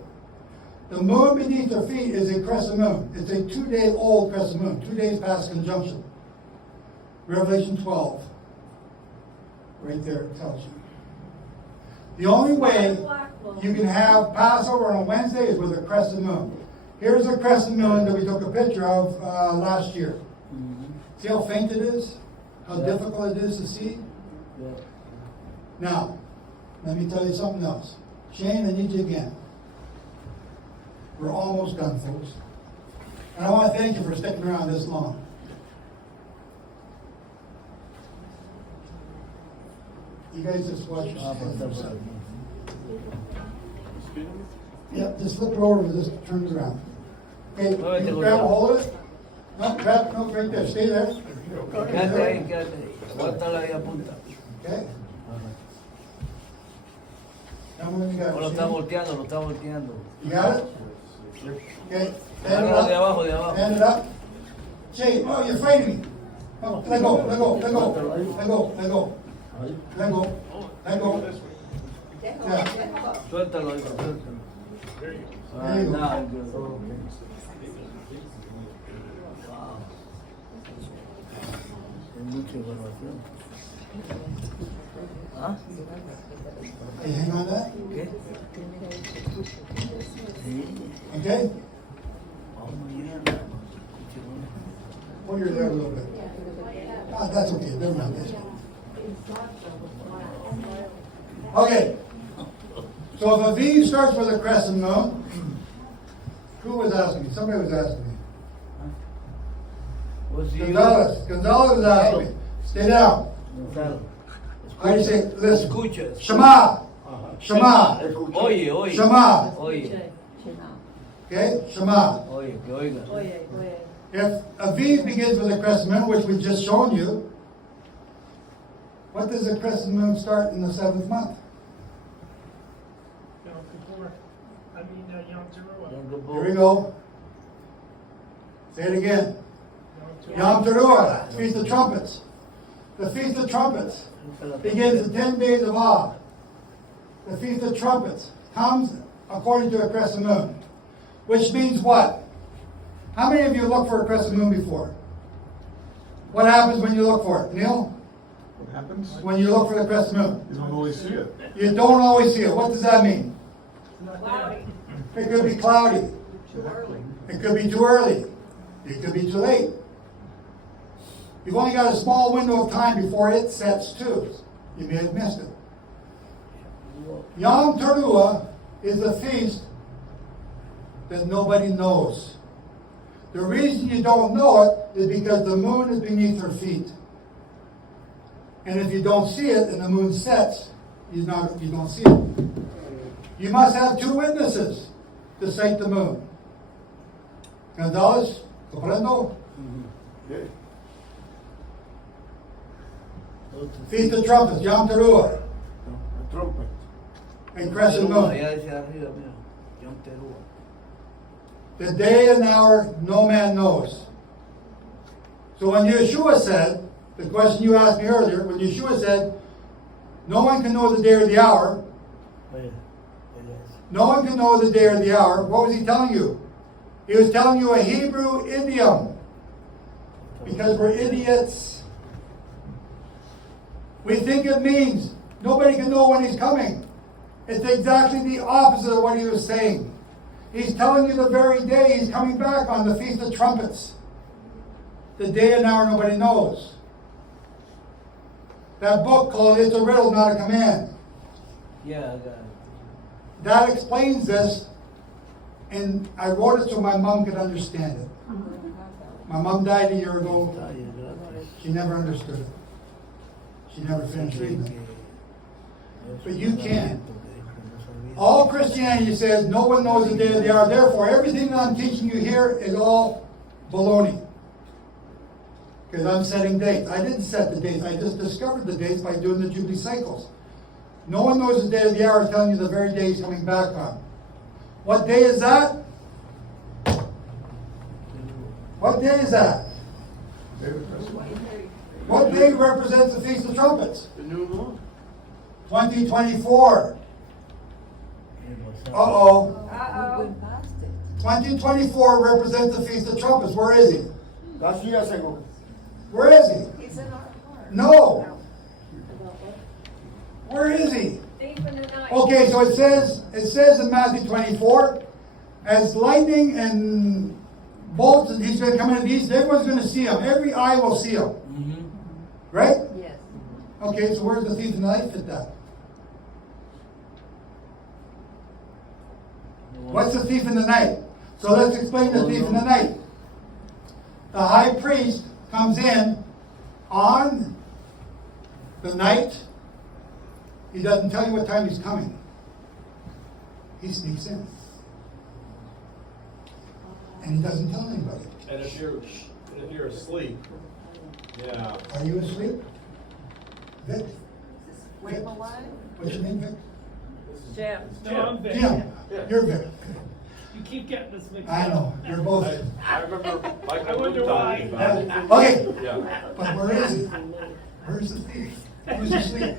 The moon beneath her feet is a crescent moon. It's a 2-day-old crescent moon, 2 days past conjunction. Revelation 12. Right there it tells you. The only way you can have Passover on a Wednesday is with a crescent moon. Here's a crescent moon that we took a picture of last year. See how faint it is? How difficult it is to see? Now, let me tell you something else. Shane, I need you again. We're almost done, folks. And I want to thank you for sticking around this long. You guys just watch your stand for a second. Yep, just flip it over and just turn it around. Okay, you grab a hold of it. No, grab, no, right there. Stay there. Quédate ahí, quédate ahí. Aguántala ahí, apunta. Okay. Now when you got Lo it, está Shane. volteando, lo está volteando. You got it? Okay. Stand it Agárralo de up. abajo, de abajo. Stand it up. Shane, oh, you're fighting me. No, let go, let go, let go, let go, let go. Let go, let go. Yeah. Suéltalo, hijo, suéltalo. There you Right, go. now, good. Wow. Es mucha evaluación. ¿Ah? Hey, hang on that. ¿Qué? Sí. Okay? Oh, muy bien. Pull your hair a little bit. Ah, that's okay. Never mind. That's okay. Okay. So if a V starts with a crescent moon, who was asking me? Somebody was asking me. Was you? Gonzalez. Gonzalez was asking me. Stay down. Gonzalo. How do you say, listen? Escucha. Shema. Shema. Oye, oye. Shema. Oye. Okay? Shema. Oye, que oiga. If a V begins with a crescent moon, which we've just shown you, what does a crescent moon start in the 7th month? Yom Kippur. Yom Teruah. Here we go. Say it again. Yom Teruah, Feast of Trumpets. The Feast of Trumpets begins the 10 days of Av. The Feast of Trumpets comes according to a crescent moon, which means what? How many of you looked for a crescent moon before? What happens when you look for it? Neil? What happens? When you look for the crescent moon? You don't always see it. You don't always see it. What does that mean? Cloudy. It could be cloudy. Too early. It could be too early. It could be too late. You've only got a small window of time before it sets too. You may have missed it. Yom Teruah is a feast that nobody knows. The reason you don't know it is because the moon is beneath her feet. And if you don't see it and the moon sets, you don't see it. You must have 2 witnesses to sight the moon. Gonzalez, comprendo? Okay. Feast of Trumpets, Yom Teruah, A trumpet. and crescent Teruah, moon. allá dice arriba, mira. Yom Teruah. The day and hour no man knows. So when Yeshua said, the question you asked me earlier, when Yeshua said, no one can know the day or the hour, no one can know the day or the hour, what was he telling you? He was telling you a Hebrew idiom. Because we're idiots. We think it means nobody can know when he's coming. It's exactly the opposite of what he was saying. He's telling you the very day he's coming back on the Feast of Trumpets. The day and hour nobody knows. That book called It's a Riddle, Not a Command. Yeah, I got it. That explains this, and I wrote it so my mom could understand it. My mom died a year ago. She never understood it. She never finished reading it. But you can. All Christianity says no one knows the day or the hour. Therefore, everything that I'm teaching you here is all baloney. Because I'm setting dates. I didn't set the dates. I just discovered the dates by doing the Jubilee Cycles. No one knows the day or the hour, telling you the very day he's coming back on. What day is that? What day is that? What day represents the Feast of Trumpets? The new moon. 2024. Uh-oh. Uh-oh. 2024 represents the Feast of Trumpets. Where is he? That's years ago. Where is he? He's in our heart. No. Where is he? Thief in the night. Okay, so it says in Matthew 24, as lightning and bolts, and he's going to come into these, everyone's going to see him. Every eye will see him. Right? Yes. Okay, so where's the thief in the night fit that? What's the thief in the night? So let's explain the thief in the night. The high priest comes in on the night. He doesn't tell you what time he's coming. He sneaks in. And he doesn't tell anybody. And if you're asleep, yeah. Are you asleep? Vic? Wave a line? What's your name, Vic? Jim. No, I'm Vic. Jim. You're Vic. You keep getting this mixed up. I know. You're both. I remember I Michael wonder talking why. about it. Okay. Yeah. But where is he? Where's the thief? Who's asleep?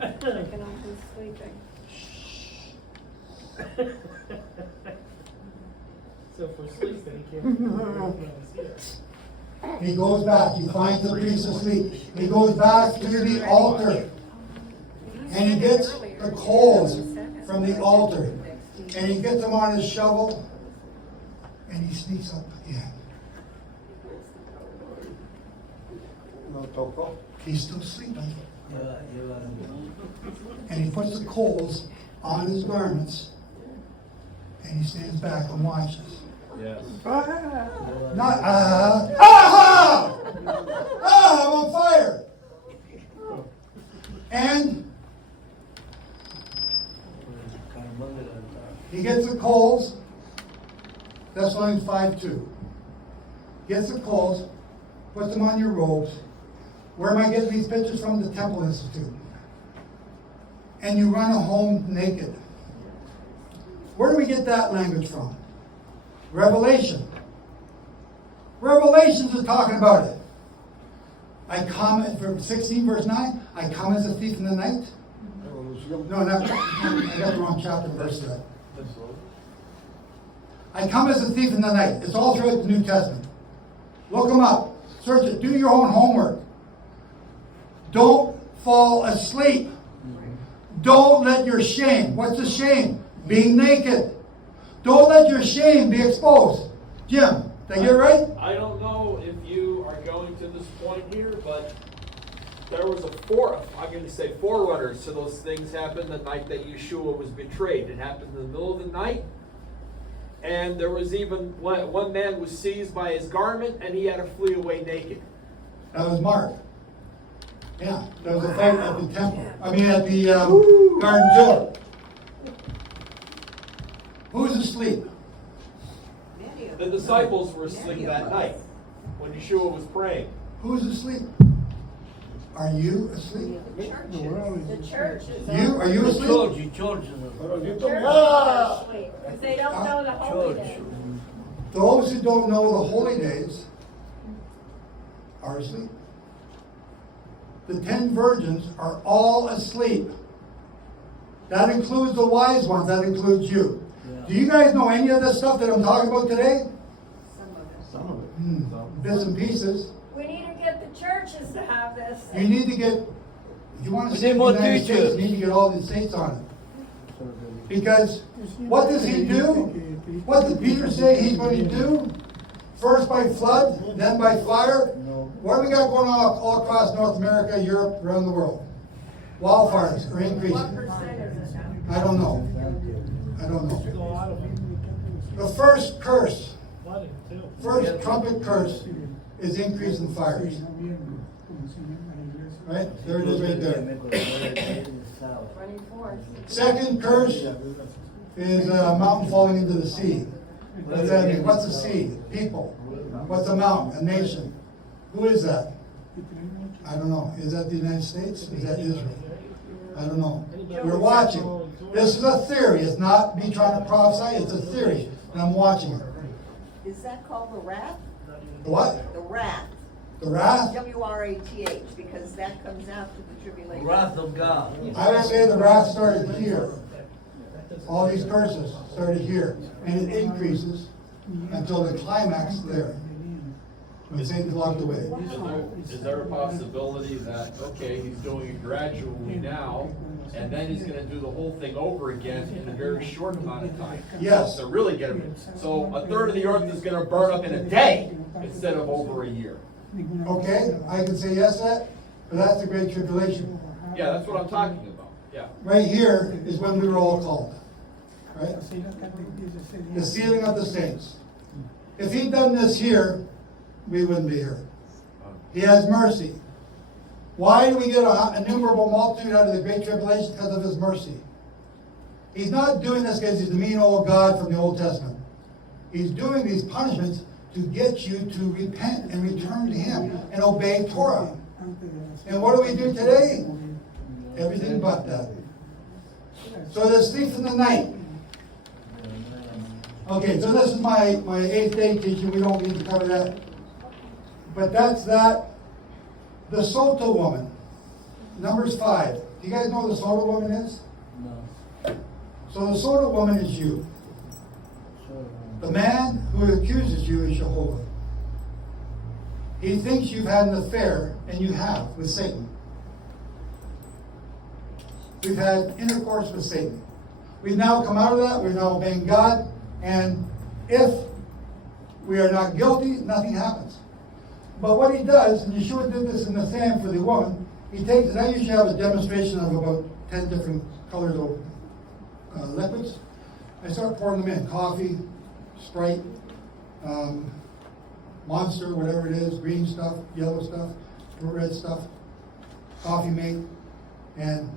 Checking on who's sleeping. So if we're sleeping, he can't. He goes back. He finds the priest asleep. He goes back to the altar. And he gets the coals from the altar. And he gets them on his shovel. And he sneaks up again. He's still sleeping. And he puts the coals on his garments. And he stands back and watches. Yes. Not I'm on fire. And he gets the coals. Thessalonians 5:2. Gets the coals, puts them on your robes. Where am I getting these pictures from? The Temple Institute. And you run home naked. Where do we get that language from? Revelation. Revelations is talking about it. I come, from 16 verse 9, I come as a thief in the night. No, not, I got the wrong chapter verse there. I come as a thief in the night. It's all throughout the New Testament. Look them up. Search it. Do your own homework. Don't fall asleep. Don't let your shame. What's the shame? Being naked. Don't let your shame be exposed. Jim, did I get it right? I don't know if you are going to this point here, but there was I'm going to say forerunners to those things happened the night that Yeshua was betrayed. It happened in the middle of the night. And there was even one man was seized by his garment and he had to flee away naked. That was Mark. Yeah, there was a fight at the temple. I mean, at the garden door. Who's asleep? The disciples were asleep that night when Yeshua was praying. Who's asleep? Are you asleep? The church is. Are you asleep? The church is asleep. Because they don't know the holy days. Those who don't know the holy days are asleep. The 10 virgins are all asleep. That includes the wise ones. That includes you. Yeah. Do you guys know any of this stuff that I'm talking about today? Some of it. Bits and pieces. We need to get the churches to have this. You need to get, if you want to stay in the United States, you need to get all the states on it. Because what does he do? What did Peter say he's going to do? First by flood, then by fire. What do we got going on all across North America, Europe, around the world? Wildfires are increasing. What percent is it now? I don't know. The first curse, first trumpet curse is increase in fires. Right? There it is right there. 24. Second curse is a mountain falling into the sea. What does that mean? What's a sea? People. What's a mountain? A nation. Who is that? I don't know. Is that the United States? Is that Israel? I don't know. We're watching. This is a theory. It's not me trying to prophesy. It's a theory. And I'm watching it. Is that called the rat? The what? The rat. The wrath? W-R-A-T-H, because that comes after the tribulation. Wrath of God. I would say the wrath started here. All these curses started here, and it increases until the climax there, when Satan's locked away. Is there a possibility that, okay, he's doing it gradually now, and then he's gonna do the whole thing over again in a very short amount of time? Yes. To really get him, so a third of the earth is gonna burn up in a day instead of over a year. Okay, I can say yes to that, but that's the Great Tribulation. Yeah, that's what I'm talking about, yeah. Right here is when we were all called, right? The sealing of the saints. If he'd done this here, we wouldn't be here. He has mercy. Why do we get an innumerable multitude out of the Great Tribulation? Because of his mercy. He's not doing this because he's the mean old God from the Old Testament. He's doing these punishments to get you to repent and return to him and obey Torah. And what do we do today? Everything but that. So this thief in the night. Okay, so this is my 8th day teaching. We don't need to cover that. But that's that. The Sota woman. Numbers 5. Do you guys know who the Sota woman is? No. So the Sota woman is you. The man who accuses you is Jehovah. He thinks you've had an affair, and you have, with Satan. We've had intercourse with Satan. We've now come out of that. We're now obeying God. And if we are not guilty, nothing happens. But what he does, and Yeshua did this in the sand for the woman, he takes, and I usually have a demonstration of about 10 different colors of liquids. I start pouring them in. Coffee, Sprite, Monster, whatever it is, green stuff, yellow stuff, red stuff, Coffee Mate, and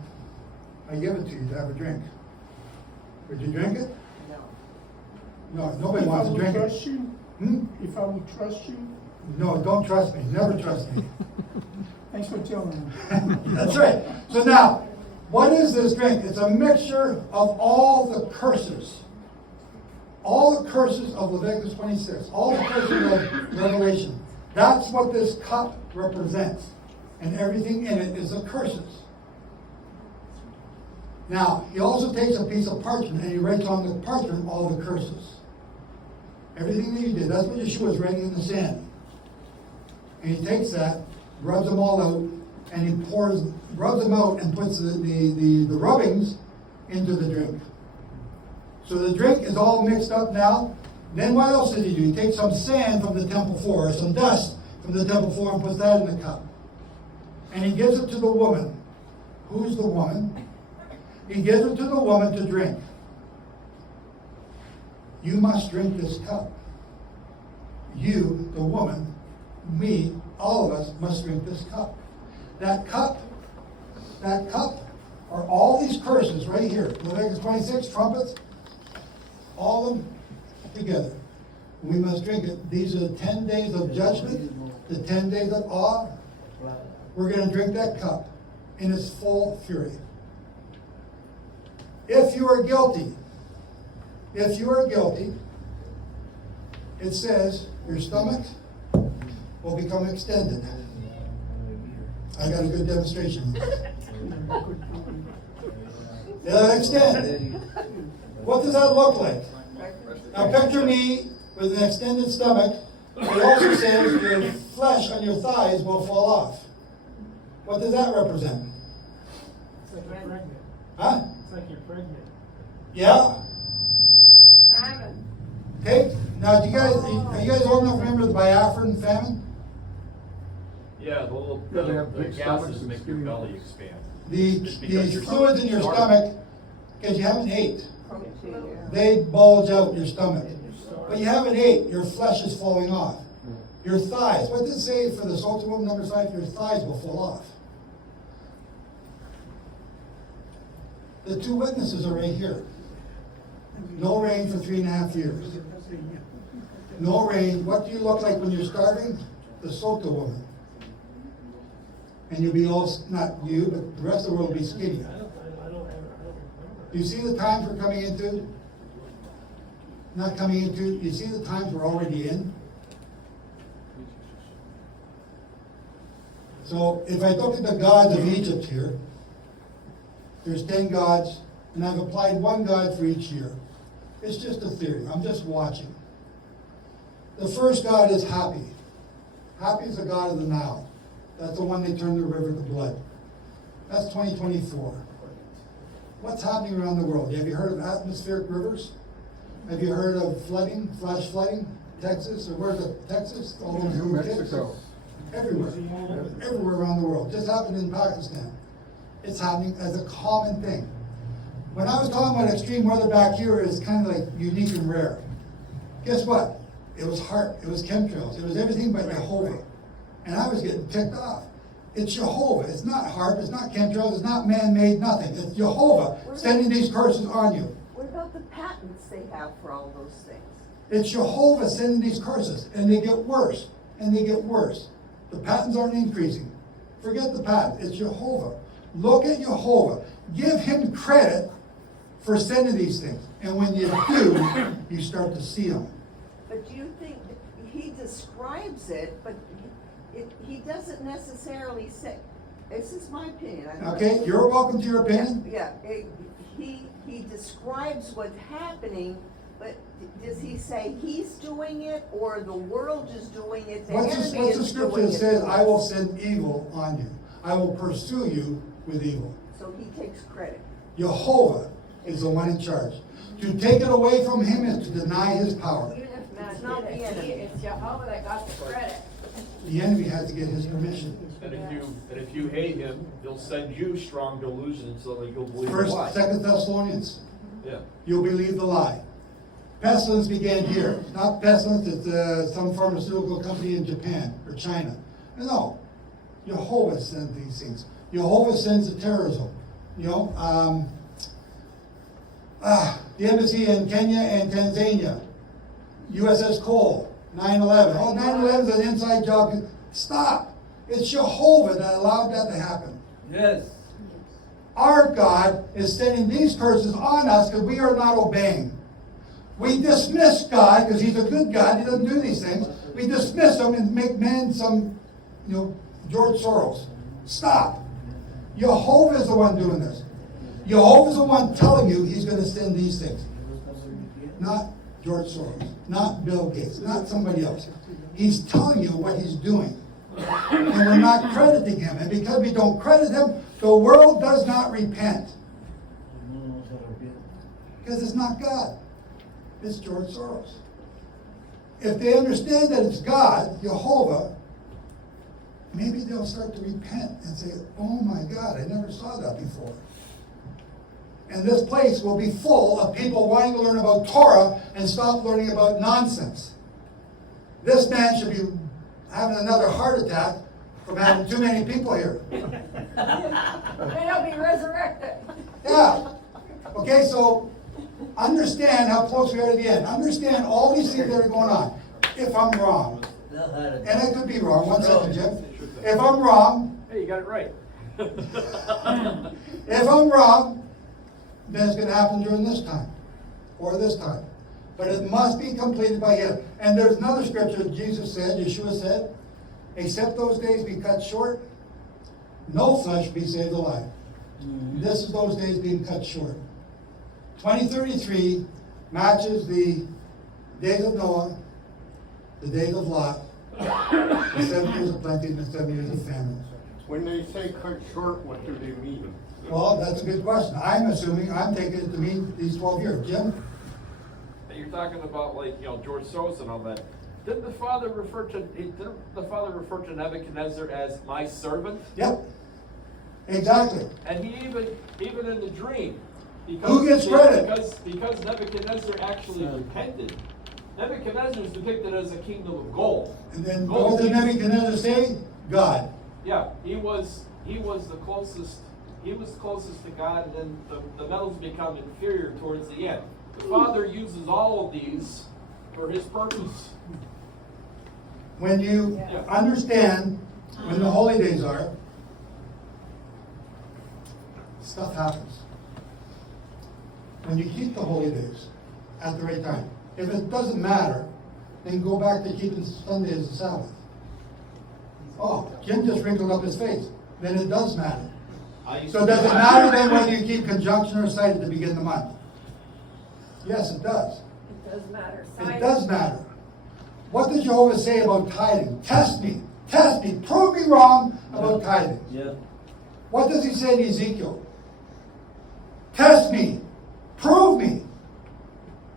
I give it to you to have a drink. Would you drink it? No, nobody wants to drink it. Trust you? If I would trust you? No, don't trust me. Never trust me. Thanks for telling me. That's right. So now, what is this drink? It's a mixture of all the curses. All the curses of Leviticus 26. All the curses of Revelation. That's what this cup represents. And everything in it is the curses. Now, he also takes a piece of parchment and he writes on the parchment all the curses. Everything that you did. That's what Yeshua is writing in the sand. And he takes that, rubs them all out, and he rubs them out and puts the rubbings into the drink. So the drink is all mixed up now. Then what else does he do? He takes some sand from the temple floor, or some dust from the temple floor, and puts that in the cup. And he gives it to the woman. Who's the woman? He gives it to the woman to drink. You must drink this cup. You, the woman, me, all of us must drink this cup. That cup are all these curses right here. Leviticus 26, trumpets, all of them together. We must drink it. These are the 10 days of judgment, the 10 days of awe. We're going to drink that cup in its full fury. If you are guilty, it says your stomach will become extended. I got a good demonstration. They'll extend. What does that look like? Now picture me with an extended stomach. It also says your flesh on your thighs will fall off. What does that represent? It's like you're pregnant. Huh? It's like you're pregnant. Yeah? Famine. Okay. Now, are you guys old enough to remember the Biafran famine? Yeah, the gases make your belly expand. The fluids in your stomach, because you haven't ate, they bulge out your stomach. But you haven't ate, your flesh is falling off. Your thighs, what did it say for the Sota woman number 5? Your thighs will fall off. The 2 witnesses are right here. No rain for 3.5 years. No rain. What do you look like when you're starving? The Sota woman. And you'll be all, not you, but the rest of the world will be skinny. Do you see the times we're coming into? Not coming into. You see the times we're already in? So if I look at the gods of Egypt here, there's 10 gods, and I've applied one god for each year. It's just a theory. I'm just watching. The first god is Happy. Happy is the god of the Nile. That's the one they turned the river to blood. That's 2024. What's happening around the world? Have you heard of atmospheric rivers? Have you heard of flooding, flash flooding? Texas, or where's it? Texas? All over New Mexico. Everywhere. Everywhere around the world. Just happened in Pakistan. It's happening as a common thing. When I was talking about extreme weather back here, it's kind of like unique and rare. Guess what? It was HARP, it was chemtrails, it was everything but Jehovah. And I was getting ticked off. It's Jehovah. It's not HARP, it's not chemtrails, it's not man-made nothing. It's Jehovah sending these curses on you. What about the patents they have for all those things? It's Jehovah sending these curses, and they get worse, and they get worse. The patents aren't increasing. Forget the patent, it's Jehovah. Look at Jehovah. Give him credit for sending these things. And when you do, you start to see them. But do you think, he describes it, but he doesn't necessarily say, this is my opinion. Okay, you're welcome to your opinion. Yeah, he describes what's happening, but does he say he's doing it or the world is doing it? What's the scripture that says, I will send evil on you? I will pursue you with evil. So he takes credit. Jehovah is the one in charge. To take it away from him is to deny his power. It's not the enemy, it's Jehovah that got the credit. The enemy has to get his permission. And if you hate him, he'll send you strong delusions so that you'll believe the First, lie. 2 Thessalonians. Yeah. You'll believe the lie. Pestilence began here. Not pestilence, it's some pharmaceutical company in Japan or China. No. Jehovah sends these things. Jehovah sends the terrorism. You know, the embassy in Kenya and Tanzania, USS Cole, 9/11. Oh, 9/11 is an inside job. Stop. It's Jehovah that allowed that to happen. Yes. Our God is sending these curses on us because we are not obeying. We dismiss God because he's a good God. He doesn't do these things. We dismiss him and make man some, George Soros. Stop. Jehovah is the one doing this. Jehovah is the one telling you he's going to send these things. Not George Soros. Not Bill Gates. Not somebody else. He's telling you what he's doing. And we're not crediting him. And because we don't credit him, the world does not repent. Because it's not God. It's George Soros. If they understand that it's God, Jehovah, maybe they'll start to repent and say, oh my God, I never saw that before. And this place will be full of people wanting to learn about Torah and stop learning about nonsense. This man should be having another heart attack from having too many people here. Then he'll be resurrected. Yeah. Okay, so understand how close we are to the end. Understand all these things that are going on. If I'm wrong, and I could be wrong, 1 second, Jim. If I'm wrong, Hey, you got it right. if I'm wrong, then it's going to happen during this time or this time. But it must be completed by him. And there's another scripture that Jesus said, Yeshua said, except those days be cut short, no flesh be saved alive. This is those days being cut short. 2033 matches the days of Noah, the days of Lot, the 7 years of plenty and the 7 years of famine. When they say cut short, what do they mean? Well, that's a good question. I'm taking it to mean these 12 years. Jim? You're talking about George Soros and all that. Didn't the Father refer to Nebuchadnezzar as my servant? Yep. Exactly. And he even in the dream. Who gets credit? Because Nebuchadnezzar actually repented. Nebuchadnezzar is depicted as a kingdom of gold. And then what did Nebuchadnezzar say? God. Yeah, he was the closest. He was closest to God, and then the metals become inferior towards the end. The Father uses all of these for his purpose. When you understand when the holy days are, stuff happens. When you keep the holy days at the right time. If it doesn't matter, then go back to keeping Sunday as a Sabbath. Oh, Jim just wrinkled up his face. Then it does matter. I So does it matter then whether you keep conjunction or sight at the beginning of the month? Yes, it does. It does matter. It does matter. What does Jehovah say about tithing? Test me, prove me wrong about tithing. Yeah. What does he say in Ezekiel? Test me, prove me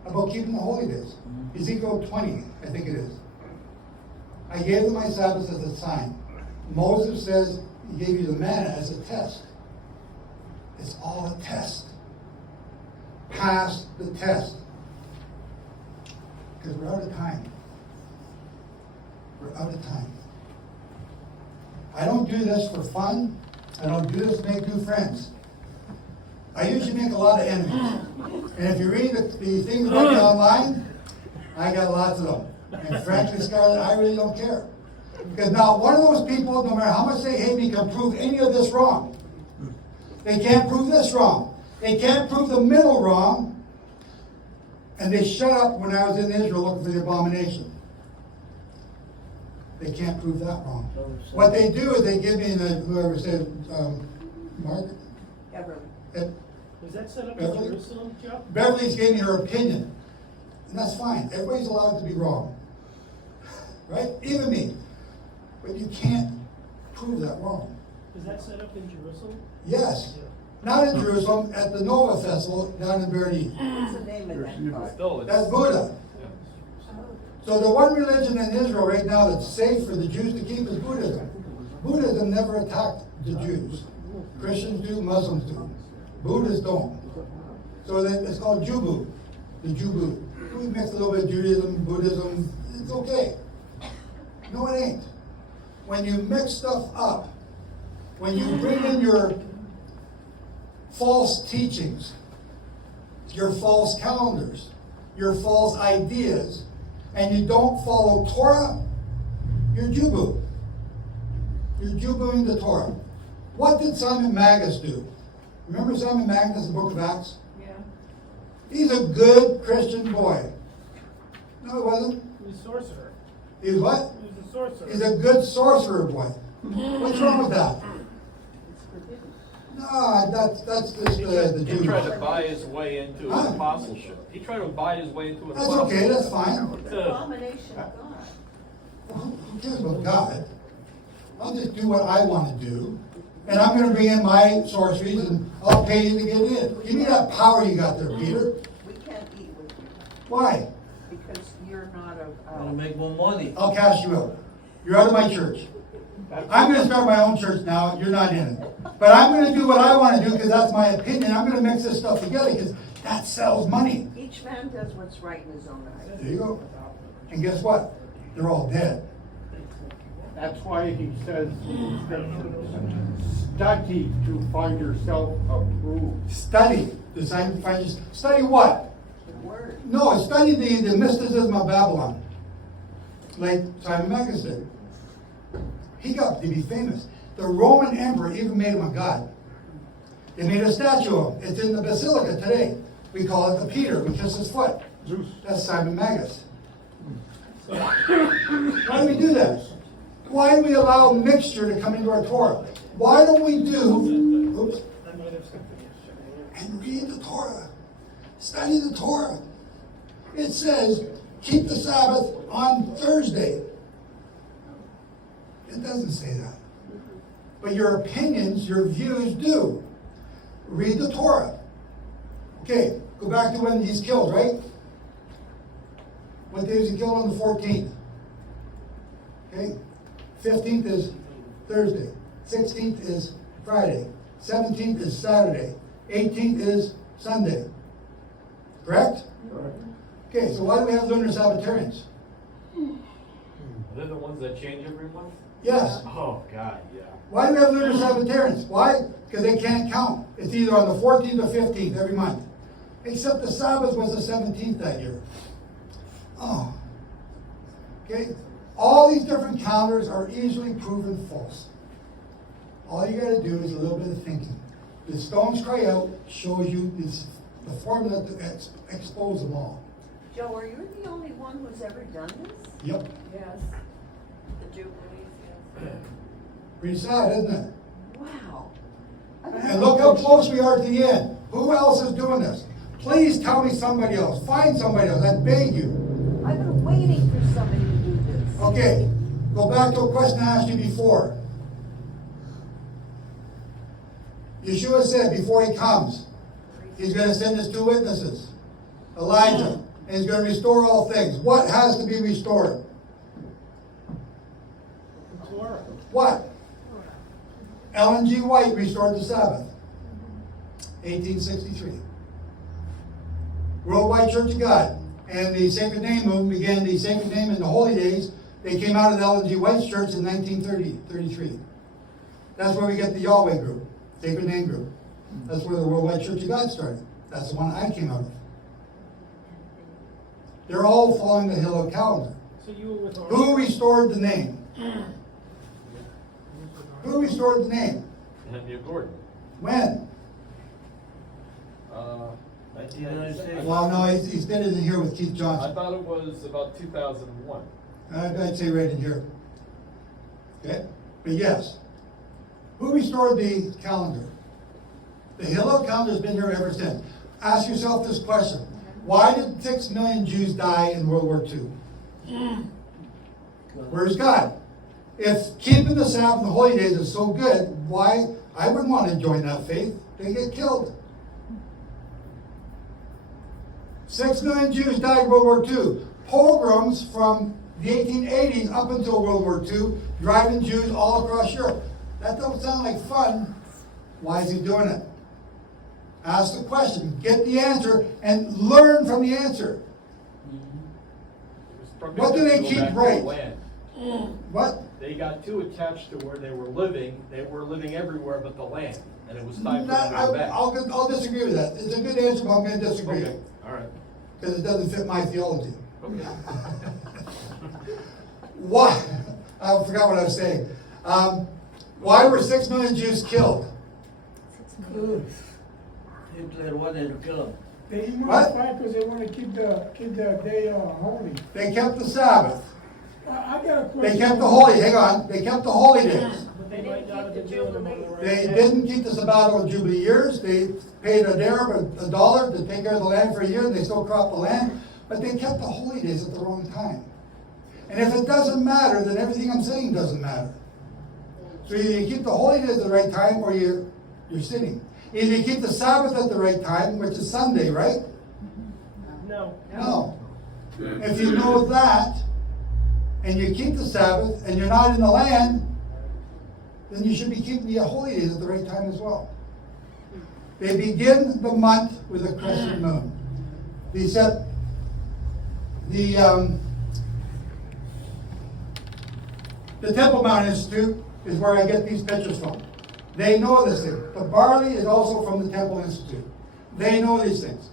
about keeping the holy days. Ezekiel 20, I think it is. I gave them my Sabbaths as a sign. Moses says he gave you the manna as a test. It's all a test. Pass the test. Because we're out of time. We're out of time. I don't do this for fun. I don't do this to make new friends. I usually make a lot of enemies. And if you read the things about me online, I got lots of them. And frankly, Scarlett, I really don't care. Because not one of those people, no matter how much they hate me, can prove any of this wrong. They can't prove this wrong. They can't prove the middle wrong. And they shut up when I was in Israel looking for the abomination. They can't prove that wrong. What they do is they give me, whoever said, Mark? Everly. Was that set up in Beverly? Jerusalem, Joe? Beverly's gave me her opinion. And that's fine. Everybody's allowed to be wrong. Right? Even me. But you can't prove that wrong. Was that set up in Jerusalem? Yes. Not in Jerusalem, at the Nova Festival down in Berlin. What's the name of that part? That's Buddha. So the one religion in Israel right now that's safe for the Jews to keep is Buddhism. Buddhism never attacked the Jews. Christians do, Muslims do. Buddhists don't. So it's called Jubu, the Jubu. We mix a little bit of Judaism, Buddhism, it's okay. No, it ain't. When you mix stuff up, when you bring in your false teachings, your false calendars, your false ideas, and you don't follow Torah, you're Jubu. You're Jubuing the Torah. What did Simon Magus do? Remember Simon Magus in the book of Acts? Yeah. He's a good Christian boy. No, he wasn't. He was a sorcerer. He was what? He was a sorcerer. He's a good sorcerer boy. What's wrong with that? No, that's just the Jews. He tried to buy his way into Huh? apostleship. He tried to buy his way into That's apostleship. okay, that's fine. It's an abomination of God. Who cares about God? I'll just do what I want to do. And I'm going to bring in my sorceries and I'll pay you to get in. Give me that power you got there, Peter. We can't eat with you Why? because you're not of I want to make more money. I'll cast you out. You're out of my church. I'm going to start my own church now. You're not in it. But I'm going to do what I want to do because that's my opinion. I'm going to mix this stuff together because that sells money. Each man does what's right in his own eyes. There you go. And guess what? They're all dead. That's why he says, study to find yourself approved. Study. Study what? The word. No, study the mysticism of Babylon. Like Simon Magus did. He got to be famous. The Roman emperor even made him a god. They made a statue of him. It's in the basilica today. We call it the Peter. We kiss his foot. Zeus. That's Simon Magus. Why do we do that? Why do we allow mixture to come into our Torah? Why don't we do, oops, and read the Torah? Study the Torah. It says, keep the Sabbath on Thursday. It doesn't say that. But your opinions, your views do. Read the Torah. Okay, go back to when he's killed, right? What day was he killed? On the 14th. Okay? 15th is Thursday. 16th is Friday. 17th is Saturday. 18th is Sunday. Correct? Correct. Okay, so why do we have lunar Sabbatarians? They're the ones that change every month? Yes. Oh, God, yeah. Why do we have lunar Sabbatarians? Why? Because they can't count. It's either on the 14th or 15th every month. Except the Sabbath was the 17th that year. Oh. Okay? All these different calendars are easily proven false. All you got to do is a little bit of thinking. The Stones Cry Out shows you the formula to expose them all. Joe, are you the only one who's ever done this? Yep. Yes. The Jubilees, yes. Pretty sad, isn't it? Wow. And look how close we are to the end. Who else is doing this? Please tell me somebody else. Find somebody else. I beg you. I've been waiting for somebody to do this. Okay, go back to a question I asked you before. Yeshua said before he comes, he's going to send his two witnesses, Elijah, and he's going to restore all things. What has to be restored? What? Ellen G. White restored the Sabbath, 1863. Worldwide Church of God and the Sacred Name movement began the Sacred Name in the Holy Days. They came out of the Ellen G. White's church in 1933. That's where we get the Yahweh group, Sacred Name group. That's where the Worldwide Church of God started. That's the one I came out of. They're all following the Hillel calendar. So you were with Who restored the name? Who restored the name? Henry Gordon. When? 1996. Well, no, he's been in here with Keith I Johnson. thought it was about 2001. I'd say right in here. Okay? But yes. Who restored the calendar? The Hillel calendar has been here ever since. Ask yourself this question. Why did 6 million Jews die in World War II? Where's God? If keeping the Sabbath and the holy days is so good, why? I wouldn't want to join that faith. They get killed. 6 million Jews died in World War II. Pogroms from the 1880s up until World War II, driving Jews all across Europe. That don't sound like fun. Why is he doing it? Ask the question, get the answer, and learn from the answer. What do they keep right? What? They got too attached to where they were living. They were living everywhere but the land, and it was time for them to go back. I'll disagree with that. It's a good answer, but I'm going to disagree. Okay, all right. Because it doesn't fit my theology. Okay. Why? I forgot what I was saying. Why were 6 million Jews killed? Hitler wanted to kill him. They What? fight because they want to keep the day holy. They kept the Sabbath. I got a question. They kept the holy, hang on, they kept the holy days. But they might not have been doing them on the right. They didn't keep the sabbatical Jubilee years. They paid a dollar to take care of the land for a year, and they still cropped the land. But they kept the holy days at the wrong time. And if it doesn't matter, then everything I'm saying doesn't matter. So either you keep the holy days at the right time, or you're sinning. Either you keep the Sabbath at the right time, which is Sunday, right? No. No. If you know that, and you keep the Sabbath, and you're not in the land, then you should be keeping the holy days at the right time as well. They begin the month with a crescent moon. The Temple Mount Institute is where I get these pictures from. They know this thing. The barley is also from the Temple Institute. They know these things.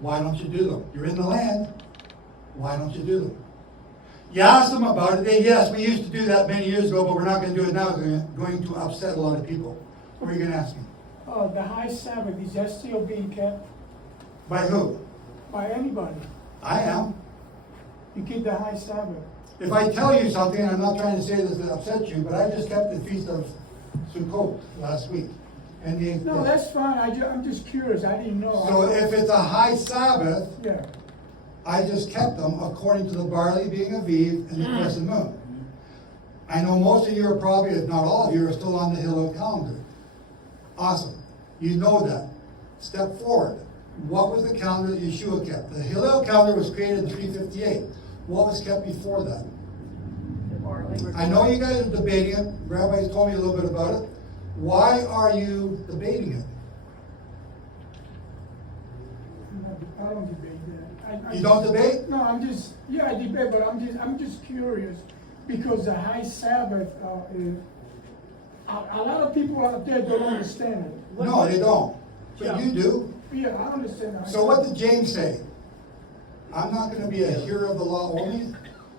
Why don't you do them? You're in the land. Why don't you do them? You ask them about it, they, yes, we used to do that many years ago, but we're not going to do it now. It's going to upset a lot of people. What are you going to ask me? The high Sabbath, is that still being kept By who? by anybody? I am. You keep the high Sabbath. If I tell you something, I'm not trying to say this to upset you, but I just kept the Feast of Sukkot last week. And No, that's fine. I'm just curious. I didn't know. So if it's a high Sabbath, Yeah. I just kept them according to the barley being Aviv and the crescent moon. I know most of you are probably, if not all of you, are still on the Hillel calendar. Awesome. You know that. Step forward. What was the calendar that Yeshua kept? The Hillel calendar was created in 358. What was kept before that? I know you guys are debating it. Rabbi told me a little bit about it. Why are you debating it? I don't debate that. You don't debate? No, I debate, but I'm just curious because the high Sabbath is, a lot of people out there don't understand it. No, they don't. But Yeah. you do. Yeah, I understand that. So what did James say? I'm not going to be a hearer of the law only.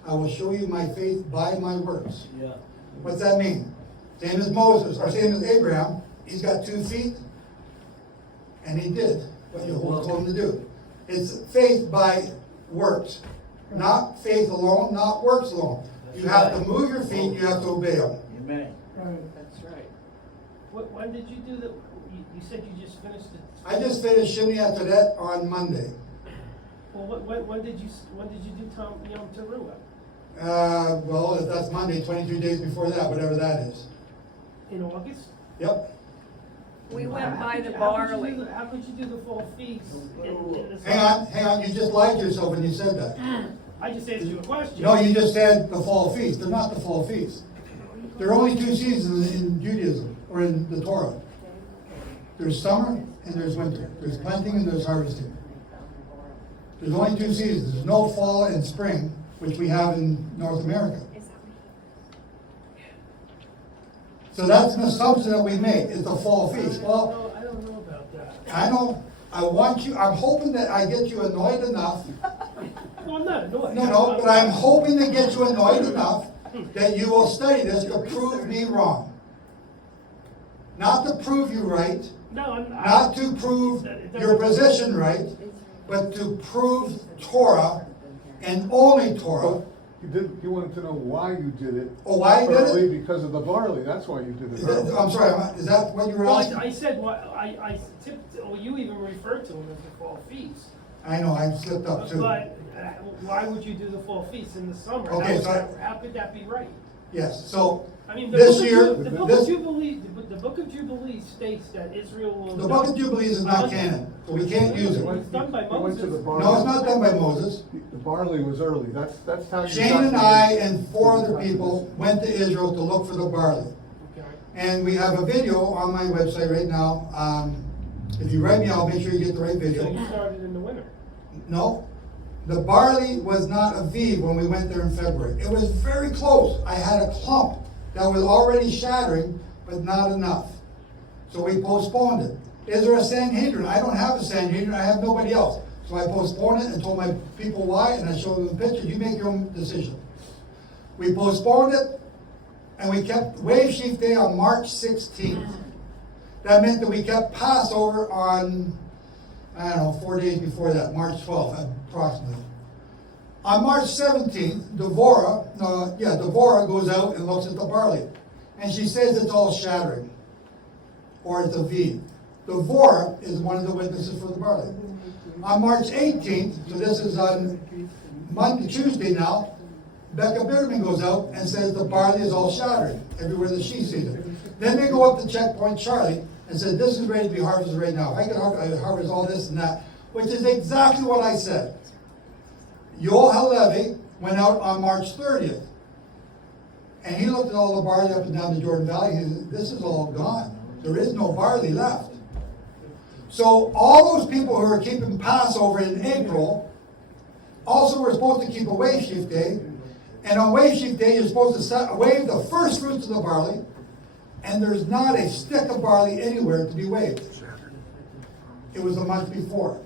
I will show you my faith by my works. Yeah. What's that mean? Same as Moses, or same as Abraham. He's got 2 feet, and he did what Yehovah told him to do. It's faith by works. Not faith alone, not works alone. You have to move your feet, you have to obey them. May. Right. That's right. When did you do the, you said you just finished it? I just finished Shimmy after that on Monday. Well, when did you do Yom Teruah? Well, if that's Monday, 23 days before that, whatever that is. In August? Yep. We went by the How barley. could you do the fall feast? Hang on, you just lied to yourself when you said that. I just answered you a question. No, you just said the fall feast. They're not the fall feast. There are only two seasons in Judaism, or in the Torah. There's summer and there's winter. There's planting and there's harvesting. There's only two seasons. There's no fall and spring, which we have in North America. So that's an assumption that we make. It's a fall feast. Well, I don't know about that. I know. I'm hoping that I get you annoyed enough. No, I'm not annoyed. No, but I'm hoping to get you annoyed enough that you will study this to prove me wrong. Not to prove you right. No, not to prove your position right, but to prove Torah and only Torah. You wanted to know why you did it. Oh, why you did Early it? because of the barley. That's why you did it. Early. I'm sorry. Is that what you were asking? I said I tipped. Well, you even referred to them as the fall feast. I know. I slipped up too. But why would you do the fall feast in the summer? Okay, How could that be right? Yes. So I mean, the book of Jubilee states that Israel will. The book of Jubilees is not canon, so we can't use it. It's done by Moses. No, it's not done by Moses. The barley was early. That's how you. Shane and I and 4 other people went to Israel to look for the barley. Okay. And we have a video on my website right now. If you write me, I'll make sure you get the right video. So you started in the winter. No, the barley was not Aviv when we went there in February. It was very close. I had a clump that was already shattering, but not enough. So we postponed it. Is there a Sanhedrin? I don't have a Sanhedrin. I have nobody else. So I postponed it and told my people why, and I showed them the pictures. You make your own decision. We postponed it, and we kept Wave Sheaf Day on March 16th. That meant that we kept Passover on, 4 days before that, March 12th, approximately. On March 17th, Devorah goes out and looks at the barley. And she says it's all shattering, or it's a V. Devorah is one of the witnesses for the barley. On March 18th, so this is on Tuesday now, Becca Bierman goes out and says the barley is all shattering, everywhere that she sees it. Then they go up to Checkpoint Charlie and said, this is ready to be harvested right now. I can harvest all this and that, which is exactly what I said. Yoel Halevi went out on March 30th. And he looked at all the barley up and down the Jordan Valley. He said, this is all gone. There is no barley left. So all those people who are keeping Passover in April also were supposed to keep a Wave Sheaf Day. And on Wave Sheaf Day, you're supposed to wave the first fruits of the barley. And there's not a stick of barley anywhere to be waved. It was a month before.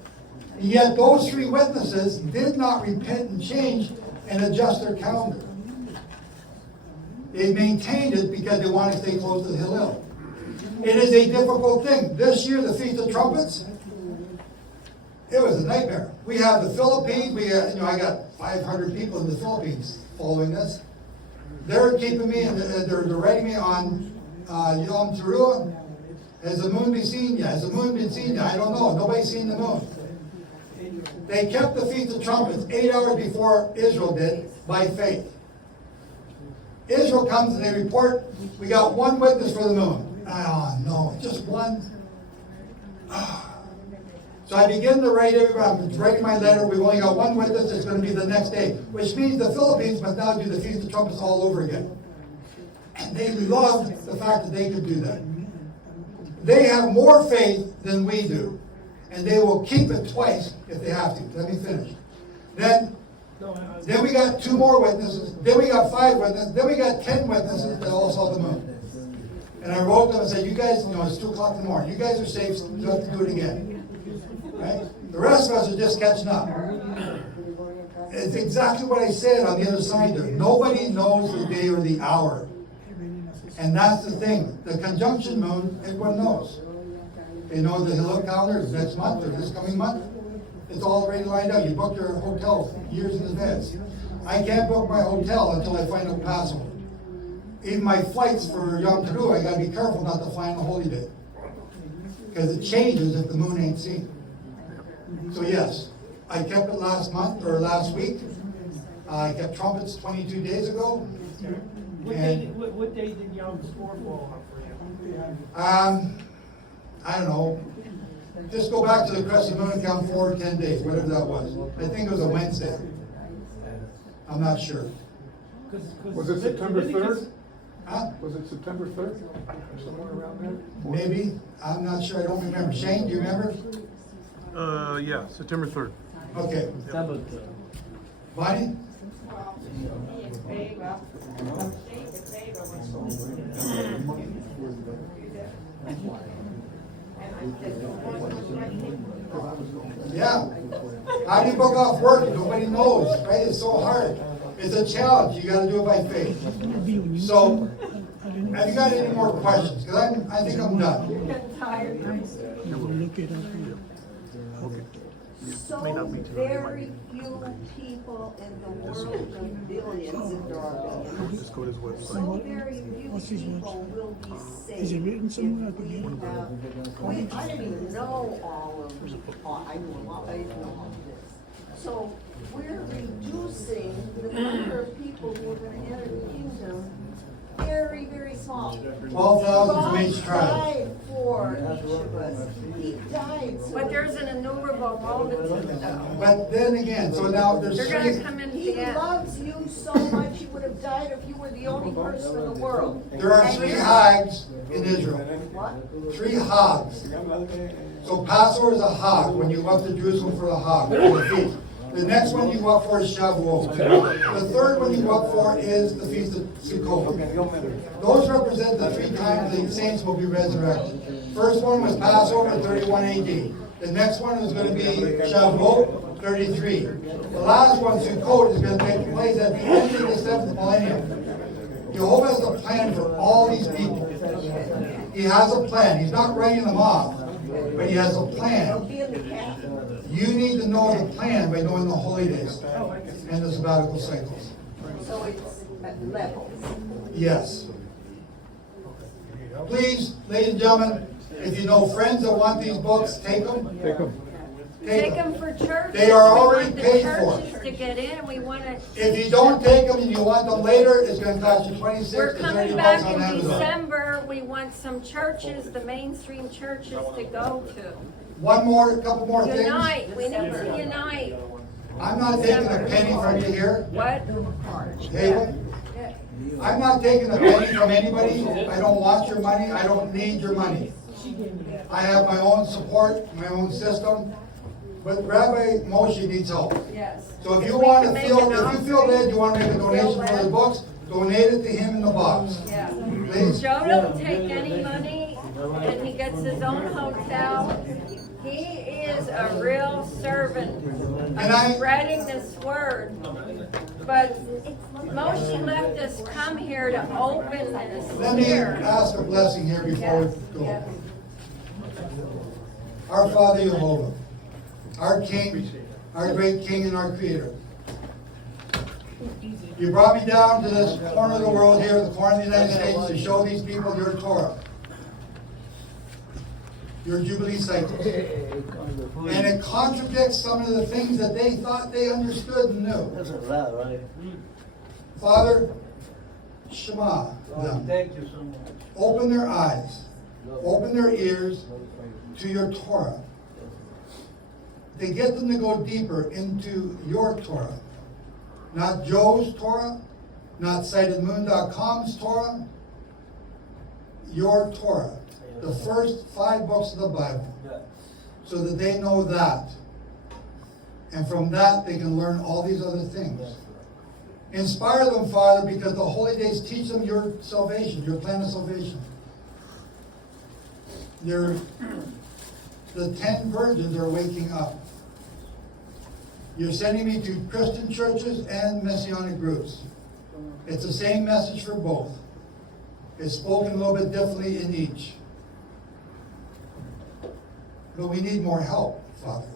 And yet those 3 witnesses did not repent and change and adjust their calendar. They maintained it because they wanted to stay close to the Hillel. It is a difficult thing. This year, the Feast of Trumpets, it was a nightmare. We have the Philippines. I got 500 people in the Philippines following this. They're keeping me, and they're writing me on Yom Teruah. Has the moon been seen yet? Has the moon been seen yet? I don't know. Nobody's seen the moon. They kept the Feast of Trumpets 8 hours before Israel did by faith. Israel comes and they report, we got 1 witness for the moon. Oh, no, just 1. So I begin to write I'm writing my letter. We've only got 1 witness. It's going to be the next day, which means the Philippines must now do the Feast of Trumpets all over again. And they loved the fact that they could do that. They have more faith than we do. And they will keep it twice if they have to. Let me finish. Then we got 2 more witnesses. Then we got 5 witnesses. Then we got 10 witnesses that all saw the moon. And I wrote them and said, you guys, it's 2 o'clock in the morning. You guys are safe. So you don't have to do it again. Right? The rest of us are just catching up. It's exactly what I said on the other side there. Nobody knows the day or the hour. And that's the thing. The conjunction moon, everyone knows. They know the Hillel calendar is next month or this coming month. It's all already lined out. You book your hotel years in advance. I can't book my hotel until I find out Passover. even my flights for Yom Teruah, I gotta be careful not to fly on the holy day. Because it changes if the moon ain't seen. So yes, I kept it last week. I kept trumpets 22 days ago. What day did Yom Kippur fall on for you? I don't know. Just go back to the crescent moon and count forward 10 days, whatever that was. I think it was a Wednesday. I'm not sure. Was it September 3rd? Huh? Was it September 3rd? Or somewhere around there? Maybe. I'm not sure. I don't remember. Shane, do you remember? Yeah, September 3rd. Okay. Bonnie? Yeah. How do you book off work? Nobody knows, right? It's so hard. It's a challenge. You got to do it by faith. So, have you got any more questions? Because I think I'm done. So very few people in the world, of billions, if there are billions, so very few people will be saved. Is it written somewhere? I didn't even know all of them. I knew a lot, I didn't know all of this. So we're reducing the number of people who are gonna enter the kingdom very, very small. 12,000 from each tribe. God died for each of us. He died. So But there's an innumerable multitude though. But then again, so now there's They're three. gonna come in He the end. loves you so much, he would have died if you were the only person in the world. There are And 3 you're- hags in Israel. What? 3 hogs. So Passover is a hog when you go up to Jerusalem for the hog, for the feast. The next one you go up for is Shavuot. The third one you go up for is the Feast of Sukkot. Those represent the 3 times the saints will be resurrected. First one was Passover, 31 AD. The next one is going to be Shavuot, 33. The last one, Sukkot, is going to take place at the end of the 7th millennium. Jehovah has a plan for all these people. He has a plan. He's not writing them off, but he has a plan. You need to know the plan by knowing the holy days and the sabbatical cycles. So it's at levels. Yes. Please, ladies and gentlemen, if you know friends that want these books, take them. Take them. Take them for churches. They are We already want the paid for. churches to get in, we want to. If you don't take them and you want them later, it's going to cost you 26 We're to 30 coming bucks back on in Amazon. December, we want some churches, the mainstream churches to go to. A couple more things. Unite, we need to unite. I'm not taking a penny from you here. What? Table. I'm not taking a penny from anybody. I don't want your money. I don't need your money. I have my own support, my own system. But Rabbi Moshe needs help. Yes. So if you If we want can to make feel, an if you feel offering, led, you want to make a donation for the books, donate it to him in the box. Yeah. Please. Joe don't take any money, and he gets his own hotel. He is a real servant of spreading this word. But Moshe left us come here to open this Let me here. ask a blessing here before we go. Yes. Our Father Jehovah, our King, our great King and our Creator. You brought me down to this corner of the world here, the corner of the United States, to show these people your Torah, your Jubilee Cycle. And it contradicts some of the things that they thought they understood and knew. That's a lot, right? Father, Shema them. Thank you so much. Open their eyes, open their ears to your Torah. To get them to go deeper into your Torah. Not Joe's Torah, not sightedmoon.com's Torah, your Torah. The first 5 books of the Bible. So that they know that. And from that they can learn all these other things. Inspire them, Father, because the holy days teach them your salvation, your plan of salvation. The 10 virgins are waking up. You're sending me to Christian churches and Messianic groups. It's the same message for both. It's spoken a little bit differently in each. But we need more help, Father.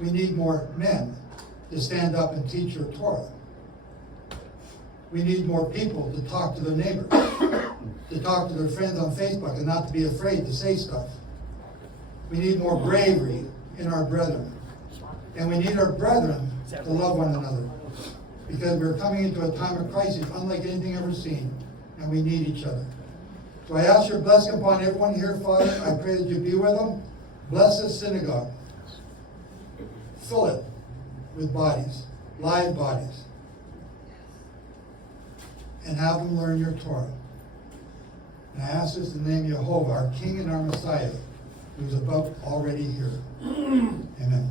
We need more men to stand up and teach your Torah. We need more people to talk to their neighbors, to talk to their friends on Facebook and not to be afraid to say stuff. We need more bravery in our brethren. And we need our brethren to love one another. Because we're coming into a time of crisis unlike anything ever seen. And we need each other. So I ask your blessing upon everyone here, Father. I pray that you be with them. Bless this synagogue. Fill it with bodies, live bodies. And have them learn your Torah. And I ask this in the name of Jehovah, our King and our Messiah, who's above already here. Amen.